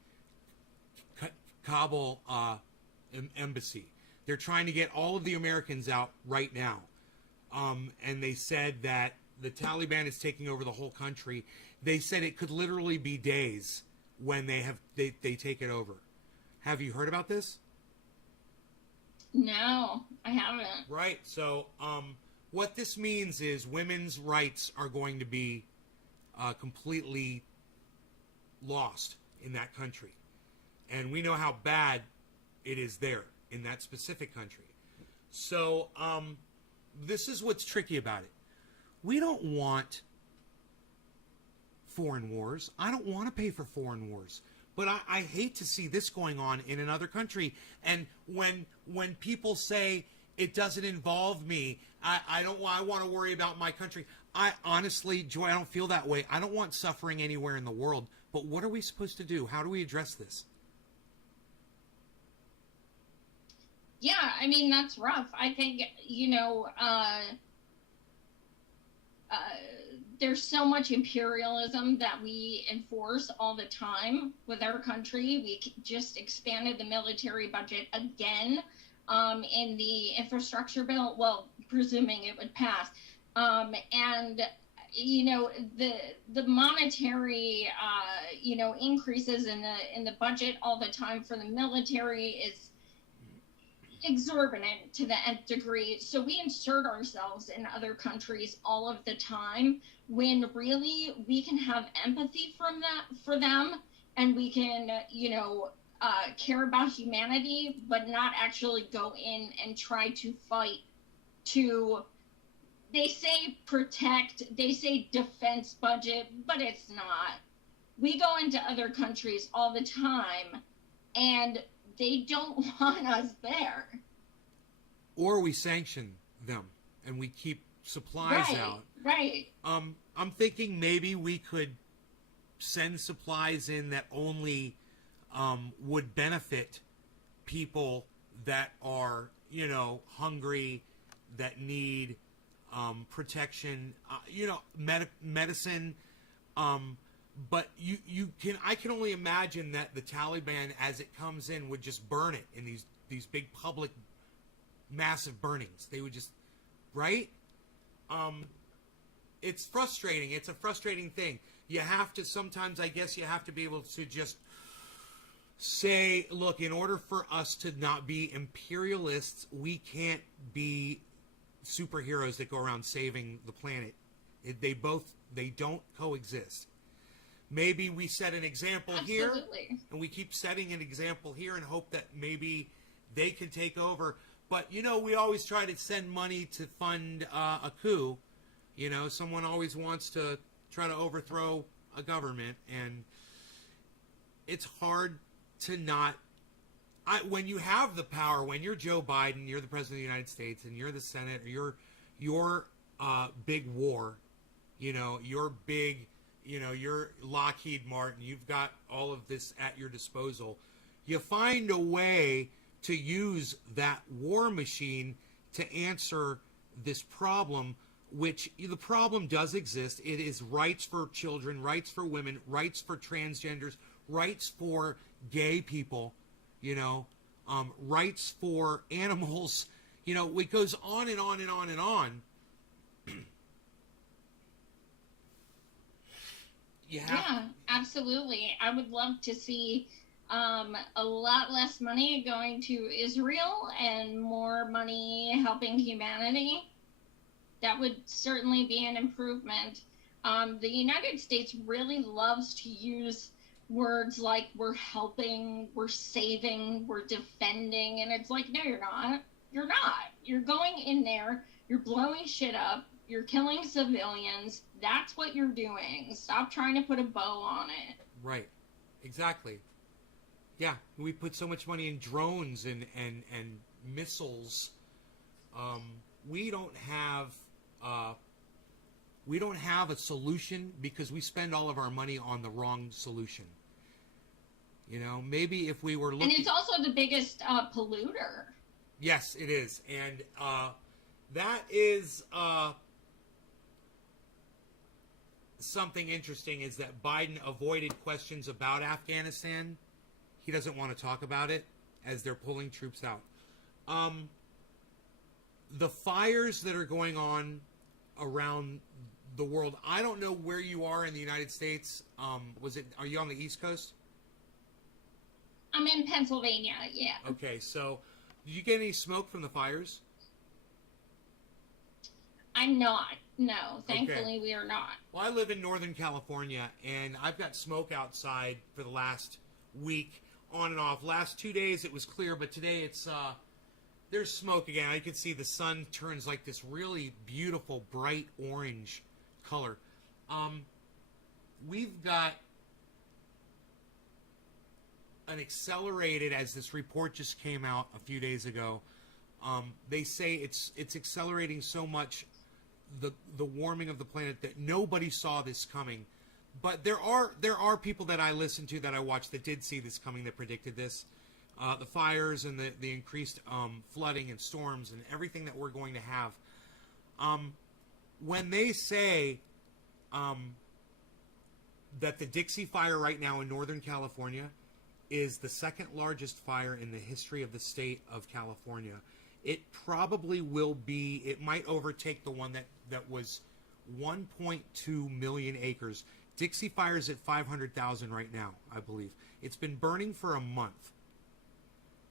Kabul embassy. They're trying to get all of the Americans out right now. And they said that the Taliban is taking over the whole country. They said it could literally be days when they take it over. Have you heard about this? No, I haven't. Right. So, what this means is women's rights are going to be completely lost in that country. And we know how bad it is there in that specific country. So, this is what's tricky about it. We don't want foreign wars. I don't want to pay for foreign wars. But I hate to see this going on in another country. And when people say it doesn't involve me, I want to worry about my country. I honestly, Joy, I don't feel that way. I don't want suffering anywhere in the world. But what are we supposed to do? How do we address this? Yeah, I mean, that's rough. I think, there's so much imperialism that we enforce all the time with our country. We just expanded the military budget again in the infrastructure bill, well, presuming it would pass. And, the monetary, increases in the budget all the time for the military is exorbitant to the nth degree. So we insert ourselves in other countries all of the time when really we can have empathy for them, and we can, care about humanity, but not actually go in and try to fight to, they say protect, they say defense budget, but it's not. We go into other countries all the time, and they don't want us there. Or we sanction them and we keep supplies out. Right. I'm thinking maybe we could send supplies in that only would benefit people that are, hungry, that need protection, medicine. But I can only imagine that the Taliban, as it comes in, would just burn it in these big public, massive burnings. They would just, right? It's frustrating. It's a frustrating thing. You have to, sometimes I guess you have to be able to just say, look, in order for us to not be imperialists, we can't be superheroes that go around saving the planet. They don't coexist. Maybe we set an example here, and we keep setting an example here and hope that maybe they can take over. But, we always try to send money to fund a coup. Someone always wants to try to overthrow a government, and it's hard to not... when you have the power, when you're Joe Biden, you're the President of the United States, and you're the Senate, or your big war, your big... you're Lockheed Martin, you've got all of this at your disposal. You find a way to use that war machine to answer this problem, which the problem does exist. It is rights for children, rights for women, rights for transgenders, rights for gay people, rights for animals. It goes on and on and on and on. Yeah, absolutely. I would love to see a lot less money going to Israel and more money helping humanity. That would certainly be an improvement. The United States really loves to use words like we're helping, we're saving, we're defending, and it's like, no, you're not. You're not. You're going in there, you're blowing shit up, you're killing civilians. That's what you're doing. Stop trying to put a bow on it. Right. Exactly. Yeah, we put so much money in drones and missiles. We don't have a solution because we spend all of our money on the wrong solution. Maybe if we were looking... And it's also the biggest polluter. Yes, it is. And that is... something interesting is that Biden avoided questions about Afghanistan. He doesn't want to talk about it as they're pulling troops out. The fires that are going on around the world, I don't know where you are in the United States. Are you on the East Coast? I'm in Pennsylvania, yeah. Okay, so did you get any smoke from the fires? I'm not. No, thankfully we are not. Well, I live in Northern California, and I've got smoke outside for the last week, on and off. Last 2 days it was clear, but today it's there's smoke again. I can see the sun turns like this really beautiful, bright orange color. We've got an accelerated, as this report just came out a few days ago. They say it's accelerating so much, the warming of the planet, that nobody saw this coming. But there are people that I listen to, that I watch, that did see this coming, that predicted this. The fires and the increased flooding and storms and everything that we're going to have. When they say that the Dixie Fire right now in Northern California is the second largest fire in the history of the state of California, it probably will be, it might overtake the one that was 1.2 million acres. Dixie Fire is at 500,000 right now, I believe. It's been burning for a month.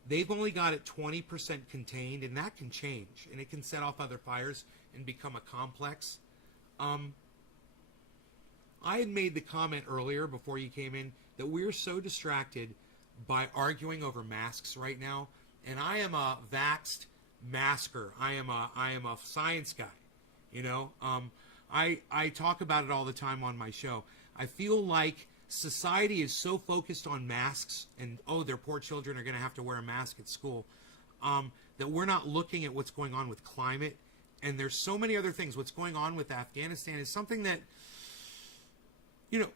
They've only got it 20% contained, and that can change, and it can set off other fires and become a complex. I had made the comment earlier before you came in that we're so distracted by arguing over masks right now, and I am a vaxxed masker. I am a science guy, you know. I talk about it all the time on my show. I feel like society is so focused on masks and, their poor children are going to have to wear a mask at school, that we're not looking at what's going on with climate. And there's so many other things. What's going on with Afghanistan is something that,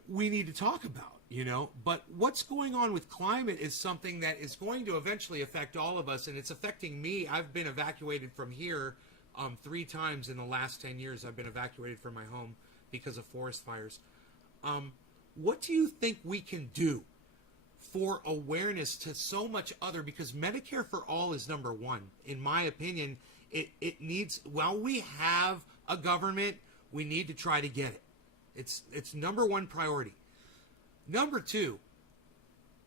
we need to talk about, But what's going on with climate is something that is going to eventually affect all of us, and it's affecting me. I've been evacuated from here 3 times in the last 10 years. I've been evacuated from my home because of forest fires. What do you think we can do for awareness to so much other, because Medicare for all is number one. In my opinion, it needs, while we have a government, we need to try to get it. It's number one priority. Number two,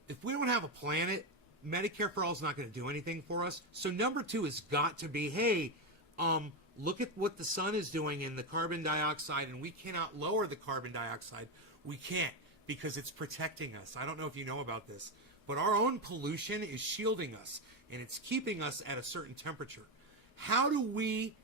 if we don't have a planet, Medicare for all is not going to do anything for us. So number two has got to be, hey, look at what the sun is doing in the carbon dioxide, and we cannot lower the carbon dioxide. We can't, because it's protecting us. I don't know if you know about this, but our own pollution is shielding us, and it's keeping us at a certain temperature. How do we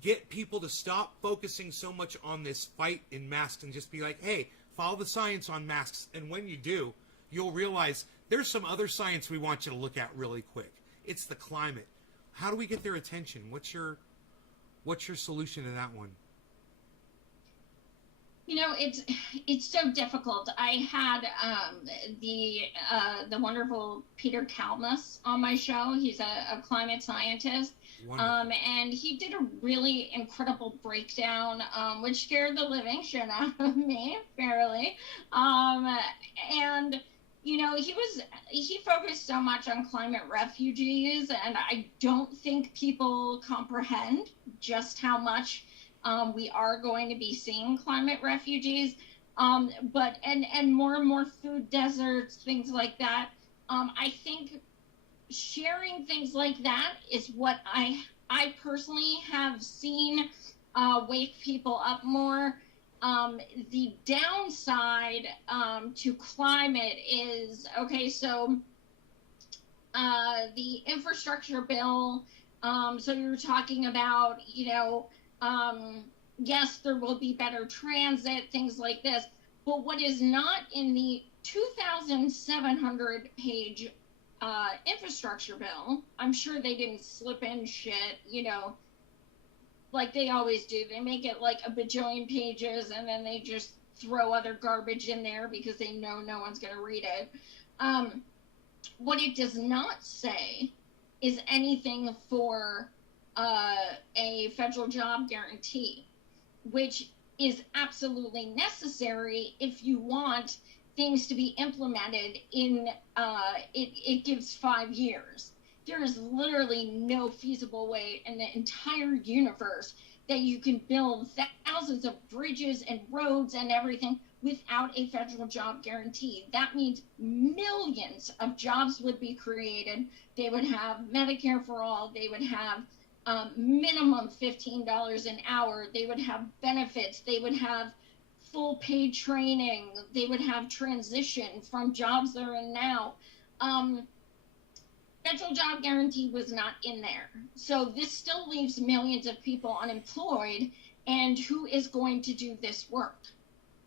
get people to stop focusing so much on this fight in masks and just be like, hey, follow the science on masks, and when you do, you'll realize there's some other science we want you to look at really quick. It's the climate. How do we get their attention? What's your solution to that one? It's so difficult. I had the wonderful Peter Kalmus on my show. He's a climate scientist, and he did a really incredible breakdown, which scared the living shit out of me, fairly. And he focused so much on climate refugees, and I don't think people comprehend just how much we are going to be seeing climate refugees, but more and more food deserts, things like that. I think sharing things like that is what I personally have seen wake people up more. The downside to climate is, okay, so the infrastructure bill, so you're talking about, yes, there will be better transit, things like this, but what is not in the 2,700-page infrastructure bill, I'm sure they didn't slip in shit, like they always do. They make it like a bajillion pages, and then they just throw other garbage in there because they know no one's going to read it. What it does not say is anything for a federal job guarantee, which is absolutely necessary if you want things to be implemented in, it gives 5 years. There is literally no feasible way in the entire universe that you can build thousands of bridges and roads and everything without a federal job guarantee. That means millions of jobs would be created. They would have Medicare for all. They would have minimum $15 an hour. They would have benefits. They would have full paid training. They would have transition from jobs they're in now. Federal job guarantee was not in there. So this still leaves millions of people unemployed, and who is going to do this work?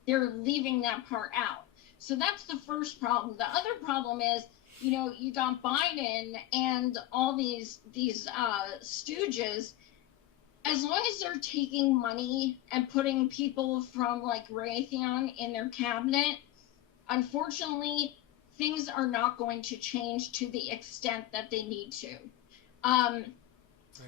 They're leaving that part out. So that's the first problem. The other problem is, you know, you got Biden and all these stooges. As long as they're taking money and putting people from like Raytheon in their cabinet, unfortunately, things are not going to change to the extent that they need to.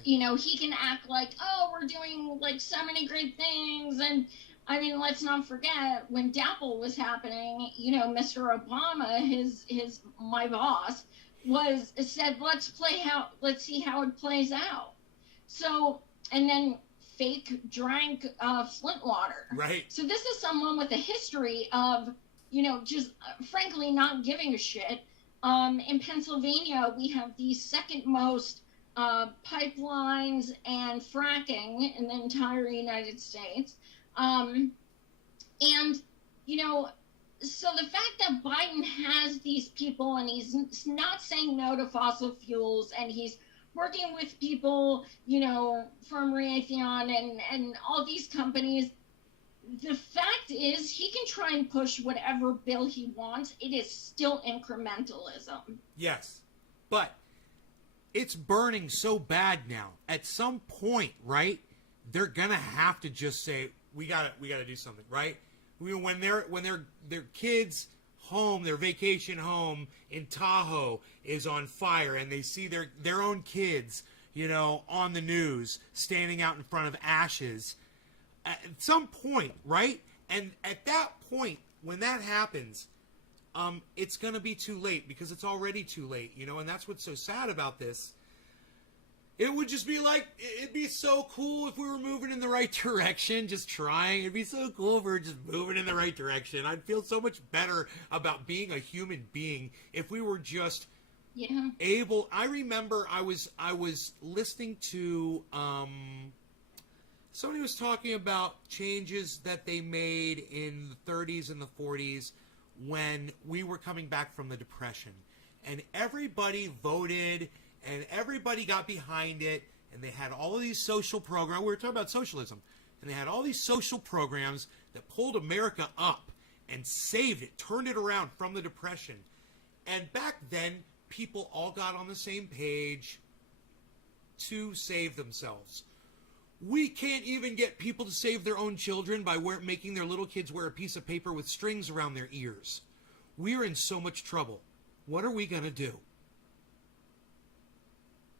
You know, he can act like, oh, we're doing like so many great things. And I mean, let's not forget when DAPL was happening, you know, Mr. Obama, my boss, said, let's see how it plays out. So, and then fake drank Flint water. Right. So this is someone with a history of, you know, just frankly not giving a shit. In Pennsylvania, we have the second most pipelines and fracking in the entire United States. And, you know, so the fact that Biden has these people and he's not saying no to fossil fuels and he's working with people, you know, from Raytheon and all these companies, the fact is he can try and push whatever bill he wants. It is still incrementalism. Yes, but it's burning so bad now. At some point, right, they're gonna have to just say, we gotta do something, right? When their kids' home, their vacation home in Tahoe is on fire, and they see their own kids, you know, on the news standing out in front of ashes. At some point, right? And at that point, when that happens, it's going to be too late, because it's already too late, you know, and that's what's so sad about this. It would just be like, it'd be so cool if we were moving in the right direction, just trying. It'd be so cool if we were just moving in the right direction. I'd feel so much better about being a human being if we were just able. I remember I was listening to, somebody was talking about changes that they made in the 30s and the 40s when we were coming back from the Depression. And everybody voted, and everybody got behind it, and they had all of these social programs. We were talking about socialism. And they had all these social programs that pulled America up and saved it, turned it around from the Depression. And back then, people all got on the same page to save themselves. We can't even get people to save their own children by making their little kids wear a piece of paper with strings around their ears. We're in so much trouble. What are we going to do?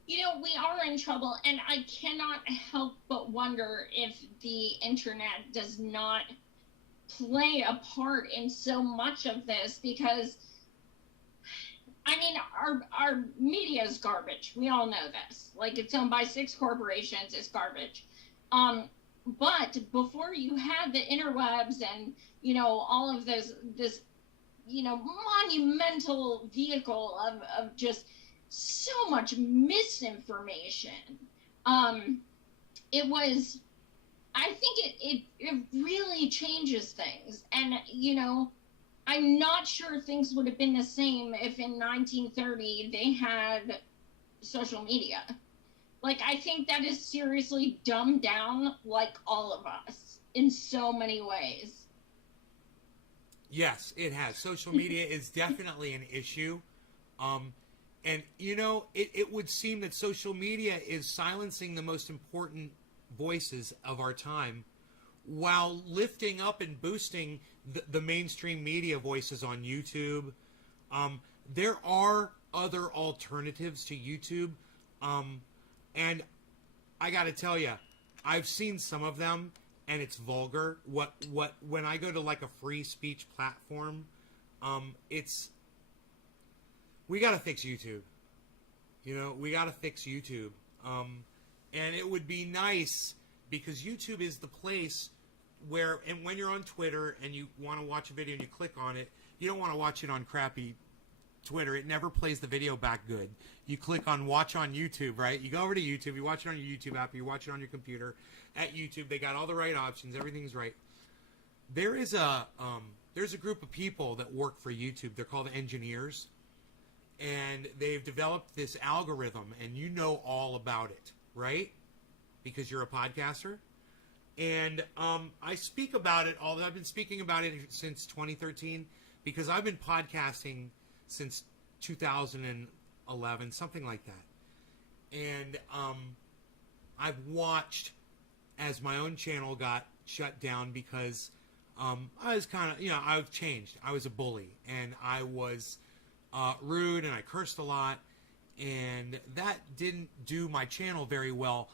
You know, we are in trouble, and I cannot help but wonder if the internet does not play a part in so much of this, because, I mean, our media is garbage. We all know this. Like, it's owned by 6 corporations. It's garbage. But before you had the interwebs and, you know, all of this, you know, monumental vehicle of just so much misinformation, it was, I think it really changes things. And, you know, I'm not sure things would have been the same if in 1930 they had social media. Like, I think that is seriously dumbed down, like all of us, in so many ways. Yes, it has. Social media is definitely an issue. And, you know, it would seem that social media is silencing the most important voices of our time while lifting up and boosting the mainstream media voices on YouTube. There are other alternatives to YouTube. And I got to tell you, I've seen some of them, and it's vulgar. When I go to like a free speech platform, we got to fix YouTube. You know, we got to fix YouTube. And it would be nice because YouTube is the place where, and when you're on Twitter and you want to watch a video and you click on it, you don't want to watch it on crappy Twitter. It never plays the video back good. You click on watch on YouTube, right? You go over to YouTube, you watch it on your YouTube app, you watch it on your computer. At YouTube, they got all the right options. Everything's right. There's a group of people that work for YouTube. They're called engineers. And they've developed this algorithm, and you know all about it, right? Because you're a podcaster. And I speak about it, I've been speaking about it since 2013, because I've been podcasting since 2011, something like that. And I've watched as my own channel got shut down because I was kind of, I've changed. I was a bully, and I was rude, and I cursed a lot, and that didn't do my channel very well.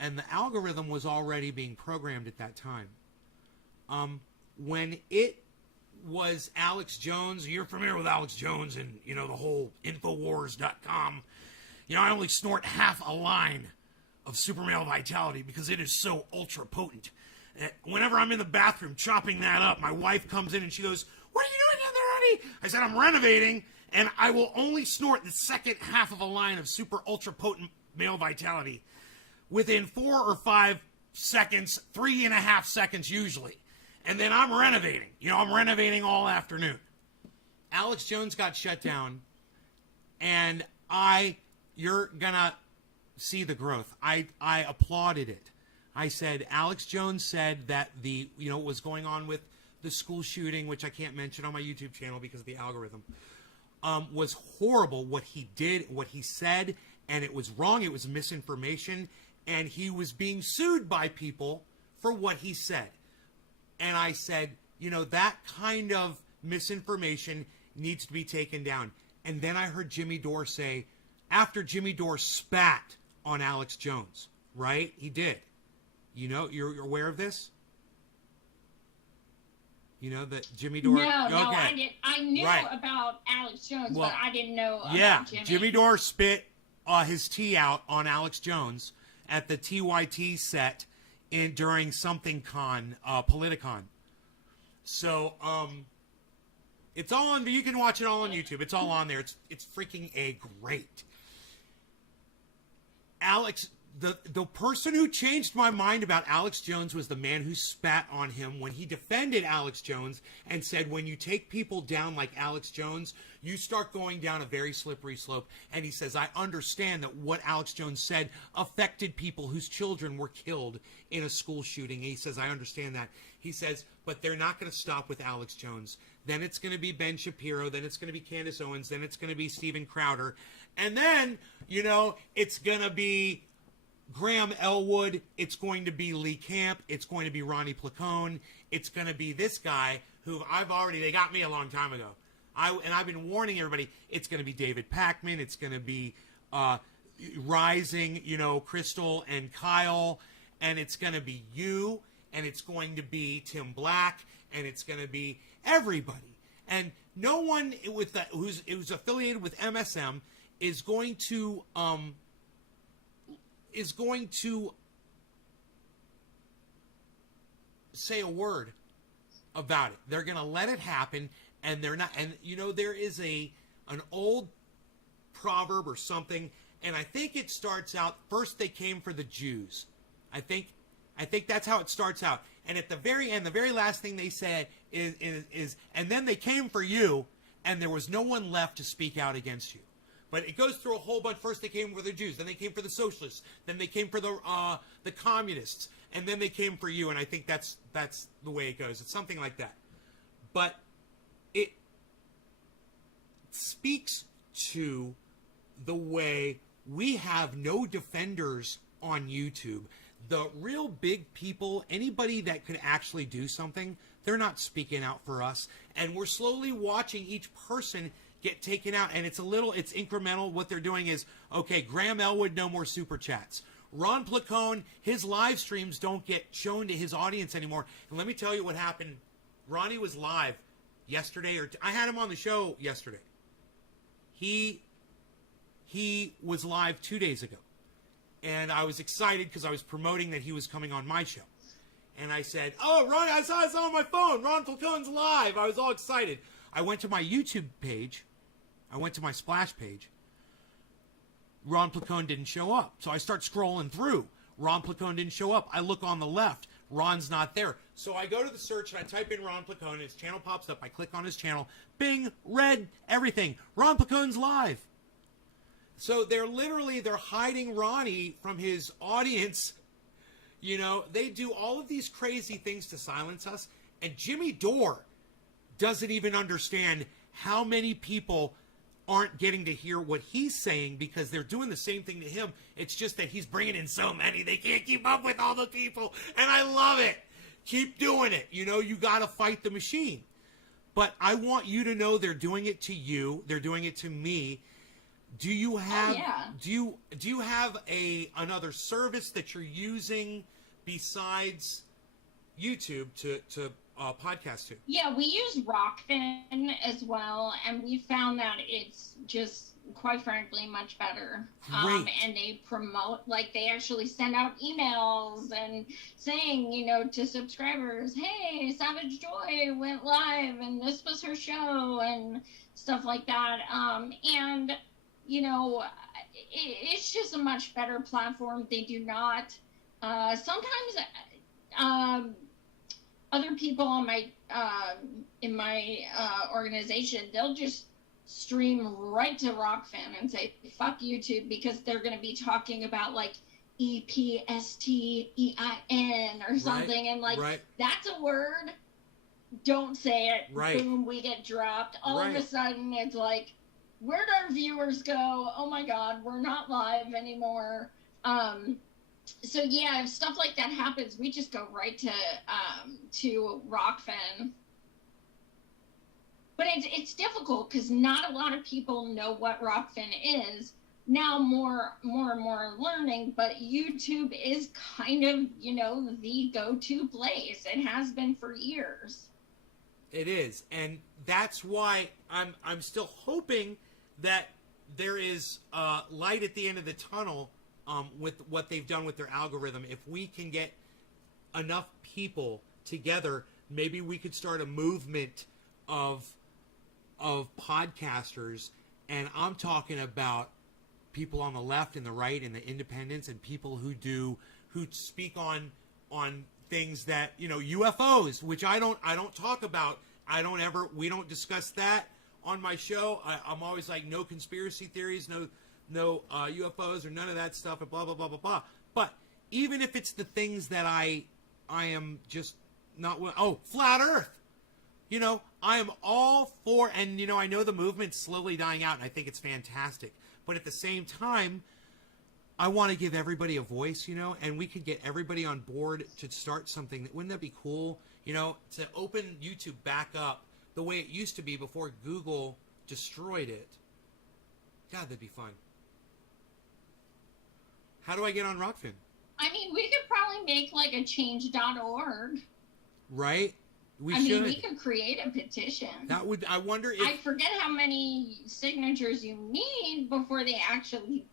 And the algorithm was already being programmed at that time. When it was Alex Jones, you're familiar with Alex Jones and, the whole Infowars.com. I only snort half a line of super male vitality because it is so ultra potent. Whenever I'm in the bathroom chopping that up, my wife comes in and she goes, "What are you doing in there, honey?" I said, "I'm renovating, and I will only snort the second half of a line of super ultra potent male vitality within 4 or 5 seconds, 3.5 seconds usually. And then I'm renovating. I'm renovating all afternoon." Alex Jones got shut down, and you're gonna see the growth. I applauded it. I said, Alex Jones said that what was going on with the school shooting, which I can't mention on my YouTube channel because of the algorithm, was horrible. What he did, what he said, and it was wrong. It was misinformation. And he was being sued by people for what he said. And I said, that kind of misinformation needs to be taken down. And then I heard Jimmy Dore say, after Jimmy Dore spat on Alex Jones, right? He did. You're aware of this? That Jimmy Dore... No, okay. I knew about Alex Jones, but I didn't know about Jimmy. Jimmy Dore spit his tea out on Alex Jones at the TYT set during something con, Politicon. So, it's all on, you can watch it all on YouTube. It's all on there. It's freaking great. Alex, the person who changed my mind about Alex Jones was the man who spat on him when he defended Alex Jones and said, when you take people down like Alex Jones, you start going down a very slippery slope. And he says, I understand that what Alex Jones said affected people whose children were killed in a school shooting. And he says, I understand that. He says, but they're not going to stop with Alex Jones. Then it's going to be Ben Shapiro. Then it's going to be Candace Owens. Then it's going to be Steven Crowder. And then, it's going to be Graham Elwood. It's going to be Lee Camp. It's going to be Ronnie Placone. It's going to be this guy who they got me a long time ago. I've been warning everybody, it's going to be David Pakman. It's going to be Rising, Crystal and Kyle. And it's going to be you. And it's going to be Tim Black. And it's going to be everybody. And no one who's affiliated with MSM is going to say a word about it. They're going to let it happen, and they're not. And there is an old proverb or something, and I think it starts out first. They came for the Jews. I think that's how it starts out. And at the very end, the very last thing they said is and then they came for you, and there was no one left to speak out against you. But it goes through a whole bunch. First they came for the Jews, then they came for the socialists, then they came for the communists, and then they came for you. And I think that's the way it goes. It's something like that. But it speaks to the way we have no defenders on YouTube. The real big people, anybody that could actually do something, they're not speaking out for us. And we're slowly watching each person get taken out, and it's incremental. What they're doing is, okay, Graham Elwood, no more super chats. Ron Placone, his live streams don't get shown to his audience anymore. And let me tell you what happened. Ronnie was live yesterday, I had him on the show yesterday. He was live 2 days ago. And I was excited because I was promoting that he was coming on my show. And I said, oh, Ron, I saw this on my phone. Ron Placone's live. I was all excited. I went to my YouTube page. I went to my Splash page. Ron Placone didn't show up. So I start scrolling through. Ron Placone didn't show up. I look on the left. Ron's not there. So I go to the search and I type in Ron Placone. His channel pops up. I click on his channel. Bing, red, everything. Ron Placone's live. So they're hiding Ronnie from his audience. You know, they do all of these crazy things to silence us. And Jimmy Dore doesn't even understand how many people aren't getting to hear what he's saying because they're doing the same thing to him. It's just that he's bringing in so many. They can't keep up with all the people. And I love it. Keep doing it. You know, you got to fight the machine. But I want you to know they're doing it to you. They're doing it to me. Do you have do you have another service that you're using besides YouTube to podcast to? Yeah, we use Rockfin as well, and we found that it's just, quite frankly, much better. And they promote, like, they actually send out emails and saying, you know, to subscribers, hey, Savage Joy went live, and this was her show, and stuff like that. And you know, it's just a much better platform. They do not. Sometimes other people on my in my organization, they'll just stream right to Rockfin and say fuck YouTube because they're going to be talking about like EPSTEIN or something, and like that's a word. Don't say it. Boom, we get dropped. All of a sudden, it's like, where'd our viewers go? Oh my God, we're not live anymore. So yeah, if stuff like that happens, we just go right to Rockfin. But it's difficult because not a lot of people know what Rockfin is. Now more and more learning, but YouTube is kind of, you know, the go-to place. It has been for years. It is, and that's why I'm still hoping that there is light at the end of the tunnel with what they've done with their algorithm. If we can get enough people together, maybe we could start a movement of podcasters, and I'm talking about people on the left and the right and the independents and people who speak on things that, you know, UFOs, which I don't talk about. We don't discuss that on my show. I'm always like, no conspiracy theories, no UFOs or none of that stuff, and blah, blah, blah, blah, blah. But even if it's the things that I am just not, flat earth, you know, I am all for, and, you know, I know the movement's slowly dying out, and I think it's fantastic. But at the same time, I want to give everybody a voice, you know, and we could get everybody on board to start something. Wouldn't that be cool? You know, to open YouTube back up the way it used to be before Google destroyed it. God, that'd be fun. How do I get on Rockfin? I mean, we could probably make like a change.org. Right? I mean, we could create a petition. That would, I wonder if... I forget how many signatures you need before they actually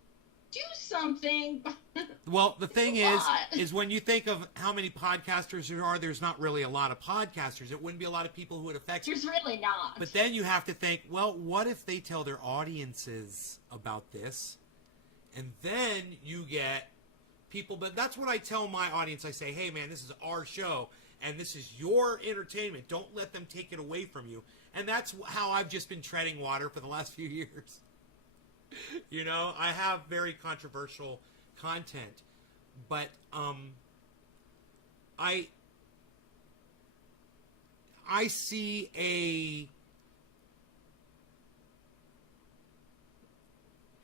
do something. Well, the thing is when you think of how many podcasters there are, there's not really a lot of podcasters. It wouldn't be a lot of people who it affects. There's really not. But then you have to think, well, what if they tell their audiences about this? And then you get people, but that's what I tell my audience. I say, hey, man, this is our show, and this is your entertainment. Don't let them take it away from you. And that's how I've just been treading water for the last few years. You know, I have very controversial content, but I see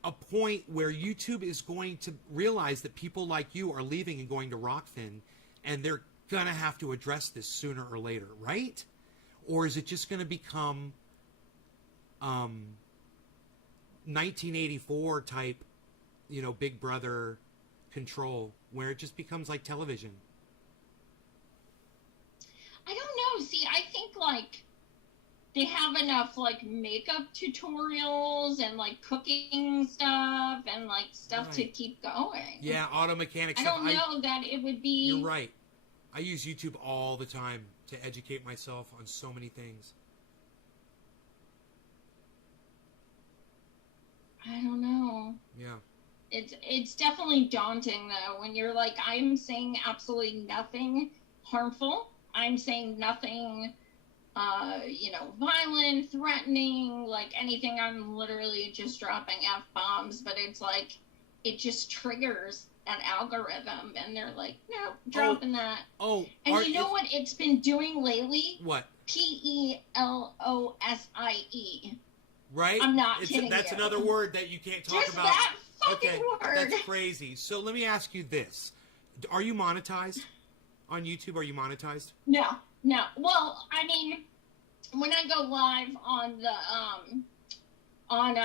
a point where YouTube is going to realize that people like you are leaving and going to Rockfin, and they're going to have to address this sooner or later, right? Or is it just going to become 1984 type, you know, Big Brother control where it just becomes like television? I don't know. See, I think like they have enough like makeup tutorials and like cooking stuff and like stuff to keep going. Yeah, auto mechanics. I don't know that it would be. You're right. I use YouTube all the time to educate myself on so many things. I don't know. Yeah. It's definitely daunting though when you're like, I'm saying absolutely nothing harmful. I'm saying nothing violent, threatening, like anything. I'm literally just dropping F-bombs, but it's like it just triggers that algorithm and they're like, no, dropping that. Oh, and you know what it's been doing lately? What? PELOSIE. Right? I'm not kidding. That's you. another word that you can't talk Just about. That fucking word. That's crazy. So let me ask you this: are you monetized on YouTube? Are you monetized? No. Well, I mean, when I go live on the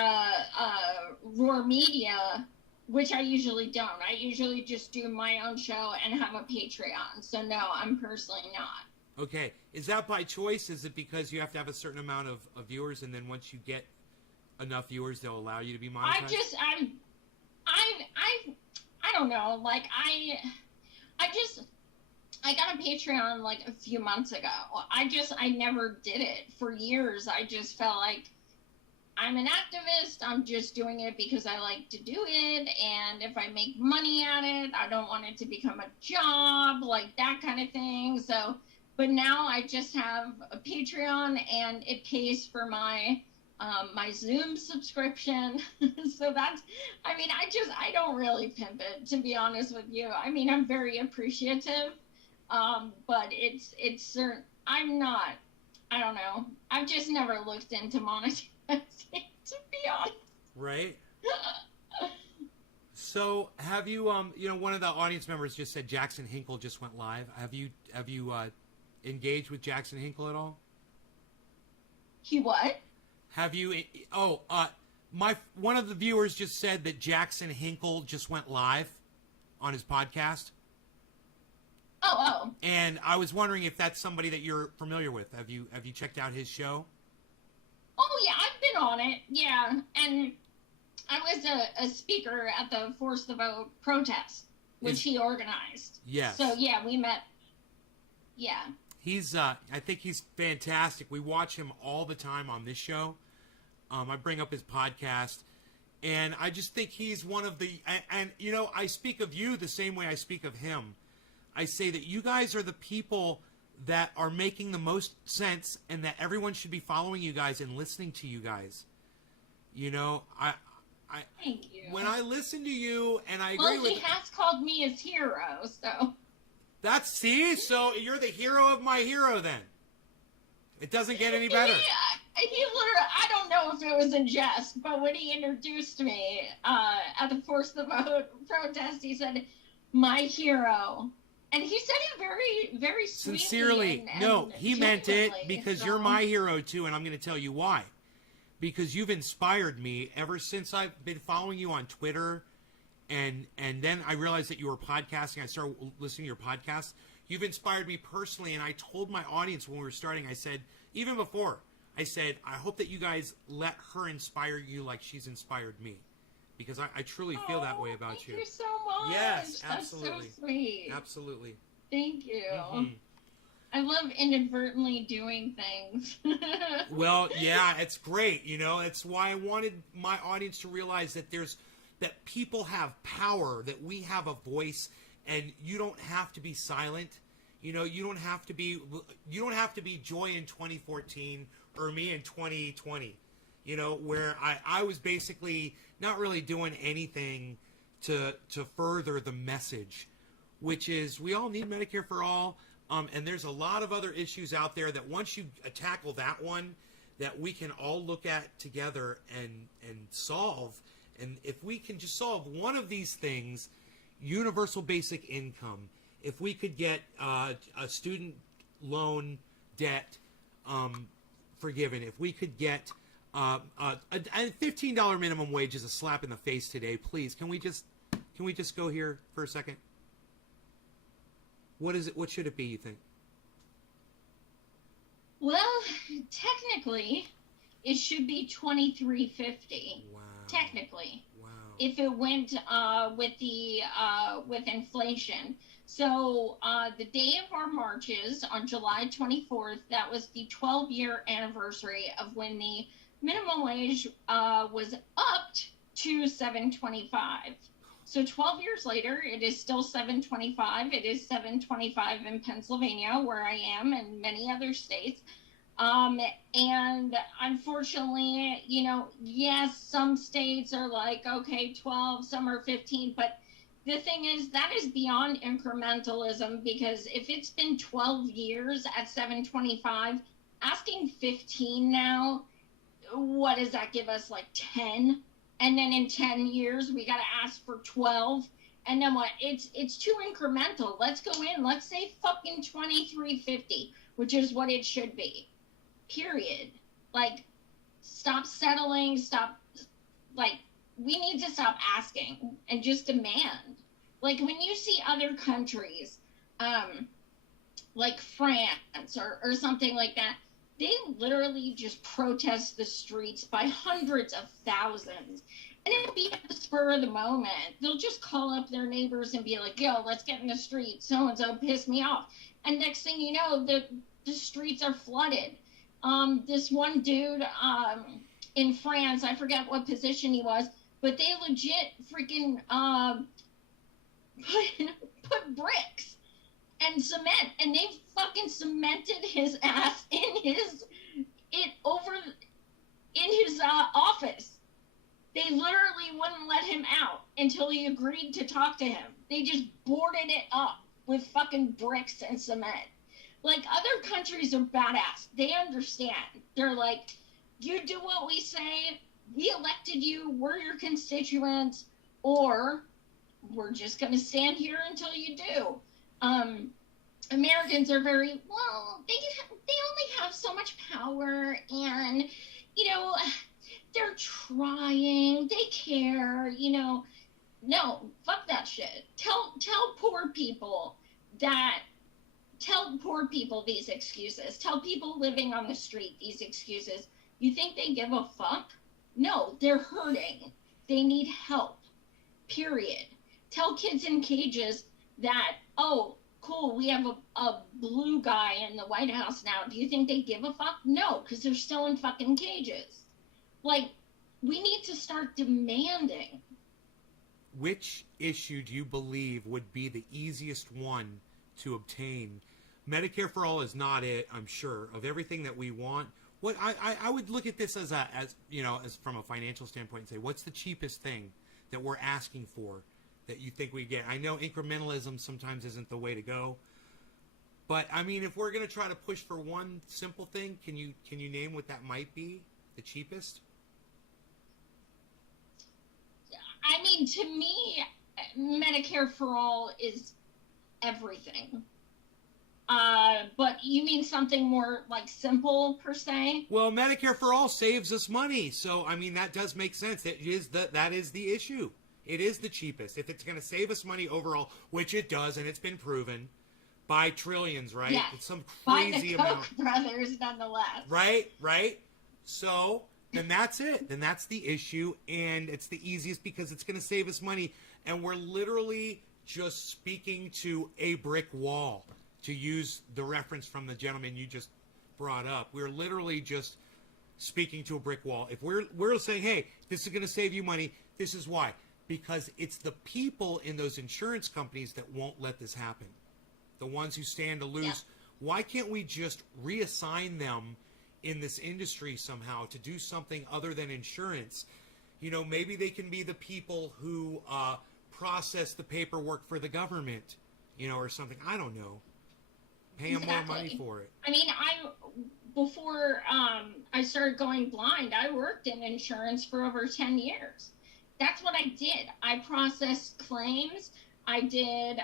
Roar Media, which I usually don't. I usually just do my own show and have a Patreon. So no, I'm personally not. Okay. Is that by choice? Is it because you have to have a certain amount of viewers, and then once you get enough viewers, they'll allow you to be monetized? I don't know. Like I got a Patreon like a few months ago. I never did it for years. I just felt like I'm an activist. I'm just doing it because I like to do it. And if I make money at it, I don't want it to become a job, like that kind of thing. So, but now I just have a Patreon and it pays for my Zoom subscription. So that's, I don't really pimp it, to be honest with you. I mean, I'm very appreciative. But it's certain, I don't know. I've just never looked into monetizing, to be honest. Right. So have you, one of the audience members just said Jackson Hinkle just went live. Have you engaged with Jackson Hinkle at all? He what? Have you, one of the viewers just said that Jackson Hinkle just went live on his podcast. Oh. And I was wondering if that's somebody that you're familiar with. Have you checked out his show? Oh yeah, I've been on it. Yeah, and I was a speaker at the Force the Vote protest, which he organized. Yes. So yeah, we met. Yeah. He's I think he's fantastic. We watch him all the time on this show. I bring up his podcast, and I just think he's one of the. And I speak of you the same way I speak of him. I say that you guys are the people that are making the most sense, and that everyone should be following you guys and listening to you guys. Thank you. When I listen to you, and I agree with. Well, he has called me his hero, so. So you're the hero of my hero, then. It doesn't get any better. He literally, I don't know if it was in jest, but when he introduced me at the Force the Vote protest, he said, "My hero." And he said it very, very sweetly. Sincerely. No, he meant it because so. You're my hero, too, and I'm going to tell you why. Because you've inspired me ever since I've been following you on Twitter, and then I realized that you were podcasting. I started listening to your podcast. You've inspired me personally, and I told my audience when we were starting, I said, even before, I said, I hope that you guys let her inspire you like she's inspired me. Because I truly feel that way about you. Thank you so much. Yes, That's absolutely. so sweet. Absolutely. Thank you. Mm-hmm. I love inadvertently doing things. Well, yeah, it's great. It's why I wanted my audience to realize that that people have power, that we have a voice, and you don't have to be silent. You don't have to be Joy in 2014 or me in 2020. Where I was basically not really doing anything to further the message, which is we all need Medicare for all, and there's a lot of other issues out there that once you tackle that one, that we can all look at together and solve. And if we can just solve one of these things, universal basic income, if we could get a student loan debt forgiven, if we could get a $15 minimum wage is a slap in the face today. Please, can we just Can we just go here for a second? What is it? What should it be, you think? Well, technically, it should be $23.50. Wow. Technically. Wow. If it went with inflation. So the day of our marches on July 24th, that was the 12-year anniversary of when the minimum wage was upped to $7.25. So 12 years later, it is still $7.25. It is $7.25 in Pennsylvania, where I am, and many other states. And unfortunately, you know, yes, some states are like, okay, 12, some are 15, but the thing is, that is beyond incrementalism, because if it's been 12 years at $7.25, asking 15 now, what does that give us, like 10? And then in 10 years, we got to ask for 12. And then what? It's too incremental. Let's go in. Let's say fucking $23.50, which is what it should be. Period. Like, stop settling. Stop. Like, we need to stop asking and just demand. Like, when you see other countries, like France or something like that, they literally just protest the streets by hundreds of thousands. And it'll be at the spur of the moment. They'll just call up their neighbors and be like, yo, let's get in the street. So-and-so pissed me off. And next thing you know, the streets are flooded. This one dude in France, I forget what position he was, but they legit freaking put bricks and cement, and they fucking cemented his ass in his office. They literally wouldn't let him out until he agreed to talk to him. They just boarded it up with fucking bricks and cement. Like, other countries are badass. They understand. They're like, you do what we say, we elected you, we're your constituents, or we're just going to stand here until you do. Americans are very, well, they only have so much power, and, you know, they're trying, they care, you know. No, fuck that shit. Tell poor people these excuses. Tell people living on the street these excuses. You think they give a fuck? No, they're hurting. They need help. Period. Tell kids in cages that, oh, cool, we have a blue guy in the White House now. Do you think they give a fuck? No, because they're still in fucking cages. Like, we need to start demanding. Which issue do you believe would be the easiest one to obtain? Medicare for all is not it, I'm sure. Of everything that we want, what I would look at this as from a financial standpoint and say, what's the cheapest thing that we're asking for that you think we get? I know incrementalism sometimes isn't the way to go, but I mean, if we're going to try to push for one simple thing, can you name what that might be? The cheapest? I mean, to me, Medicare for all is everything. But you mean something more like simple per se? Well, Medicare for all saves us money, so I mean that does make sense. That is the issue. It is the cheapest. If it's going to save us money overall, which it does, and it's been proven by trillions, right? Yeah. It's some crazy by the amount. Koch brothers, nonetheless. Right. So then that's it. Then that's the issue, and it's the easiest because it's going to save us money, and we're literally just speaking to a brick wall. To use the reference from the gentleman you just brought up, we're literally just speaking to a brick wall. If we're saying, hey, this is going to save you money, this is why. Because it's the people in those insurance companies that won't let this happen. The ones who stand to lose. Yeah. Why can't we just reassign them in this industry somehow to do something other than insurance? You know, maybe they can be the people who process the paperwork for the government, you know, or something. I don't know. Pay them more money for it. I mean, before I started going blind, I worked in insurance for over 10 years. That's what I did. I processed claims. I did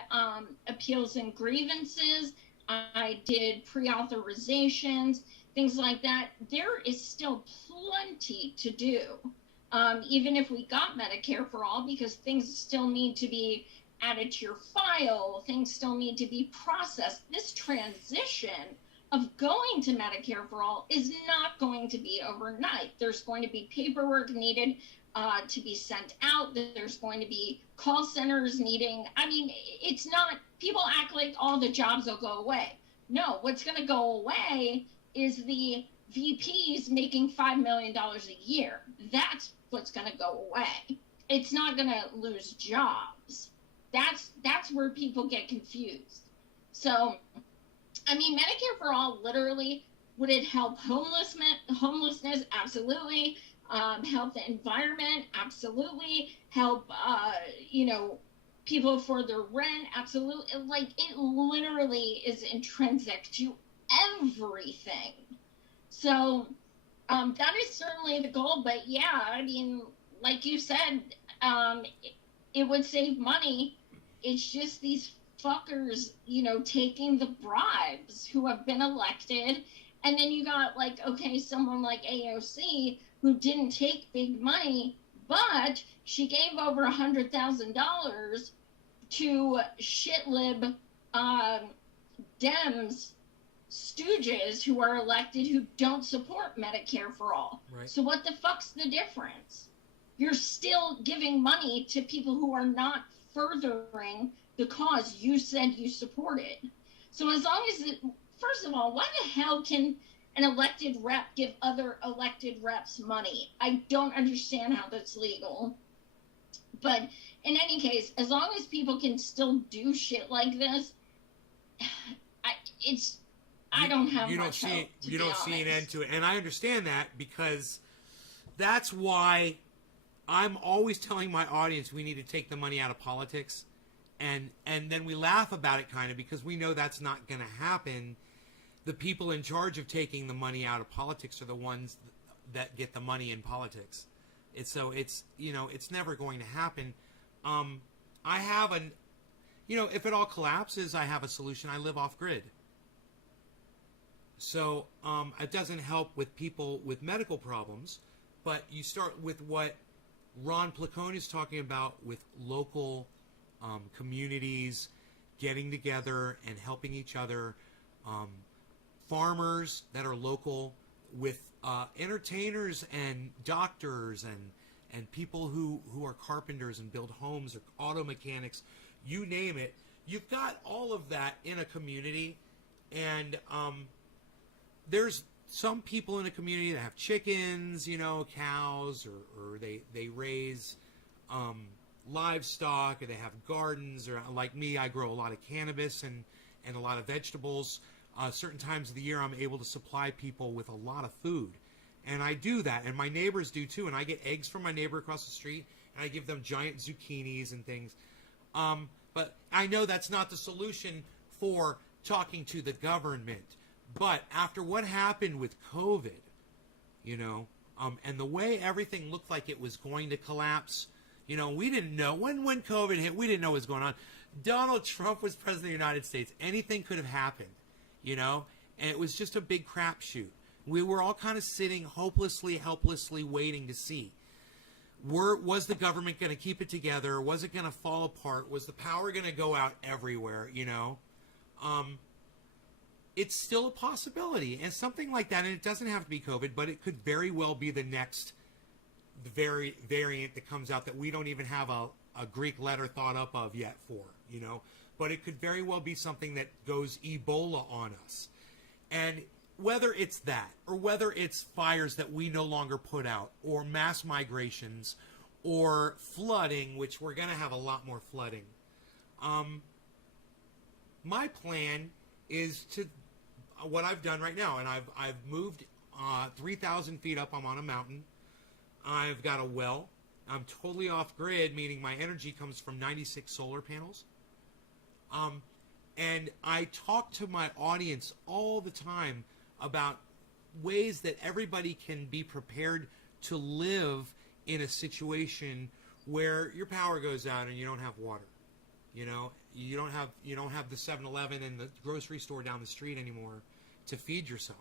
appeals and grievances. I did pre-authorizations, things like that. There is still plenty to do. even if we got Medicare for all, because things still need to be added to your file, things still need to be processed. This transition of going to Medicare for all is not going to be overnight. There's going to be paperwork needed to be sent out. There's going to be call centers needing, I mean, it's not, people act like all the jobs will go away. No, what's going to go away is the VPs making $5 million a year. That's what's going to go away. It's not going to lose jobs. That's where people get confused. So, I mean, Medicare for all, literally, would it help homelessness? Absolutely. Help the environment? Absolutely. Help, people for their rent? Absolutely. Like, it literally is intrinsic to everything. So, that is certainly the goal. But yeah, I mean, like you said, it would save money. It's just these fuckers, taking the bribes who have been elected. And then you got, someone like AOC who didn't take big money, but she gave over $100,000 to shitlib Dems stooges who are elected who don't support Medicare for all. Right. So what the fuck's the difference? You're still giving money to people who are not furthering the cause you said you supported. So as long as first of all, why the hell can an elected rep give other elected reps money? I don't understand how that's legal. But in any case, as long as people can still do shit like this, I don't have much hope, you don't see an end to it. And I understand that, because that's why I'm always telling my audience we need to take the money out of politics. And then we laugh about it kind of, because we know that's not going to happen. The people in charge of taking the money out of politics are the ones that get the money in politics. It's never going to happen. I have if it all collapses, I have a solution. I live off grid. So it doesn't help with people with medical problems, but you start with what Ron PLACONE is talking about with local communities getting together and helping each other, farmers that are local, with entertainers and doctors and people who are carpenters and build homes, or auto mechanics, you name it. You've got all of that in a community, and there's some people in a community that have chickens, cows, or they raise livestock, or they have gardens, or like me, I grow a lot of cannabis and a lot of vegetables. Certain times of the year, I'm able to supply people with a lot of food. And I do that, and my neighbors do too. And I get eggs from my neighbor across the street, and I give them giant zucchinis and things. But I know that's not the solution for talking to the government. But after what happened with COVID, and the way everything looked like it was going to collapse, we didn't know. When COVID hit, we didn't know what was going on. Donald Trump was president of the United States. Anything could have happened, and it was just a big crapshoot. We were all kind of sitting hopelessly, helplessly waiting to see. Was the government going to keep it together? Was it going to fall apart? Was the power going to go out everywhere, It's still a possibility. And something like that, and it doesn't have to be COVID, but it could very well be the next variant that comes out that we don't even have a Greek letter thought up of yet for, But it could very well be something that goes Ebola on us. And whether it's that, or whether it's fires that we no longer put out, or mass migrations, or flooding, which we're going to have a lot more flooding. My plan is to what I've done right now, and I've moved 3,000 feet up. I'm on a mountain. I've got a well. I'm totally off grid, meaning my energy comes from 96 solar panels. And I talk to my audience all the time about ways that everybody can be prepared to live in a situation where your power goes out and you don't have water. You don't have the 7-Eleven and the grocery store down the street anymore to feed yourself.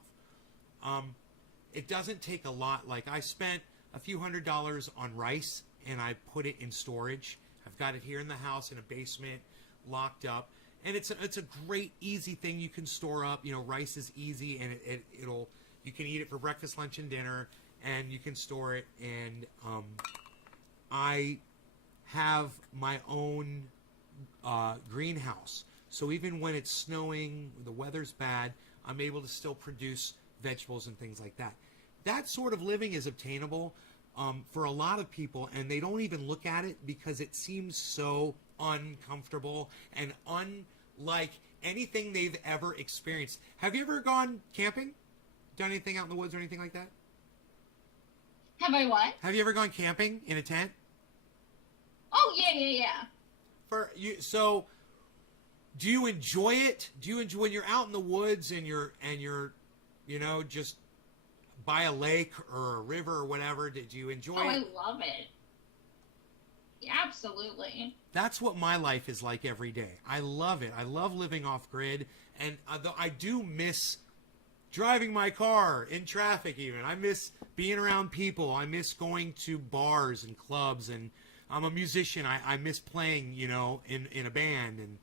It doesn't take a lot. Like, I spent a few $100s on rice, and I put it in storage. I've got it here in the house in a basement, locked up, and it's a great, easy thing you can store up. You know, rice is easy, and it'll you can eat it for breakfast, lunch, and dinner, and you can store it. And I have my own greenhouse, so even when it's snowing, the weather's bad, I'm able to still produce vegetables and things like that. That sort of living is obtainable for a lot of people, and they don't even look at it because it seems so uncomfortable and unlike anything they've ever experienced. Have you ever gone camping? Done anything out in the woods or anything like that? Have I what? Have you ever gone camping in a tent? Oh, yeah. So, do you enjoy it? Do you enjoy when you're out in the woods and you're you know, just by a lake or a river or whatever? Did you enjoy it? Oh, I love it. Yeah, absolutely. That's what my life is like every day. I love it. I love living off grid, and I do miss driving my car in traffic even. I miss being around people. I miss going to bars and clubs, and I'm a musician. I miss playing, you know, in a band, and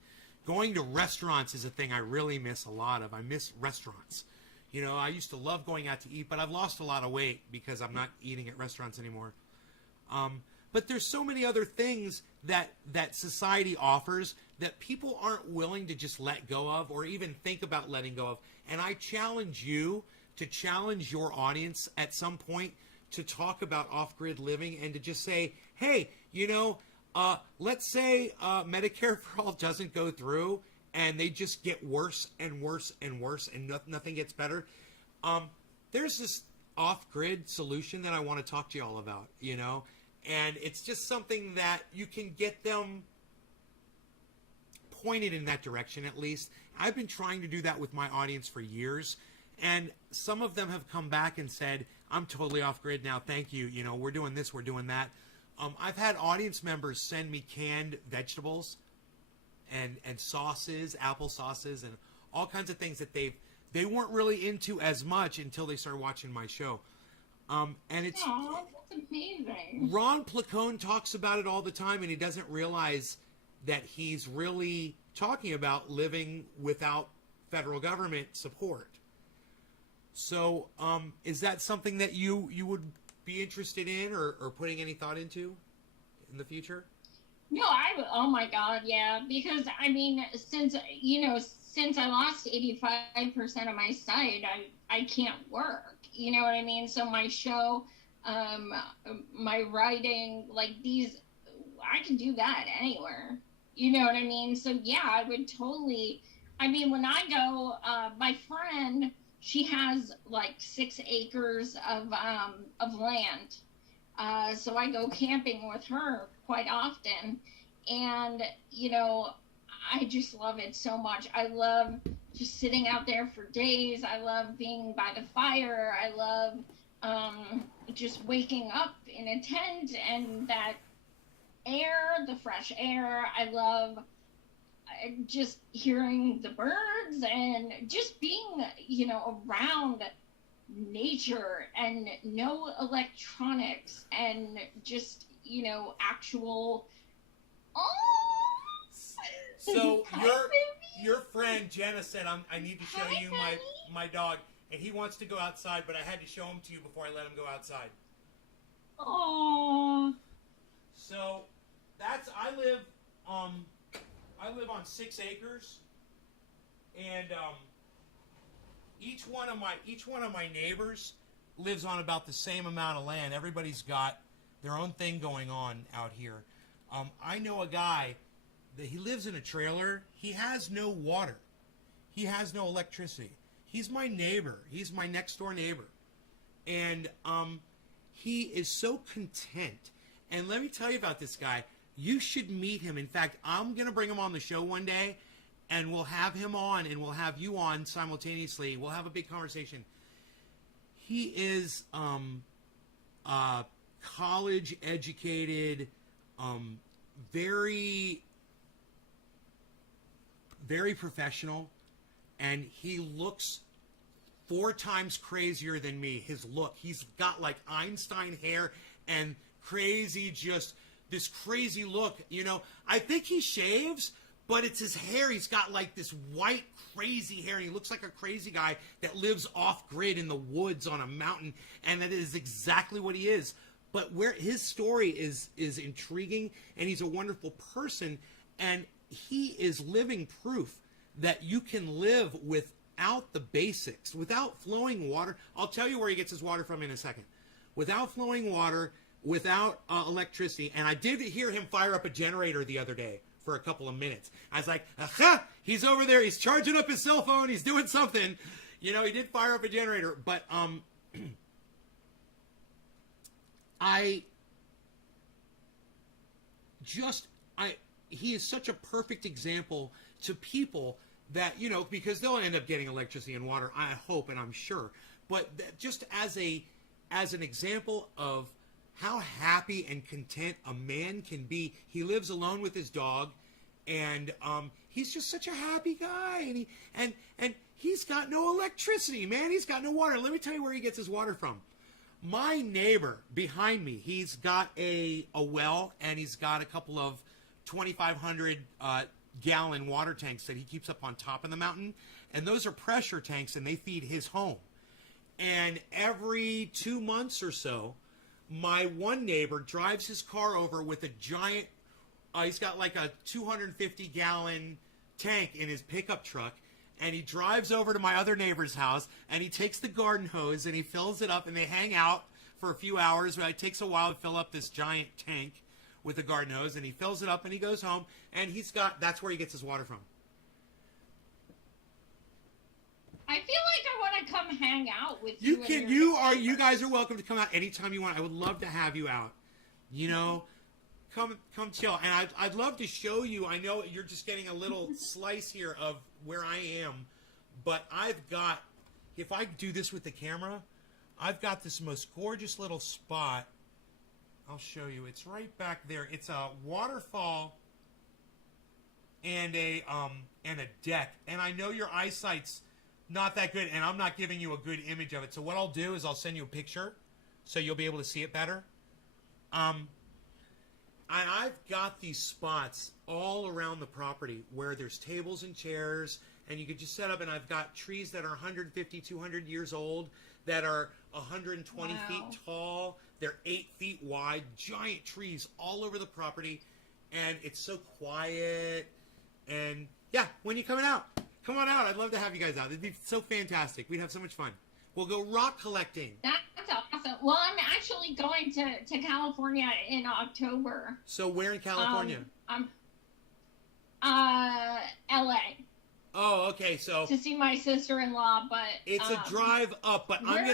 going to restaurants is a thing I really miss a lot of. I miss restaurants. You know, I used to love going out to eat, but I've lost a lot of weight because I'm not eating at restaurants anymore. But there's so many other things that society offers that people aren't willing to just let go of or even think about letting go of. And I challenge you to challenge your audience at some point to talk about off-grid living and to just say, hey, you know, let's say Medicare for All doesn't go through and they just get worse and worse and worse and nothing gets better. There's this off-grid solution that I want to talk to you all about, you know, and it's just something that you can get them pointed in that direction at least. I've been trying to do that with my audience for years, and some of them have come back and said, I'm totally off-grid now, thank you, you know, we're doing this, we're doing that. I've had audience members send me canned vegetables and sauces, apple sauces, and all kinds of things that they weren't really into as much until they started watching my show. And it's that's amazing. Ron PLACONE talks about it all the time, and he doesn't realize that he's really talking about living without federal government support. So, is that something that you would be interested in or putting any thought into in the future? No, oh my God, yeah. Because, I mean, since I lost 85% of my sight, I can't work. You know what I mean? So my show, my writing, like these, I can do that anywhere. You know what I mean? So yeah, I would totally, I mean, when I go, my friend, she has like 6 acres of land. So I go camping with her quite often. And, you know, I just love it so much. I love just sitting out there for days. I love being by the fire. I love just waking up in a tent and that air, the fresh air. I love just hearing the birds and just being, you know, around nature and no electronics and just, you know, actual... So your friend Jenna said, I need to show you my dog, and he wants to go outside, but I had to show him to you before I let him go outside. Aww. So I live on 6 acres, and each one of my neighbors lives on about the same amount of land. Everybody's got their own thing going on out here. I know a guy that he lives in a trailer. He has no water. He has no electricity. He's my neighbor. He's my next door neighbor. And he is so content. And let me tell you about this guy. You should meet him. In fact, I'm going to bring him on the show one day, and we'll have him on, and we'll have you on simultaneously. We'll have a big conversation. He is college-educated, very, very professional, and he looks 4 times crazier than me. His look, he's got like Einstein hair and crazy, just this crazy look. You know, I think he shaves, but it's his hair. He's got like this white crazy hair. He looks like a crazy guy that lives off grid in the woods on a mountain, and that is exactly what he is. But where his story is intriguing, and he's a wonderful person, and he is living proof that you can live without the basics, without flowing water. I'll tell you where he gets his water from in a second. Without flowing water, without electricity. And I did hear him fire up a generator the other day for a couple of minutes. I was like, aha, he's over there. He's charging up his cell phone. He's doing something. You know, he did fire up a generator. But he is such a perfect example to people that, you know, because they'll end up getting electricity and water, I hope, and I'm sure. But just as an example of how happy and content a man can be. He lives alone with his dog, and he's just such a happy guy. And he's got no electricity, man. He's got no water. Let me tell you where he gets his water from. My neighbor behind me, he's got a well, and he's got a couple of 2,500 gallon water tanks that he keeps up on top of the mountain, and those are pressure tanks, and they feed his home. And every 2 months or so, my one neighbor drives his car over with a giant, he's got like a 250 gallon tank in his pickup truck, and he drives over to my other neighbor's house, and he takes the garden hose and he fills it up, and they hang out for a few hours. It takes a while to fill up this giant tank with the garden hose, and he fills it up and he goes home, and that's where he gets his water from. I feel like I want to come hang out with you. You you guys are welcome to come out anytime you want. I would love to have you out. You know, come chill. And I'd love to show you. I know you're just getting a little slice here of where I am, but if I do this with the camera, I've got this most gorgeous little spot. I'll show you. It's right back there. It's a waterfall and a deck. And I know your eyesight's not that good, and I'm not giving you a good image of it. So what I'll do is I'll send you a picture so you'll be able to see it better. I've got these spots all around the property where there's tables and chairs, and you could just set up, and I've got trees that are 150, 200 years old that are 120 feet tall. They're 8 feet wide, giant trees all over the property, and it's so quiet. And yeah, when you coming out? Come on out. I'd love to have you guys out. It'd be so fantastic. We'd have so much fun. We'll go rock collecting. That's awesome. Well, I'm actually going to California in October. So where in California? LA. Oh, okay. So to see my sister-in-law, but it's a drive up. But I'm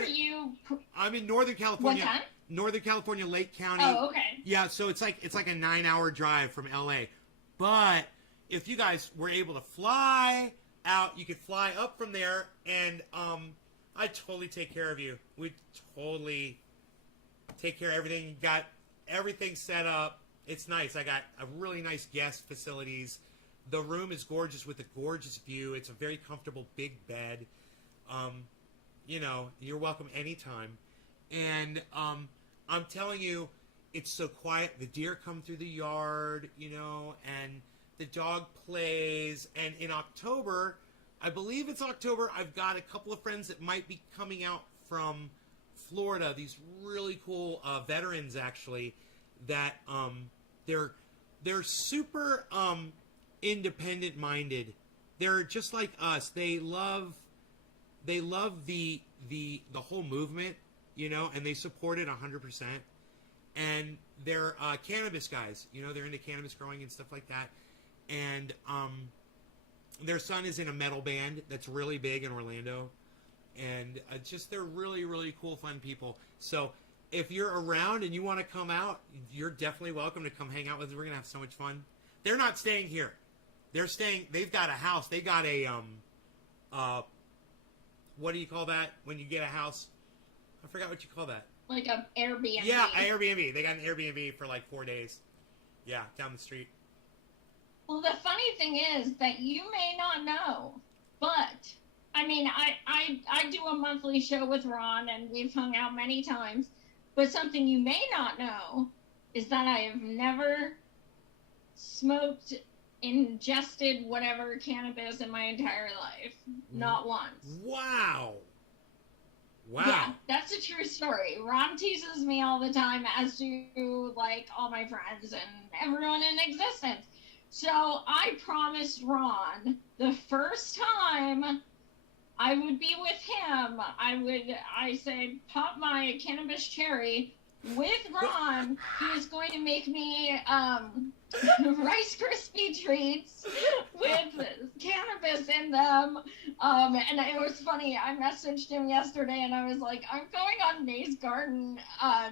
in Northern California. What's that? Northern California, Lake County. Oh, okay. Yeah, so it's like a 9-hour drive from LA. But if you guys were able to fly out, you could fly up from there, and I'd totally take care of you. We'd totally take care of everything. You got everything set up. It's nice. I got a really nice guest facilities. The room is gorgeous with a gorgeous view. It's a very comfortable big bed. You know, you're welcome anytime. And I'm telling you, it's so quiet. The deer come through the yard, you know, and the dog plays. And in October, I believe it's October, I've got a couple of friends that might be coming out from Florida. These really cool veterans, actually, that they're super independent-minded. They're just like us. They love the whole movement, you know, and they support it 100%. And they're cannabis guys, you know, they're into cannabis growing and stuff like that. And their son is in a metal band that's really big in Orlando. And they're really, really cool, fun people. So if you're around and you want to come out, you're definitely welcome to come hang out with us. We're going to have so much fun. They're not staying here. They've got a house. They got a, what do you call that when you get a house? I forgot what you call that. Like an Airbnb. Yeah, an Airbnb. They got an Airbnb for like 4 days. Yeah, down the street. Well, the funny thing is that you may not know, but I mean, I do a monthly show with Ron, and we've hung out many times. But something you may not know is that I have never smoked, ingested whatever cannabis in my entire life. Not once. Wow. Wow. Yeah, that's a true story. Ron teases me all the time, as do, like, all my friends and everyone in existence. So I promised Ron the first time I would be with him, I said, pop my cannabis cherry with Ron. He was going to make me Rice Krispie treats with cannabis in them. And it was funny. I messaged him yesterday and I was like, I'm going on May's Garden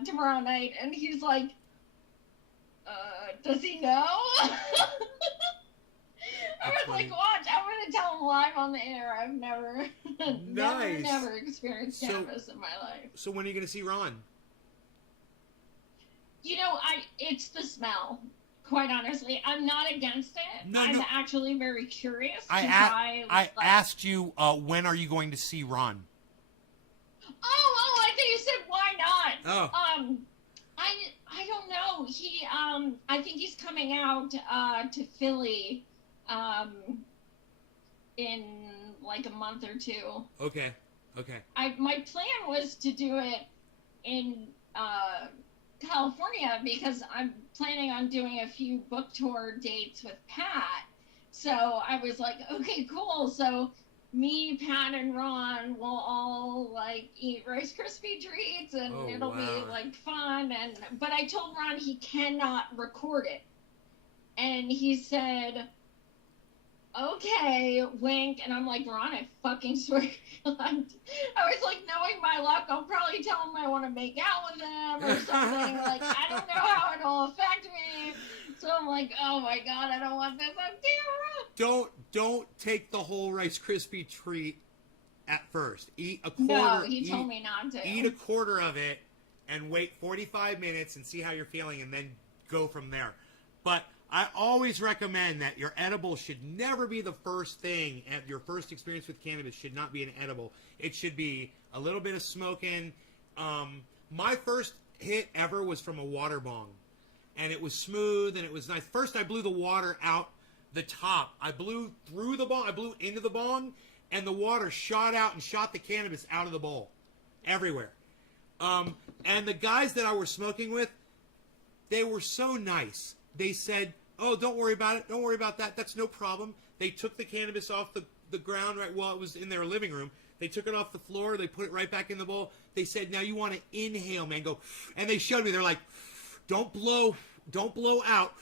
tomorrow night. And he's like, does he know? I was like, watch, I'm going to tell him live on the air. I've never, never experienced cannabis in my life. So when are you going to see Ron? You know, it's the smell, quite honestly. I'm not against it. I'm actually very curious to try. I asked you, when are you going to see Ron? Oh, I think you said why not. Oh. I don't know. I think he's coming out to Philly in like a month or two. Okay. My plan was to do it in California because I'm planning on doing a few book tour dates with Pat. So I was like, okay, cool. So me, Pat, and Ron will all like eat Rice Krispie treats, and it'll be like fun. But I told Ron he cannot record it, and he said, okay, wink. And I'm like, Ron, I fucking swear to God. I was like, knowing my luck, I'll probably tell him I want to make out with him or something. Like, I don't know how it'll affect me. So I'm like, oh my God, I don't want this on camera. Don't take the whole Rice Krispie treat at first. Eat a quarter. No, he told me not to. Eat a quarter of it and wait 45 minutes and see how you're feeling, and then go from there. But I always recommend that your edible should never be the first thing. At your first experience with cannabis should not be an edible. It should be a little bit of smoking. My first hit ever was from a water bong, and it was smooth and it was nice. First, I blew the water out the top. I blew through the bong. I blew into the bong, and the water shot out and shot the cannabis out of the bowl everywhere. And the guys that I was smoking with, they were so nice. They said, oh, don't worry about it. Don't worry about that. That's no problem. They took the cannabis off the ground right while it was in their living room. They took it off the floor. They put it right back in the bowl. They said, now you want to inhale, man. Go. And they showed me. They're like, don't blow out.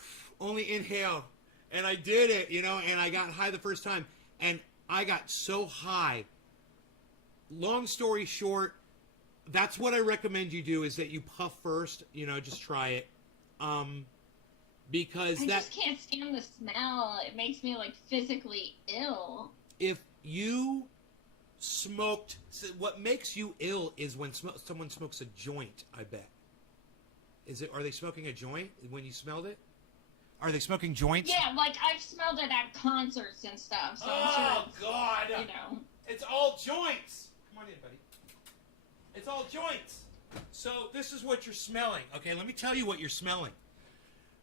Only inhale. And I did it, and I got high the first time. And I got so high. Long story short, that's what I recommend you do, is that you puff first. Just try it. Because I just can't stand the smell. It makes me like physically ill. If you smoked, what makes you ill is when someone smokes a joint. I bet. Are they smoking a joint when you smelled it? Are they smoking joints? Yeah, like I've smelled it at concerts and stuff. So God! It's all joints. Come on in, buddy. It's all joints. So this is what you're smelling. Okay, let me tell you what you're smelling.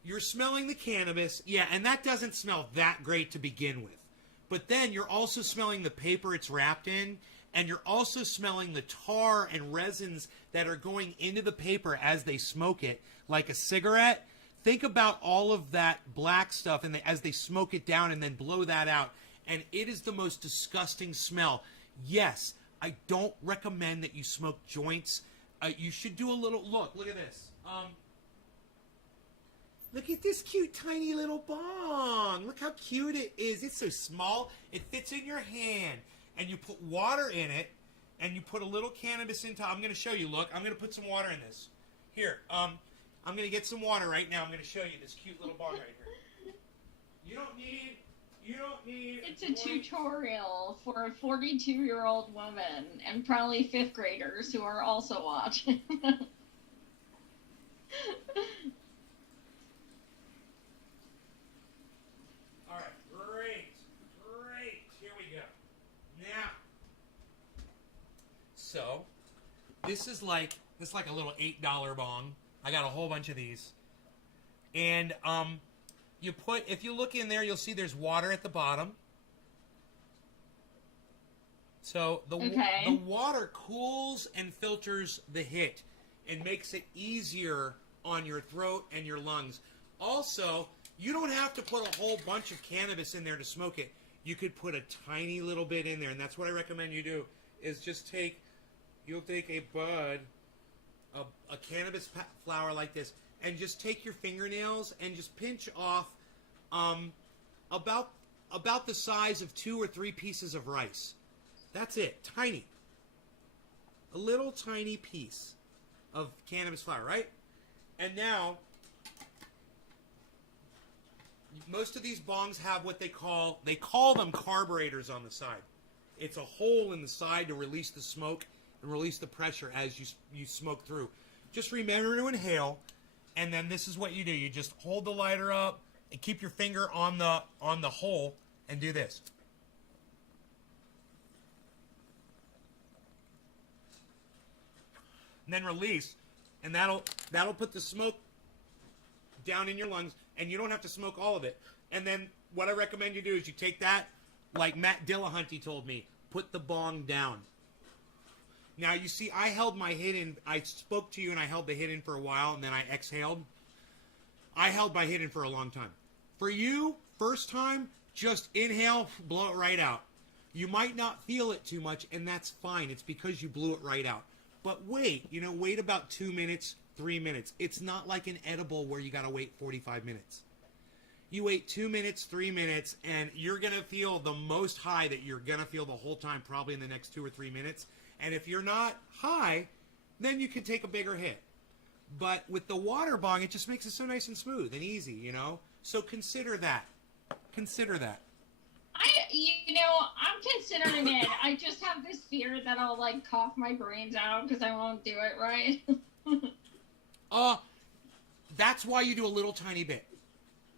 You're smelling the cannabis, and that doesn't smell that great to begin with. But then you're also smelling the paper it's wrapped in, and you're also smelling the tar and resins that are going into the paper as they smoke it, like a cigarette. Think about all of that black stuff as they smoke it down and then blow that out, and it is the most disgusting smell. Yes, I don't recommend that you smoke joints. You should do a little... Look at this. Look at this cute, tiny little bong. Look how cute it is. It's so small. It fits in your hand. And you put water in it, and you put a little cannabis in top. I'm going to show you. Look, I'm going to put some water in this. Here, I'm going to get some water right now. I'm going to show you this cute little bong right here. You don't need... It's a tutorial for a 42-year-old woman and probably 5th graders who are also watching. This is like a little $8 bong. I got a whole bunch of these. And if you look in there, you'll see there's water at the bottom. So the water cools and filters the hit and makes it easier on your throat and your lungs. Also, you don't have to put a whole bunch of cannabis in there to smoke it. You could put a tiny little bit in there, and that's what I recommend you do, is just you'll take a bud, a cannabis flower like this, and just take your fingernails and just pinch off about the size of 2 or 3 pieces of rice. That's it. Tiny. A little tiny piece of cannabis flower, right? And now, most of these bongs have what they call them carburetors on the side. It's a hole in the side to release the smoke and release the pressure as you smoke through. Just remember to inhale, and then this is what you do. You just hold the lighter up and keep your finger on the hole and do this. And then release, and that'll put the smoke down in your lungs, and you don't have to smoke all of it. And then what I recommend you do is you take that, like Matt Dillahunty told me, put the bong down. Now you see, I held my hit in. I spoke to you, and I held the hit in for a while, and then I exhaled. I held my hit in for a long time. For you, first time, just inhale, blow it right out. You might not feel it too much, and that's fine. It's because you blew it right out. But wait about 2 minutes, 3 minutes. It's not like an edible where you got to wait 45 minutes. You wait 2 minutes, 3 minutes, and you're going to feel the most high that you're going to feel the whole time, probably in the next 2 or 3 minutes. And if you're not high, then you can take a bigger hit. But with the water bong, it just makes it so nice and smooth and easy, So consider that. Consider that. I'm considering it. I just have this fear that I'll cough my brains out because I won't do it right. That's why you do a little tiny bit.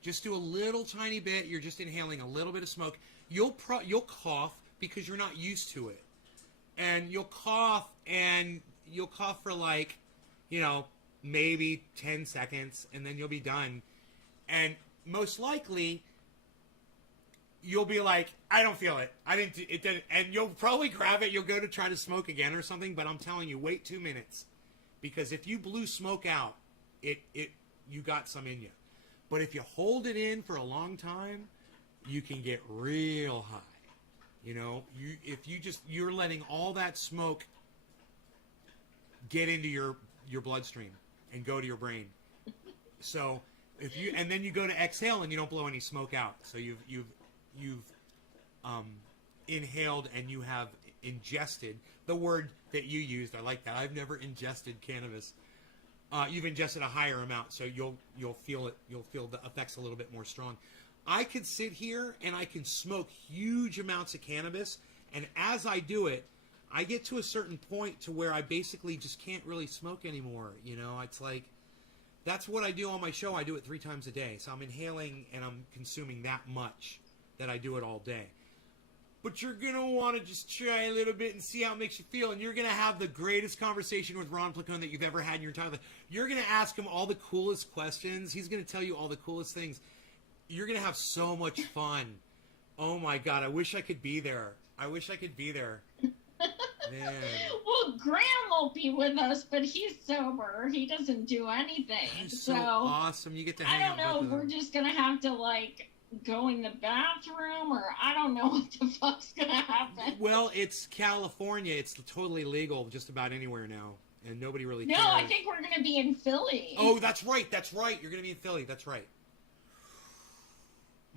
Just do a little tiny bit. You're just inhaling a little bit of smoke. You'll cough because you're not used to it, and you'll cough for maybe 10 seconds, and then you'll be done. And most likely, you'll be like, I don't feel it. It didn't. And you'll probably grab it. You'll go to try to smoke again or something. But I'm telling you, wait 2 minutes, because if you blew smoke out, you got some in you. But if you hold it in for a long time, you can get real high. You're letting all that smoke get into your bloodstream and go to your brain. So and then you go to exhale and you don't blow any smoke out. So you've inhaled and you have ingested, the word that you used. I like that. I've never ingested cannabis. You've ingested a higher amount, so you'll feel it. You'll feel the effects a little bit more strong. I could sit here and I can smoke huge amounts of cannabis, and as I do it, I get to a certain point to where I basically just can't really smoke anymore. It's like, that's what I do on my show. I do it 3 times a day, so I'm inhaling and I'm consuming that much that I do it all day. But you're going to want to just try a little bit and see how it makes you feel, and you're going to have the greatest conversation with Ron Placone that you've ever had in your entire life. You're going to ask him all the coolest questions. He's going to tell you all the coolest things. You're going to have so much fun. Oh, my God. I wish I could be there. Man. Well, Graham will be with us, but he's sober. He doesn't do anything. So awesome. You get to hang out with him. I don't know if we're just going to have to, go in the bathroom, or I don't know what the fuck's going to happen. Well, it's California. It's totally legal just about anywhere now, and nobody really cares. No, I think we're going to be in Philly. Oh, that's right. You're going to be in Philly. That's right.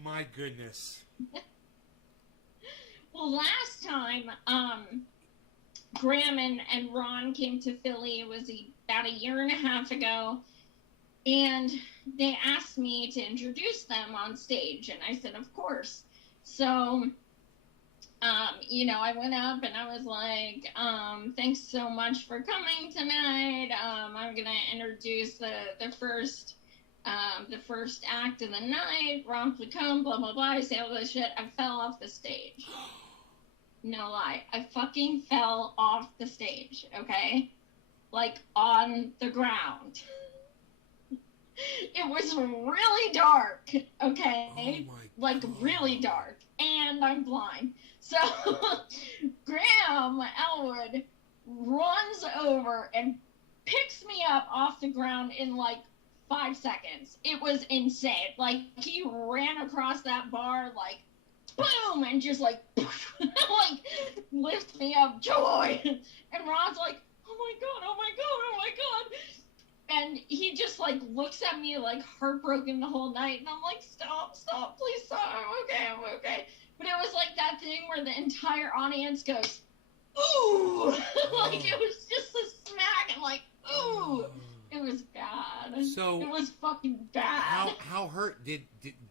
My goodness. Well, last time, Graham and Ron came to Philly. It was about a year and a half ago. And they asked me to introduce them on stage. And I said, of course. So, I went up and I was like, thanks so much for coming tonight. I'm going to introduce the first act of the night, Ron Placone, blah, blah, blah. I say all this shit. I fell off the stage. No lie. I fucking fell off the stage, okay? like on the ground. It was really dark, okay? Like really dark, and I'm blind. So Graham Elwood runs over and picks me up off the ground in like 5 seconds. It was insane. Like he ran across that bar like boom and just like like lift me up, joy. And Ron's like, oh my god, oh my god, oh my god. And he just like looks at me like heartbroken the whole night, and I'm like, stop, please stop. I'm okay. But it was like that thing where the entire audience goes, ooh, like it was just a smack and like, ooh. It was bad. So it was fucking bad. How hurt did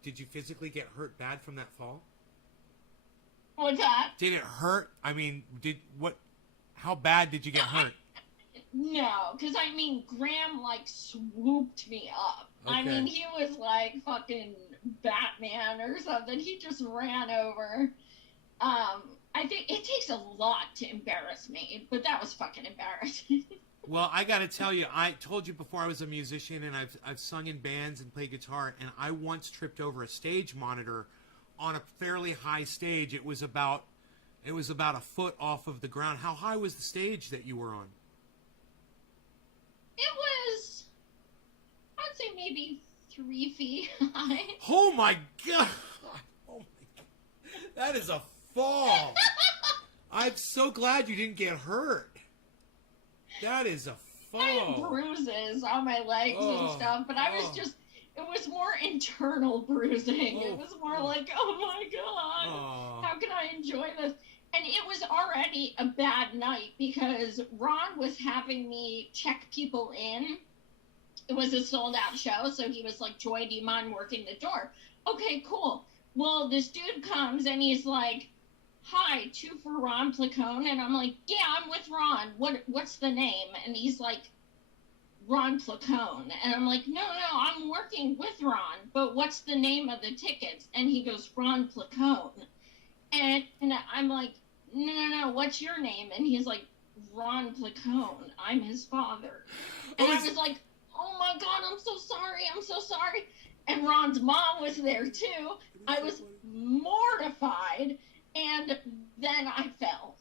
you physically get hurt bad from that fall? What's that? Did it hurt? I mean, how bad did you get hurt? No, because I mean, Graham like swooped me up. Okay. I mean, he was like fucking Batman or something. He just ran over. I think it takes a lot to embarrass me, but that was fucking embarrassing. Well, I got to tell you, I told you before I was a musician, and I've sung in bands and played guitar, and I once tripped over a stage monitor on a fairly high stage. It was about a foot off of the ground. How high was the stage that you were on? It was, I'd say maybe 3 feet high. Oh my god! Oh my god! That is a fall. I'm so glad you didn't get hurt. That is a fall. I had bruises on my legs and stuff, but I was just, it was more internal bruising. It was more like, oh my god, how can I enjoy this? And it was already a bad night because Ron was having me check people in. It was a sold out show, so he was like, Joy, do you mind working the door? Okay, cool. Well, this dude comes and he's like, hi, 2 for Ron Placone. And I'm like, yeah, I'm with Ron. What's the name? And he's like, Ron Placone. And I'm like, no, I'm working with Ron, but what's the name of the tickets? And he goes, Ron Placone. And I'm like, no, what's your name? And he's like, Ron Placone. I'm his father. And I was like, oh my god, I'm so sorry. And Ron's mom was there too. I was mortified, and then I fell.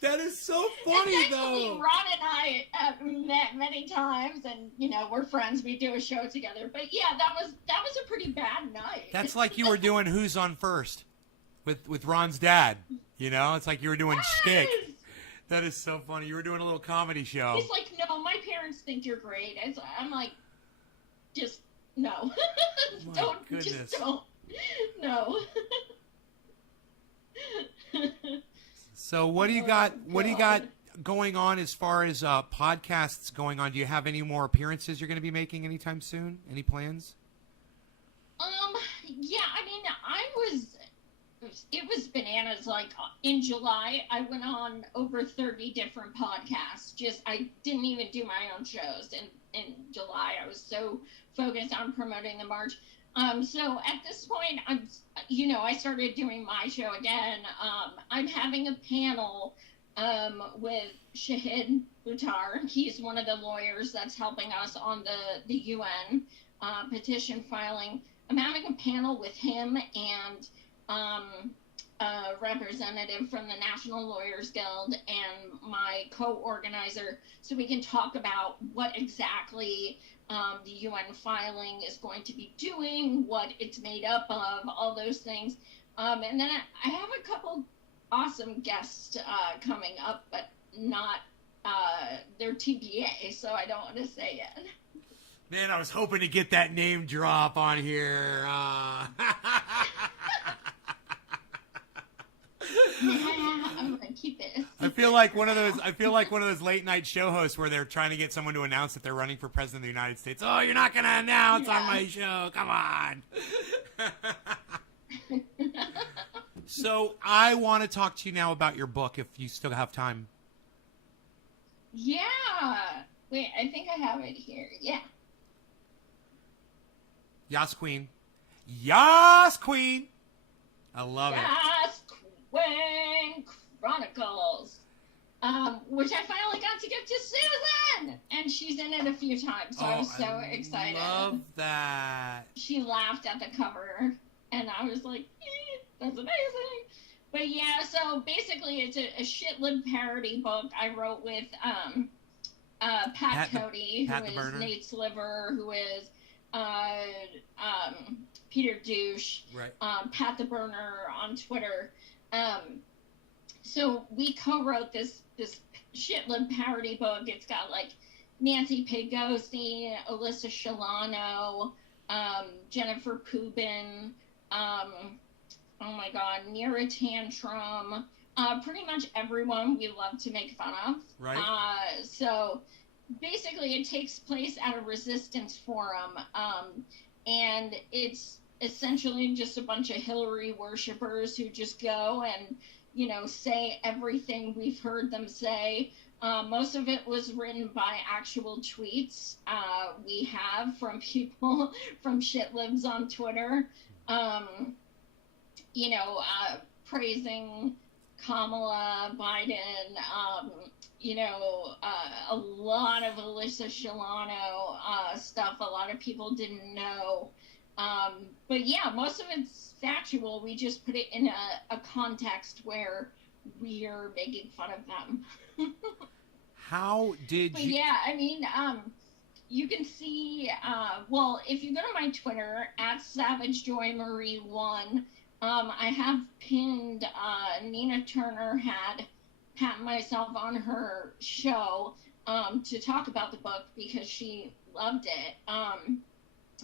That is so funny, and though. Ron and I have met many times, and we're friends. We do a show together. But yeah, that was a pretty bad night. That's like you were doing Who's on First with Ron's dad. It's like you were doing shtick. That is so funny. You were doing a little comedy show. He's like, no, my parents think you're great. And so I'm like, just no. Just don't. No. So what do you got? What do you got going on as far as podcasts going on? Do you have any more appearances you're going to be making anytime soon? Any plans? Yeah. I mean, it was bananas. Like in July, I went on over 30 different podcasts. I didn't even do my own shows in July. I was so focused on promoting the march. So at this point, I started doing my show again. I'm having a panel with Shahid Buttar. He's one of the lawyers that's helping us on the UN petition filing. I'm having a panel with him and a representative from the National Lawyers Guild and my co-organizer, so we can talk about what exactly the UN filing is going to be doing, what it's made up of, all those things. And then I have a couple awesome guests coming up, but not they're TBA, so I don't want to say yet. Man, I was hoping to get that name drop on here. I'm gonna keep it. I feel like one of those late night show hosts where they're trying to get someone to announce that they're running for president of the United States. Oh, you're not gonna announce on my show. Come on. So I want to talk to you now about your book, if you still have time. Yeah. Wait, I think I have it here. Yeah. Yas Queen. Yas Queen. I love it. Yas Queen Chronicles. which I finally got to give to Susan, and she's in it a few times, so I was so excited. Love that. She laughed at the cover, and I was like, that's amazing. But yeah, so basically it's a shit-lib parody book I wrote with Pat Cody, who is Nate Sliver, who is Peter Douche, right. Pat the Burner on Twitter. So we co-wrote this shit-lib parody book. It's got like Nancy Pegosi, Alyssa Shalano, Jennifer Poubin, oh my God, Nira Tantrum, pretty much everyone we love to make fun of. Right. So basically it takes place at a resistance forum, and it's essentially just a bunch of Hillary worshipers who just go and, you know, say everything we've heard them say. Most of it was written by actual tweets we have from people, from shitlibs on Twitter, you know, praising Kamala Biden, you know, a lot of Alyssa Shalano stuff a lot of people didn't know. But yeah, most of it's factual. We just put it in a context where we're making fun of them. How did you... Yeah, I mean, you can see, well, if you go to my Twitter, @SavageJoyMarie1, I have pinned, Nina Turner had Pat and myself on her show to talk about the book because she loved it.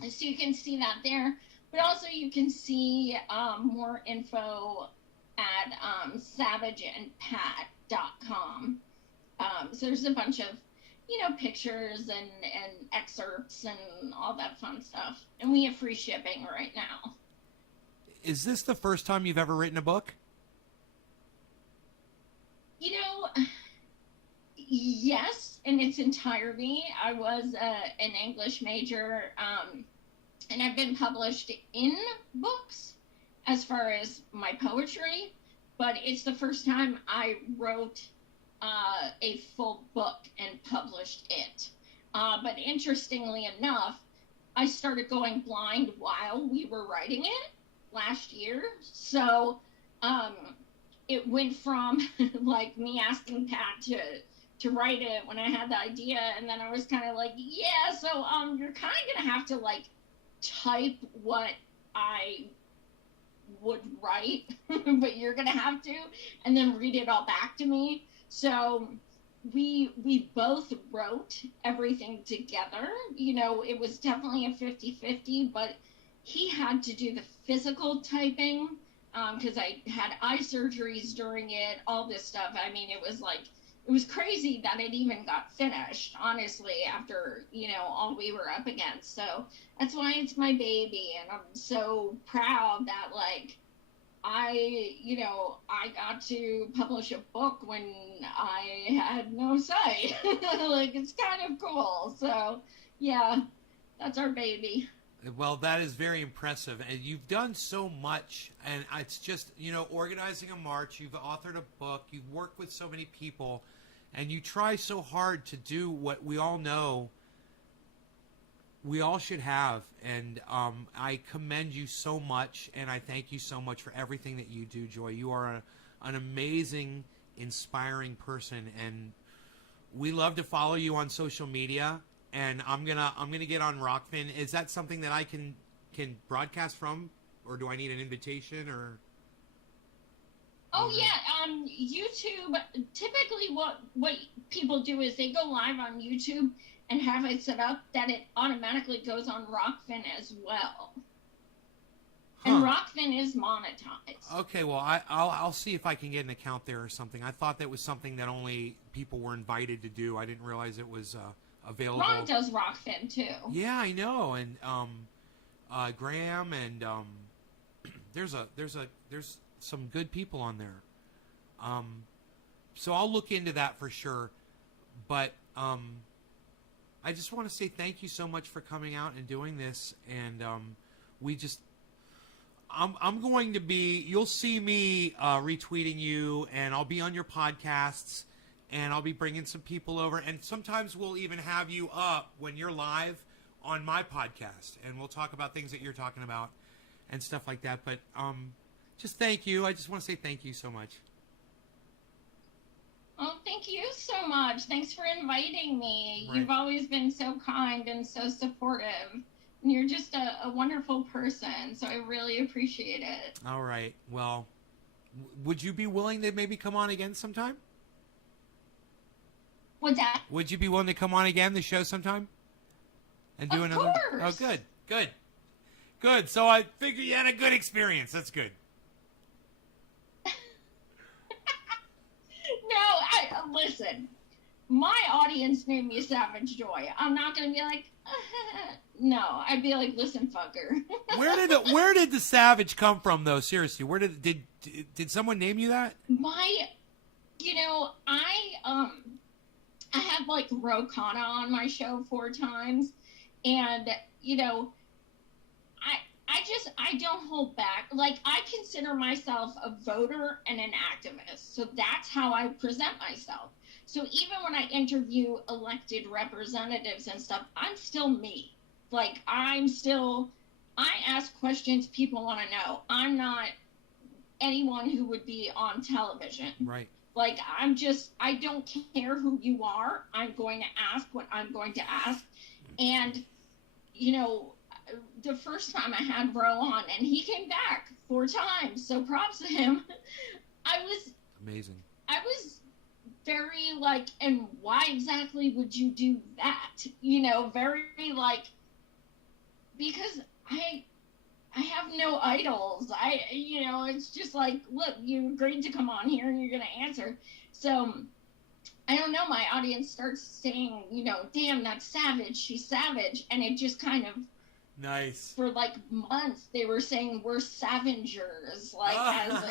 So you can see that there. But also you can see more info at savageandpat.com. So there's a bunch of, you know, pictures and excerpts and all that fun stuff. And we have free shipping right now. Is this the first time you've ever written a book? You know, yes, in its entirety. I was an English major, and I've been published in books as far as my poetry, but it's the first time I wrote a full book and published it. But interestingly enough, I started going blind while we were writing it last year. So it went from like me asking Pat to write it when I had the idea, and then I was kind of like, yeah, so you're kind of gonna have to like type what I would write, but you're gonna have to, and then read it all back to me. So we both wrote everything together. You know, it was definitely a 50-50, but he had to do the physical typing because I had eye surgeries during it, all this stuff. I mean, it was crazy that it even got finished, honestly, after, you know, all we were up against. So that's why it's my baby, and I'm so proud that, like, I got to publish a book when I had no say. Like, it's kind of cool. So, yeah, that's our baby. Well, that is very impressive. And you've done so much. And it's just, you know, organizing a march. You've authored a book. You've worked with so many people. And you try so hard to do what we all know we all should have. And I commend you so much. And I thank you so much for everything that you do, Joy. You are an amazing, inspiring person. And we love to follow you on social media. And I'm gonna get on Rockfin. Is that something that I can broadcast from, or do I need an invitation, or? Oh yeah, YouTube. Typically, what people do is they go live on YouTube and have it set up that it automatically goes on Rockfin as well. Huh. And Rockfin is monetized. Okay, well I'll see if I can get an account there or something. I thought that was something that only people were invited to do. I didn't realize it was available. Ron does Rockfin too. Yeah, I know, and Graham, and there's some good people on there. So I'll look into that for sure. But I just want to say thank you so much for coming out and doing this. And I'm going to be. You'll see me retweeting you, and I'll be on your podcasts. and I'll be bringing some people over, and sometimes we'll even have you up when you're live on my podcast, and we'll talk about things that you're talking about and stuff like that. But just thank you. I just want to say thank you so much. Oh, thank you so much. Thanks for inviting me. Right. You've always been so kind and so supportive. And you're just a wonderful person, so I really appreciate it. All right. Well, would you be willing to maybe come on again sometime? What's that? Would you be willing to come on again, the show sometime? And do another? Course. Oh, good. Good. Good. So I figure you had a good experience. That's good. No, listen. My audience named me Savage Joy. I'm not going to be like, no. I'd be like, listen, fucker. Where did the Savage come from, though? Seriously, where did someone name you that? I had like Ro Khanna on my show 4 times, and I don't hold back. Like, I consider myself a voter and an activist, so that's how I present myself. So even when I interview elected representatives and stuff, I'm still me. Like, I ask questions people want to know. I'm not anyone who would be on television. Right. Like, I don't care who you are. I'm going to ask what I'm going to ask. And, the first time I had Ro on, and he came back 4 times, so props to him. Amazing. I was very like, and why exactly would you do that? Very like, because I have no idols. It's just like, look, you agreed to come on here and you're going to answer. So I don't know, my audience starts saying, damn, that's Savage. She's savage. And it just kind of, nice. For like months, they were saying we're Savengers, like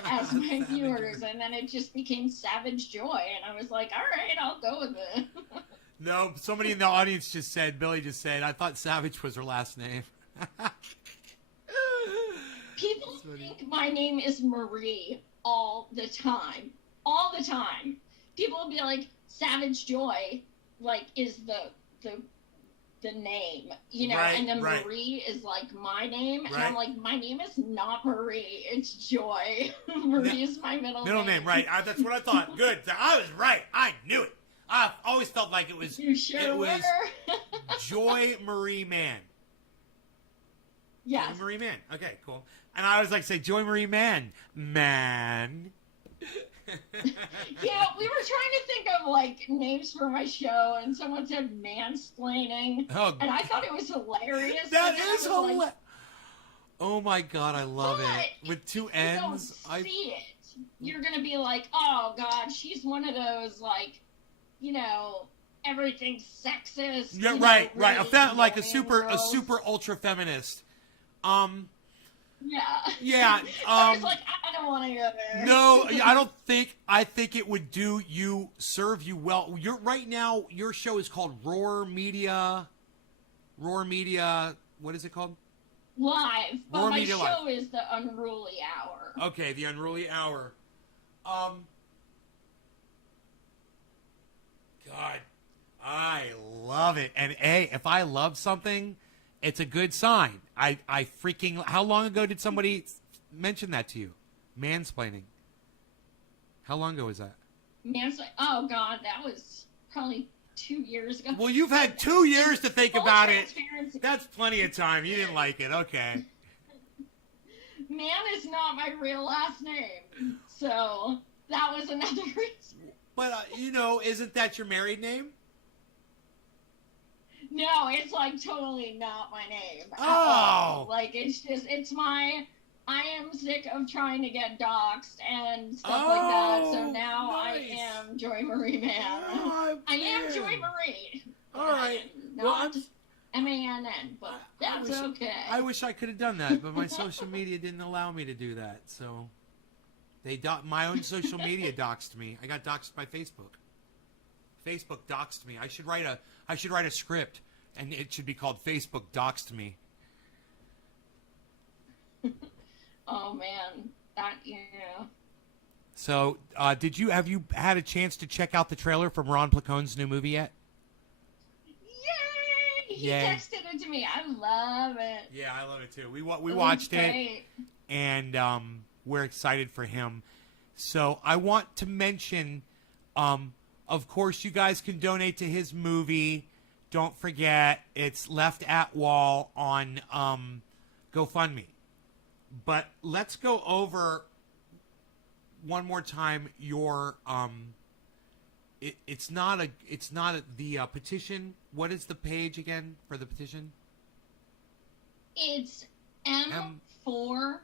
as my viewers, and then it just became Savage Joy, and I was like, all right, I'll go with it. No, somebody in the audience Billy just said, I thought Savage was her last name. People think my name is Marie all the time. All the time. People will be like, Savage Joy, like, is the name, right, and then right. Marie is like my name, and right. I'm like, my name is not Marie, it's Joy. Marie is my middle name. Right. That's what I thought. Good. I was right. I knew it. I always felt like it was. You sure it was were? Joy Marie Mann. Yes. Joy Marie Mann. Okay, cool. And I was like, say Joy Marie Mann. Man. Yeah, we were trying to think of like names for my show, and someone said mansplaining, and I thought it was hilarious. That is hilarious. Like, oh my god, I love it. With 2 N's. You don't see it. You're gonna be like, oh god, she's one of those like, everything's sexist. Yeah, right. Really I felt like a girls. super ultra feminist. Yeah. Yeah. I was like, I don't want to go there. No, I think it would serve you well. You're right now, your show is called Roar Media. What is it called? Live. But Roar my Media show Live. is the Unruly Hour. Okay, the Unruly Hour. God, I love it. And if I love something, it's a good sign. I freaking... How long ago did somebody mention that to you? Mansplaining. How long ago was that? Oh, God, that was probably 2 years ago. Well, you've had 2 years to think about it. Transparency. That's plenty of time. You didn't like it. Okay. Mann is not my real last name. So that was another reason. But, isn't that your married name? No, it's like totally not my name. Oh! Like, I am sick of trying to get doxxed and stuff like that. So now nice. I am Joy Marie Mann. Oh, I am Joy Marie. All right. Not M-A-N-N, but that's okay. I wish I could have done that, but my social media didn't allow me to do that. So my own social media doxed me. I got doxed by Facebook. Facebook doxed me. I should write a script, and it should be called Facebook Doxed Me. Oh man, that So, have you had a chance to check out the trailer from Ron Placone's new movie yet? Yay! He Yay. texted it to me. I love it. Yeah, I love it too. We watched it, great. and we're excited for him. So I want to mention, of course, you guys can donate to his movie. Don't forget, it's Left at Wall on GoFundMe. But let's go over one more time your it's not the petition. What is the page again for the petition? It's m4all.org.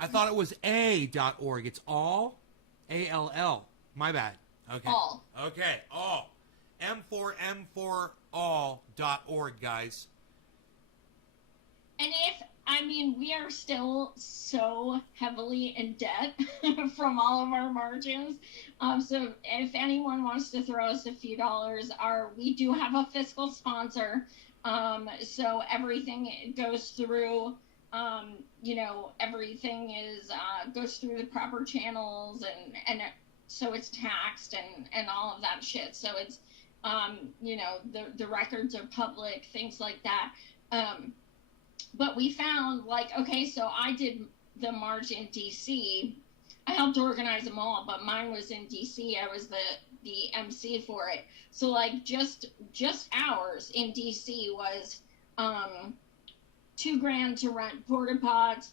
I thought it was a.org. It's all all. My bad. Okay. All. Okay. All. m4all.org, guys. And we are still so heavily in debt from all of our margins. So if anyone wants to throw us a few dollars, we do have a fiscal sponsor. So everything goes through, everything goes through the proper channels and so it's taxed and all of that shit. So it's, the records are public, things like that. But we found, so I did the march in D.C. I helped organize them all, but mine was in D.C. I was the MC for it. So, just ours in D.C. was $2,000 to rent porta pots,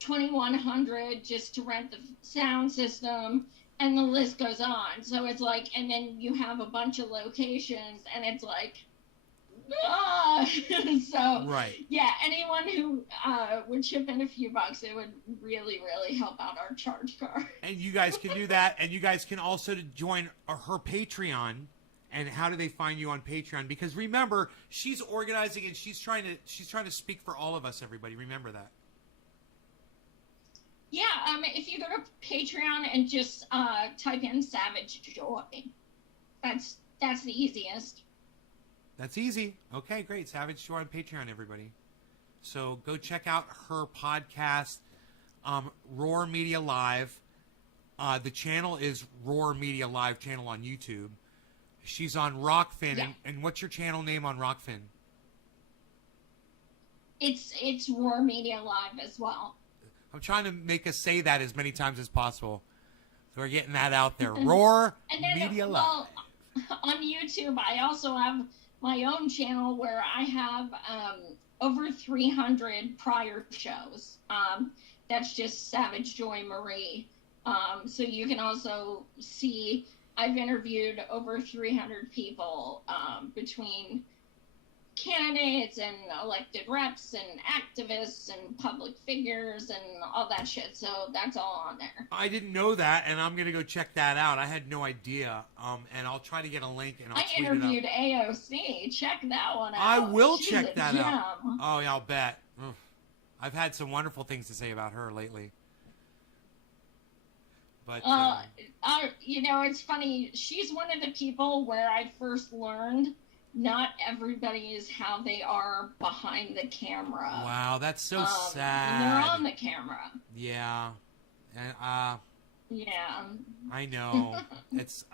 $2,100 just to rent the sound system, and the list goes on. So it's and then you have a bunch of locations, and it's so right. Yeah, anyone who would chip in a few bucks, it would really, really help out our charge card. And you guys can do that, and you guys can also join her Patreon. And how do they find you on Patreon? Because remember, she's organizing and she's trying to speak for all of us. Everybody, remember that. Yeah, if you go to Patreon and just type in Savage Joy, that's the easiest. That's easy. Okay, great. Savage Joy on Patreon, everybody. So go check out her podcast, Roar Media Live. The channel is Roar Media Live channel on YouTube. She's on Rockfin. Yeah. And what's your channel name on Rockfin? It's Roar Media Live as well. I'm trying to make us say that as many times as possible. So we're getting that out there. Roar Media Live. Well, on YouTube, I also have my own channel where I have over 300 prior shows. That's just Savage Joy Marie. So you can also see I've interviewed over 300 people between candidates and elected reps and activists and public figures and all that shit. So that's all on there. I didn't know that, and I'm going to go check that out. I had no idea. And I'll try to get a link and I'll tweet interviewed it out. AOC. Check that one out. I will She's check a that gem. out. Oh, yeah, I'll bet. Ugh. I've had some wonderful things to say about her lately. But it's funny. She's one of the people where I first learned not everybody is how they are behind the camera. Wow, that's so sad. And they're on the camera. Yeah. And yeah. I know. It's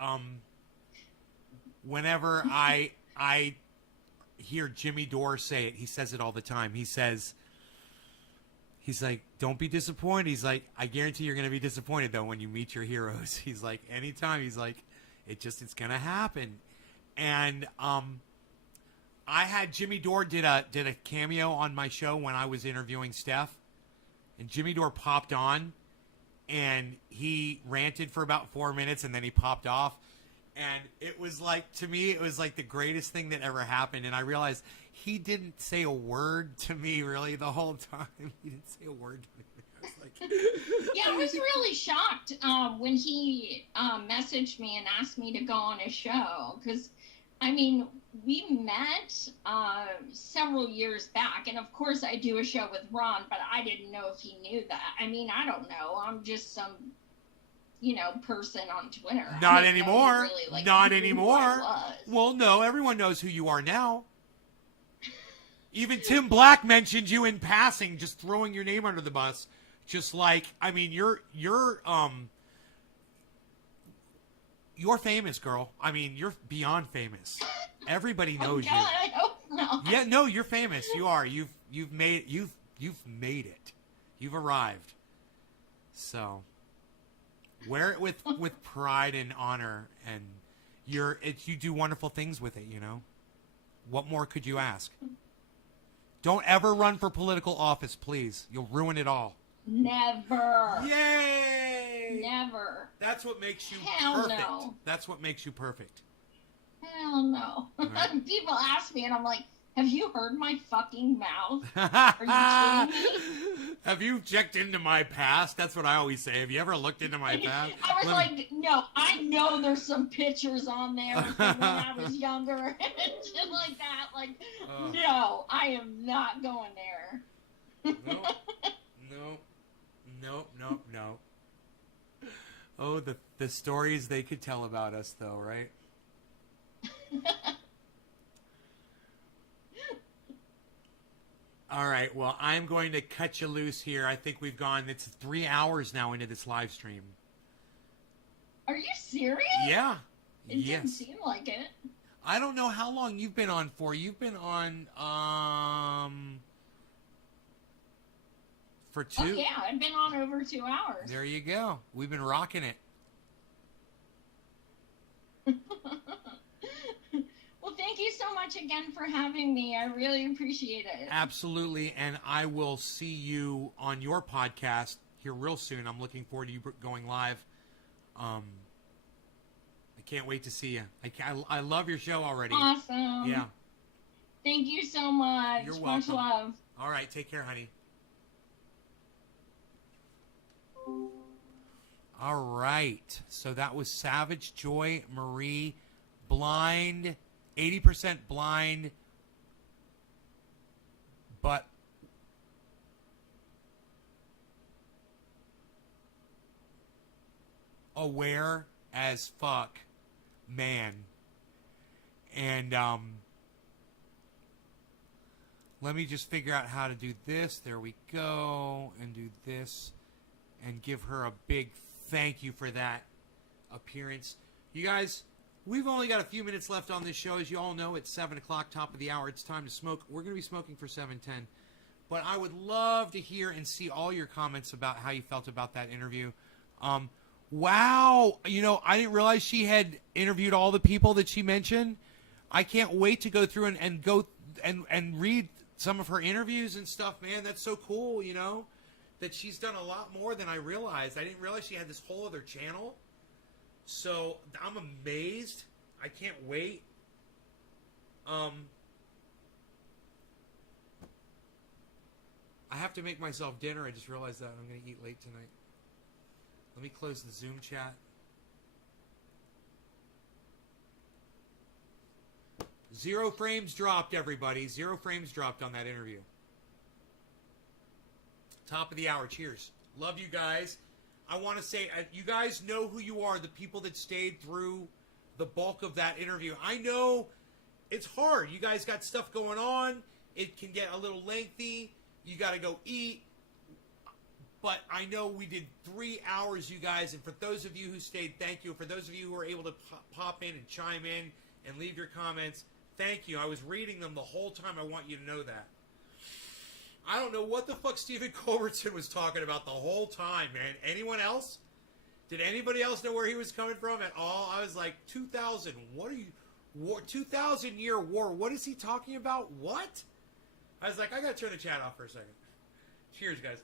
whenever I hear Jimmy Dore say it, he says it all the time. He's like, don't be disappointed. He's like, I guarantee you're going to be disappointed, though, when you meet your heroes. He's like, anytime. He's like, it's going to happen. And I had Jimmy Dore did a cameo on my show when I was interviewing Steph. And Jimmy Dore popped on, and he ranted for about 4 minutes, and then he popped off. And it was like, to me, it was like the greatest thing that ever happened. And I realized he didn't say a word to me really the whole time. He didn't say a word to me. I was like, yeah, I was really shocked when he messaged me and asked me to go on his show. Because, I mean, we met several years back. And, of course, I do a show with Ron, but I didn't know if he knew that. I mean, I don't know. I'm just some person on Twitter. Not anymore. Really, Not anymore. Well, no, everyone knows who you are now. Even Tim Black mentioned you in passing, just throwing your name under the bus. Just like, I mean, you're famous, girl. I mean, you're beyond famous. Everybody knows God, I hope not. you. Yeah, no, you're famous. You are. You've made it. You've arrived. So wear it with pride and honor, and you do wonderful things with it, you know. What more could you ask? Don't ever run for political office, please. You'll ruin it all. Never. Yay! Never. That's what makes you Hell perfect. no. That's what makes you perfect. Hell no. Right. People ask me, and I'm like, have you heard my fucking mouth? Are you kidding me? Have you checked into my past? That's what I always say. Have you ever looked into my past? I was like, no, I know there's some pictures on there from when I was younger and shit like that. Like, no, I am not going there. No. Oh, the stories they could tell about us, though, right? All right, well, I'm going to cut you loose here. I think it's 3 hours now into this live stream. Are you serious? Yeah. It didn't seem like it. I don't know how long you've been on for. You've been on, for 2. Oh, yeah, I've been on over 2 hours. There you go. We've been rocking it. Well, thank you so much again for having me. I really appreciate it. Absolutely, and I will see you on your podcast here real soon. I'm looking forward to you going live. I can't wait to see you. I love your show already. Awesome. Yeah. Thank you so much. You're welcome. Much love. All right, take care, honey. All right, so that was Savage Joy Marie, blind, 80% blind, but aware as fuck, man. And let me just figure out how to do this. There we go. And do this. And give her a big thank you for that appearance. You guys, we've only got a few minutes left on this show. As you all know, it's 7 o'clock, top of the hour. It's time to smoke. We're going to be smoking for 7:10. But I would love to hear and see all your comments about how you felt about that interview. Wow. You know, I didn't realize she had interviewed all the people that she mentioned. I can't wait to go through and go and read some of her interviews and stuff, man. That's so cool, you know, that she's done a lot more than I realized. I didn't realize she had this whole other channel. So I'm amazed. I can't wait. I have to make myself dinner. I just realized that I'm going to eat late tonight. Let me close the Zoom chat. 0 frames dropped, everybody. 0 frames dropped on that interview. Top of the hour. Cheers. Love you guys. I want to say, you guys know who you are, the people that stayed through the bulk of that interview. I know it's hard. You guys got stuff going on. It can get a little lengthy. You got to go eat. But I know we did 3 hours, you guys. And for those of you who stayed, thank you. For those of you who were able to pop in and chime in and leave your comments, thank you. I was reading them the whole time. I want you to know that. I don't know what the fuck Stephen Culbertson was talking about the whole time, man. Anyone else? Did anybody else know where he was coming from at all? I was like, 2000. What are you... 2,000 year war. What is he talking about? What? I was like, I gotta turn the chat off for a second. Cheers, guys.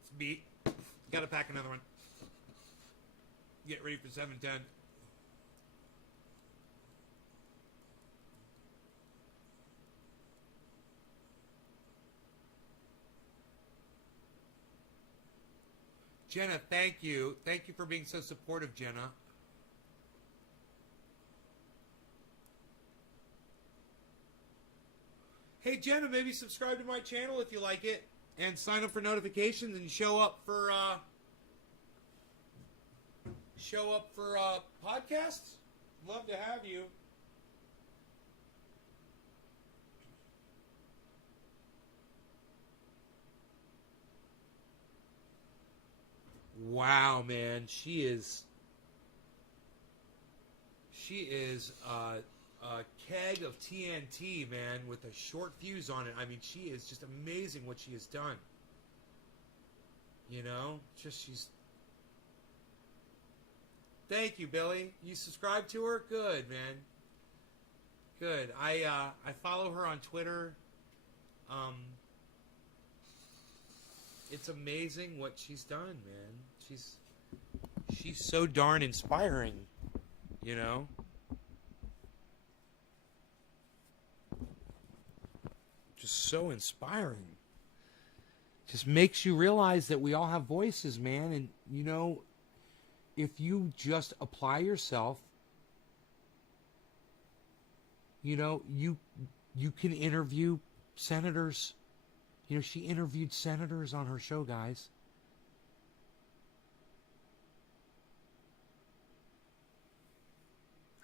It's beat. Gotta pack another one. Get ready for 7:10. Jenna, thank you. Thank you for being so supportive, Jenna. Hey, Jenna, maybe subscribe to my channel if you like it. and sign up for notifications and show up for podcasts. Love to have you. Wow, man, she is a keg of TNT, man, with a short fuse on it. I mean, she is just amazing what she has done. You know, she's. Thank you, Billy. You subscribe to her? Good, man. Good. I follow her on Twitter. It's amazing what she's done, man. She's so darn inspiring, you know? Just so inspiring. Just makes you realize that we all have voices, man. And, you know, if you just apply yourself, you know, you can interview senators. You know, she interviewed senators on her show, guys.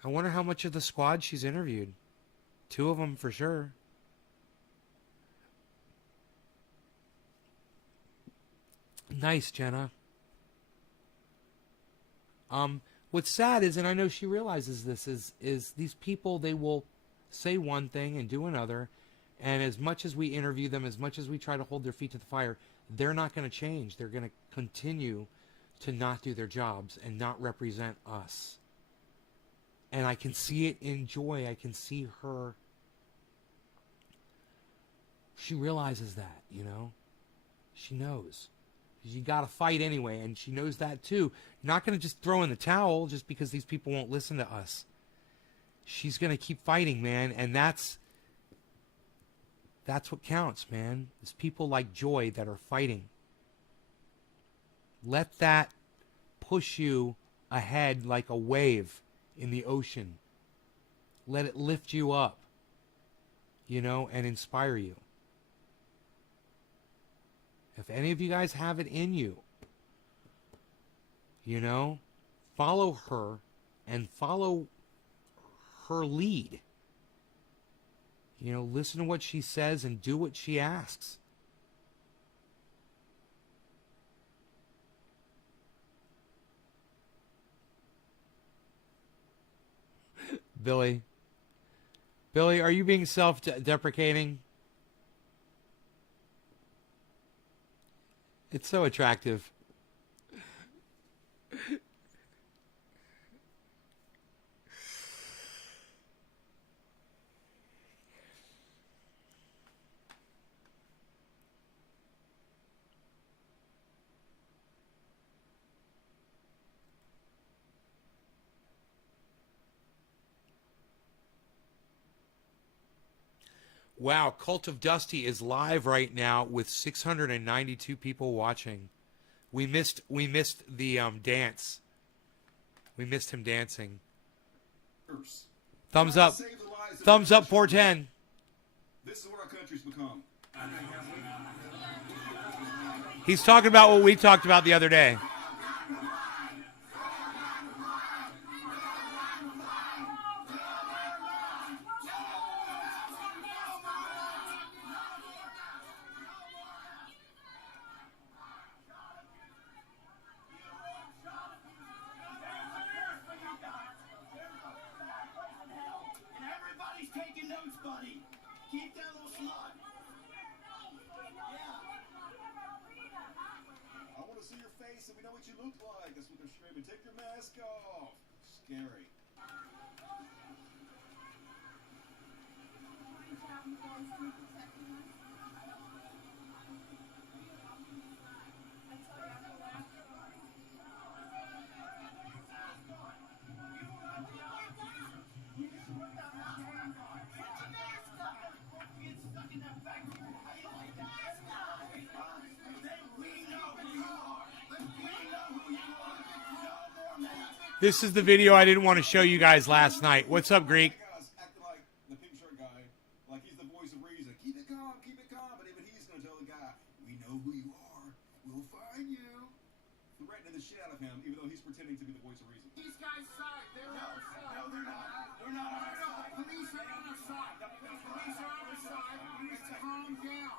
I wonder how much of the squad she's interviewed. 2 of them for sure. Nice, Jenna. What's sad is, and I know she realizes this, is these people, they will say one thing and do another, and as much as we interview them, as much as we try to hold their feet to the fire, they're not going to change. They're going to continue to not do their jobs and not represent us. And I can see it in Joy. I can see her. She realizes that, you know. She knows. You got to fight anyway, and she knows that too. You're not going to just throw in the towel just because these people won't listen to us. She's going to keep fighting, man, and that's what counts, man. It's people like Joy that are fighting. Let that push you ahead like a wave in the ocean. Let it lift you up, you know, and inspire you. If any of you guys have it in you, you know, follow her and follow her lead. You know, listen to what she says and do what she asks. Billy, are you being self-deprecating? It's so attractive. Wow, Cult of Dusty is live right now with 692 people watching. We missed the dance. We missed him dancing. Thumbs up. Thumbs up 410. This is what our country's become. He's talking about what we talked about the other day. Take your mask off. Scary. This is the video I didn't want to show you guys last night. What's up, Greek? Acting like the pink shirt guy, like he's the voice of reason. Keep it calm, but even he's gonna tell the guy, we know shit out of him, even though he's pretending to be the voice of reason. These guys' side. They're on our side. No, they're not. They're not on our side. The police are on our side. The police are on our side. Please calm down.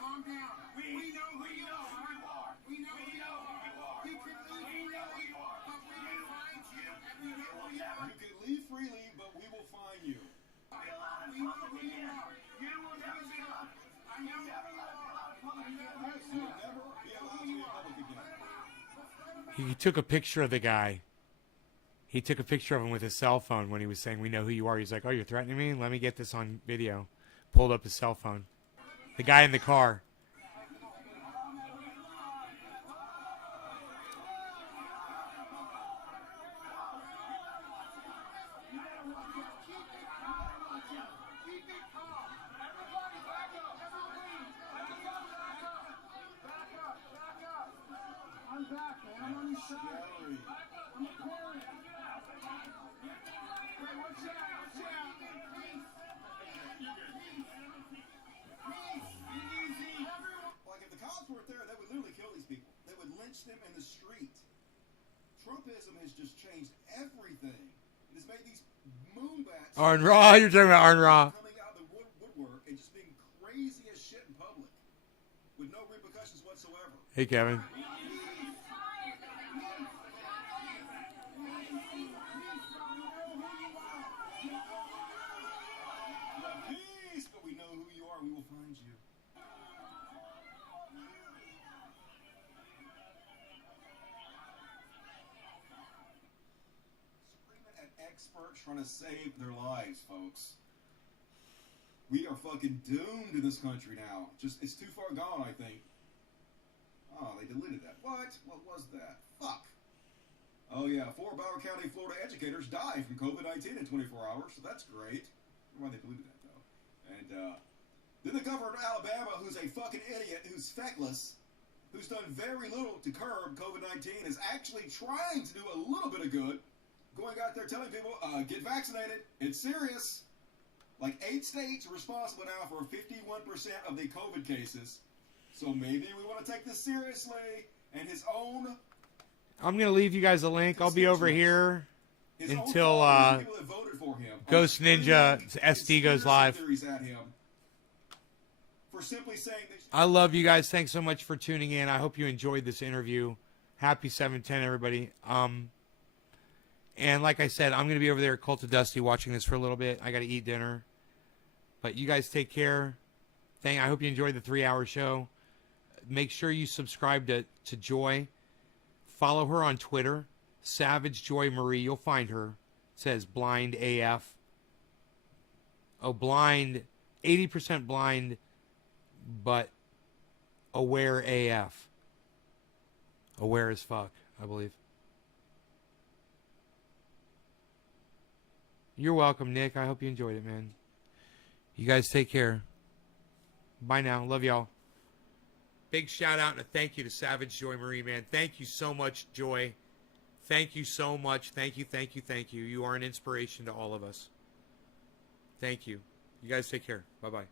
Calm down. We know who you are. We know who you are. You can leave freely, but we will find you, and we know who you are. You can leave freely, but we will find you. We know who you are. You will never be allowed. I know who you are. You will never be allowed to be in public again. He took a picture of the guy. He took a picture of him with his cell phone when he was saying, "We know who you are." He's like, "Oh, you're threatening me? Let me get this on video." Pulled up his cell phone. The guy in the car. I'm back, man. I'm on your side. I'm a parent. Wait, watch out. Watch out. Peace. Easy. Like, if the cops weren't there, they would literally kill these people. They would lynch them in the street. Trumpism has just changed everything. It has made these moonbats... Arn Ra, you're talking about Arn Ra. ...coming out of the woodwork and just being crazy as shit in public. With no repercussions whatsoever. Hey, Kevin. Peace, but we know who you are. We will find you. Screaming at experts trying to save their lives, folks. We are fucking doomed in this country now. Just, it's too far gone, I think. Oh, they deleted that. What? What was that? Fuck. Oh, yeah. 4 Broward County, Florida educators died from COVID-19 in 24 hours, so that's great. I don't know why they deleted that, though. And, then the governor of Alabama, who's a fucking idiot, who's feckless, who's done very little to curb COVID-19, is actually trying to do a little bit of good, going out there telling people, get vaccinated. It's serious. Like, 8 states are responsible now for 51% of the COVID cases. So maybe we want to take this seriously. And his own... I'm going to leave you guys a link. I'll be over here until Ghost Ninja SD goes live. For simply saying that I love you guys. Thanks so much for tuning in. I hope you enjoyed this interview. Happy 710, everybody. And like I said, I'm going to be over there at Cult of Dusty watching this for a little bit. I got to eat dinner. But you guys take care. I hope you enjoyed the 3-hour show. Make sure you subscribe to Joy. Follow her on Twitter, Savage Joy Marie. You'll find her. It says blind AF. Oh, blind, 80% blind, but aware AF. Aware as fuck, I believe. You're welcome, Nick. I hope you enjoyed it, man. You guys take care. Bye now. Love y'all. Big shout out and a thank you to Savage Joy Marie, man. Thank you so much, Joy. Thank you so much. Thank you, thank you, thank you. You are an inspiration to all of us. Thank you. You guys take care. Bye-bye.